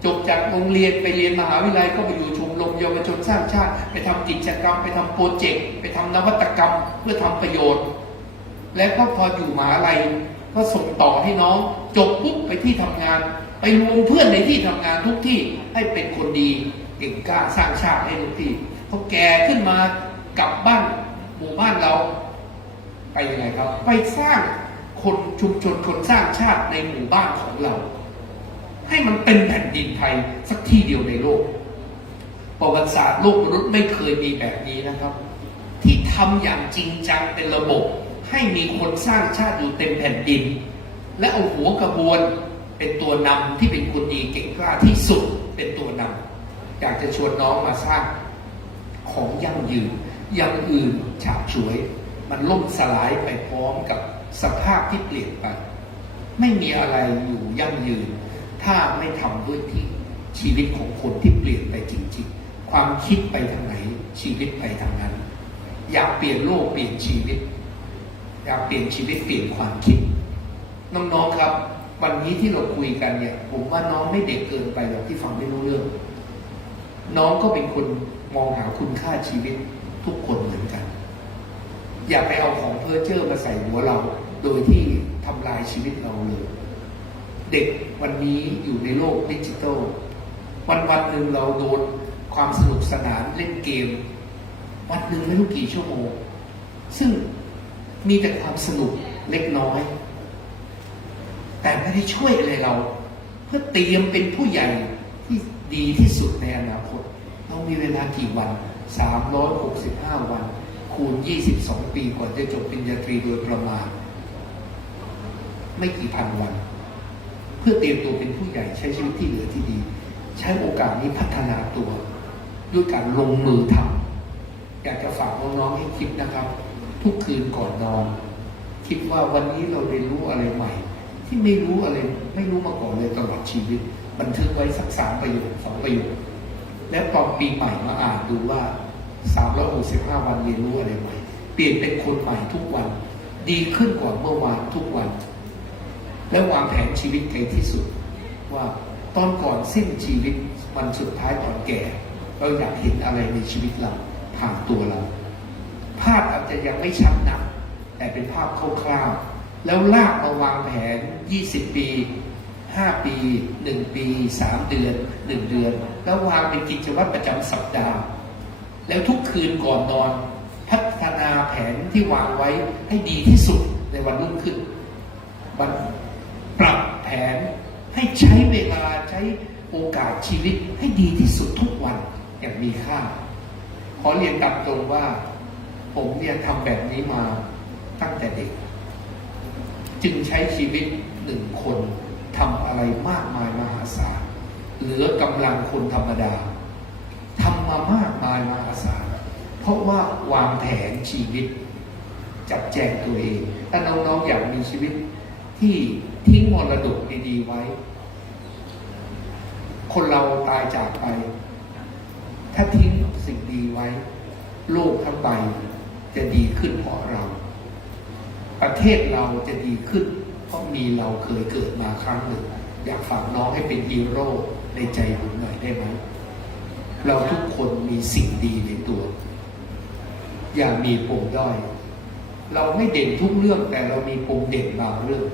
จบจากโรงเรียนไปเรียนมหาวิทยาลัยก็ไปอยู่ชมรมเยาวชนสร้างชาติไปทำกิจกรรมไปทำโปรเจกต์ไปทำนวัตกรรมเพื่อทำประโยชน์และก็พออยู่มหาวิทยาลัยก็ส่งต่อให้น้องจบปุ๊บไปที่ทำงานไปรวมเพื่อนในที่ทำงานทุกที่ให้เป็นคนดีเก่งกล้าสร้างชาติให้ทุกที่พอแก่ขึ้นมากลับบ้านหมู่บ้านเราไปยังไงครับไปสร้างคนชุมชนคนสร้างชาติในหมู่บ้านของเราให้มันเป็นแผ่นดินไทยสักที่เดียวในโลกประวัติศาสตร์โลกมนุษย์ไม่เคยมีแบบนี้นะครับที่ทำอย่างจริงจังเป็นระบบให้มีคนสร้างชาติอยู่เต็มแผ่นดินและเอาหัวกระบวนเป็นตัวนำที่เป็นคนดีเก่งกล้าที่สุดเป็นตัวนำอยากจะชวนน้องมาสร้างของยั่งยืนอย่างอื่นฉาบฉวยมันล่มสลายไปพร้อมกับสภาพที่เปลี่ยนไปไม่มีอะไรอยู่ยั่งยืนถ้าไม่ทำด้วยที่ชีวิตของคนที่เปลี่ยนไปจริงๆความคิดไปทางไหนชีวิตไปทางนั้นอยากเปลี่ยนโลกเปลี่ยนชีวิตอยากเปลี่ยนชีวิตเปลี่ยนความคิดน้องๆครับวันนี้ที่เราคุยกันเนี่ยผมว่าน้องไม่เด็กเกินไปหรอกที่ฟังไม่รู้เรื่องน้องก็เป็นคนมองหาคุณค่าชีวิตทุกคนเหมือนกันอย่าไปเอาของเพ้อเจ้อมาใส่หัวเราโดยที่ทำลายชีวิตเราเลยเด็กวันนี้อยู่ในโลกดิจิทัลวันหนึ่งเราโดนความสนุกสนานเล่นเกมวันหนึ่งไม่รู้กี่ชั่วโมงซึ่งมีแต่ความสนุกเล็กน้อยแต่ไม่ได้ช่วยอะไรเราเพื่อเตรียมเป็นผู้ใหญ่ที่ดีที่สุดในอนาคตเรามีเวลากี่วัน365วันคูณ22ปีก่อนจะจบปริญญาตรีโดยประมาณไม่กี่พันวันเพื่อเตรียมตัวเป็นผู้ใหญ่ใช้ชีวิตที่เหลือที่ดีใช้โอกาสนี้พัฒนาตัวด้วยการลงมือทำอยากจะฝากน้องๆให้คิดนะครับทุกคืนก่อนนอนคิดว่าวันนี้เราเรียนรู้อะไรใหม่ที่ไม่รู้มาก่อนเลยตลอดชีวิตบันทึกไว้สัก3 ประโยค 2 ประโยคและตอนปีใหม่มาอ่านดูว่า365 วันเรียนรู้อะไรใหม่เปลี่ยนเป็นคนใหม่ทุกวันดีขึ้นกว่าเมื่อวานทุกวันและวางแผนชีวิตไกลที่สุดว่าตอนก่อนสิ้นชีวิตวันสุดท้ายตอนแก่เราอยากเห็นอะไรในชีวิตเราผ่านตัวเราภาพอาจจะยังไม่ชัดนักแต่เป็นภาพคร่าวๆแล้วลากมาวางแผน20 ปี5 ปี1 ปี3 เดือน1 เดือนแล้ววางเป็นกิจวัตรประจำสัปดาห์แล้วทุกคืนก่อนนอนพัฒนาแผนที่วางไว้ให้ดีที่สุดในวันรุ่งขึ้นปรับแผนให้ใช้เวลาใช้โอกาสชีวิตให้ดีที่สุดทุกวันอย่างมีค่าขอเรียนตามตรงว่าผมเนี่ยทำแบบนี้มาตั้งแต่เด็ก จึงใช้ชีวิตหนึ่งคนทำอะไรมากมายมหาศาลเหลือกำลังคนธรรมดาทำมามากมายมหาศาลเพราะว่าวางแผนชีวิตจัดแจงตัวเองถ้าน้องๆอยากมีชีวิตที่ทิ้งมรดกดีๆไว้ คนเราตายจากไป ถ้าทิ้งสิ่งดีไว้ โลกทั้งใบจะดีขึ้นเพราะเรา ประเทศเราจะดีขึ้นเพราะมีเราเคยเกิดมาครั้งหนึ่ง อยากฝากน้องให้เป็นฮีโร่ในใจผมหน่อยได้ไหมเราทุกคนมีสิ่งดีในตัว อย่ามีปมด้อย เราไม่เด่นทุกเรื่องแต่เรามีปมเด่นบางเรื่อง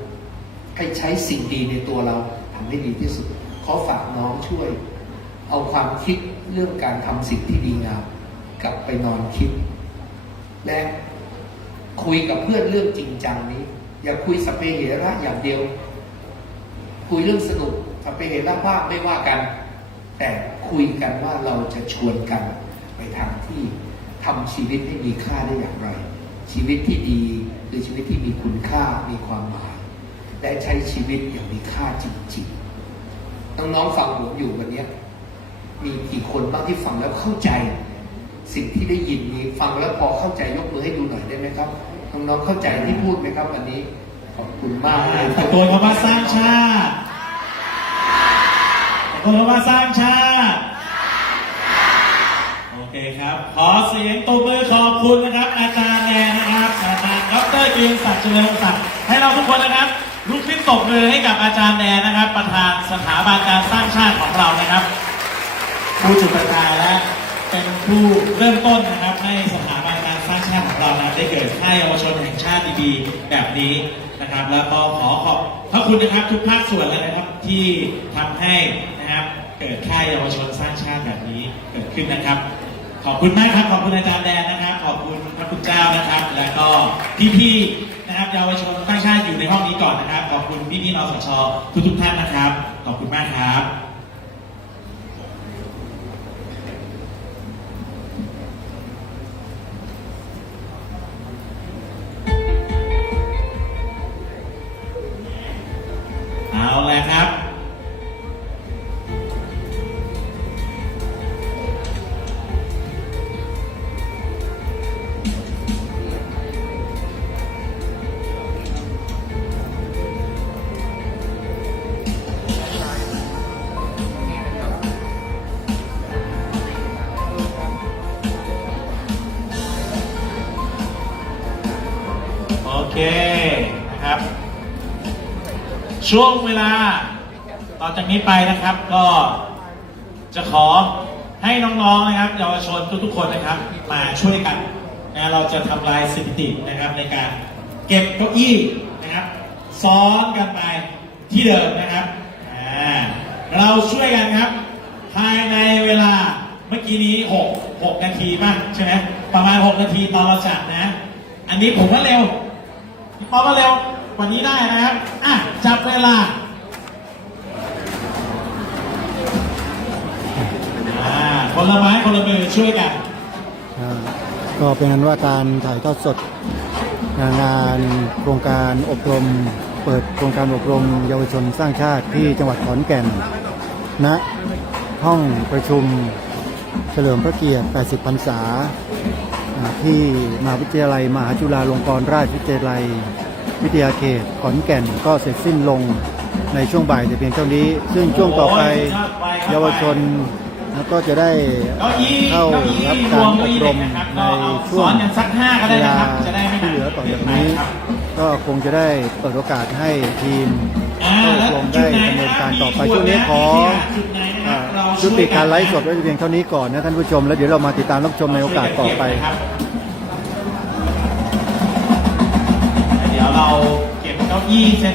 ให้ใช้สิ่งดีในตัวเราทำให้ดีที่สุดขอฝากน้องช่วย เอาความคิดเรื่องการทำสิ่งที่ดีงามกลับไปนอนคิด และคุยกับเพื่อนเรื่องจริงจังนี้ อย่าคุยสัพเพเหระอย่างเดียว คุยเรื่องสนุกสัพเพเหระบ้างไม่ว่ากัน แต่คุยกันว่าเราจะชวนกันไปทางที่ทำชีวิตให้มีค่าได้อย่างไร ชีวิตที่ดีคือชีวิตที่มีคุณค่ามีความหมายและใช้ชีวิตอย่างมีค่าจริงๆน้องๆฟังผมอยู่วันนี้มีกี่คนบ้างที่ฟังแล้วเข้าใจสิ่งที่ได้ยินนี้ฟังแล้วพอเข้าใจยกมือให้ดูหน่อยได้ไหมครับน้องๆเข้าใจที่พูดไหมครับวันนี้ขอบคุณมากเลย ตะโกนคำว่าสร้างชาติตะโกนคำว่าสร้างชาติโอเคครับขอเสียงตบมือขอบคุณนะครับอาจารย์แนนนะครับอาจารย์ดร.เกรียงศักดิ์เจริญศักดิ์ให้เราทุกคนนะครับลุกขึ้นตบมือให้กับอาจารย์แนนนะครับประธานสถาบันการสร้างชาติของเรานะครับผู้จุดประกายและเป็นผู้เริ่มต้นนะครับให้สถาบันการสร้างชาติของเรานะได้เกิดค่ายเยาวชนแห่งชาติดีๆแบบนี้นะครับแล้วก็ขอขอบพระคุณนะครับทุกภาคส่วนเลยนะครับที่ทำให้นะครับเกิดค่ายเยาวชนสร้างชาติแบบนี้เกิดขึ้นนะครับขอบคุณมากครับขอบคุณอาจารย์แดนนะครับขอบคุณพระคุณเจ้านะครับแล้วก็พี่ๆนะครับเยาวชนสร้างชาติอยู่ในห้องนี้ก่อนนะครับขอบคุณพี่ๆนสช.ทุกท่านนะครับขอบคุณมากครับเอาละครับโอเคนะครับช่วงเวลาต่อจากนี้ไปนะครับก็จะขอให้น้องๆนะครับเยาวชนทุกๆคนนะครับมาช่วยกันนะเราจะทำลายสถิตินะครับในการเก็บเก้าอี้นะครับซ้อนกันไปที่เดิมนะครับเราช่วยกันครับภายในเวลาเมื่อกี้นี้6 นาทีป่ะใช่ไหมประมาณ6 นาทีตอนเราจัดนะอันนี้ผมว่าเร็วพอมาเร็วกว่านี้ได้นะครับจับเวลาคนละไม้คนละมือช่วยกันก็เป็นนั้นว่าการถ่ายทอดสดงานโครงการอบรมเปิดโครงการอบรมเยาวชนสร้างชาติที่จังหวัดขอนแก่นณห้องประชุมเฉลิมพระเกียรติ 80 พรรษาที่มหาวิทยาลัยมหาจุฬาลงกรณราชวิทยาลัยวิทยาเขตขอนแก่นก็เสร็จสิ้นลงในช่วงบ่ายแต่เพียงเท่านี้ซึ่งช่วงต่อไปเยาวชนก็จะได้เข้ารับการอบรมในช่วงเวลาที่เหลือต่อจากนี้ก็คงจะได้เปิดโอกาสให้ทีมเข้าอบรมได้ดำเนินการต่อไปช่วงนี้ขอยุติการไลฟ์สดไว้เพียงเท่านี้ก่อนนะท่านผู้ชมแล้วเดี๋ยวเรามาติดตามรับชมในโอกาสต่อไปเดี๋ยวเราเก็บเก้าอี้เซต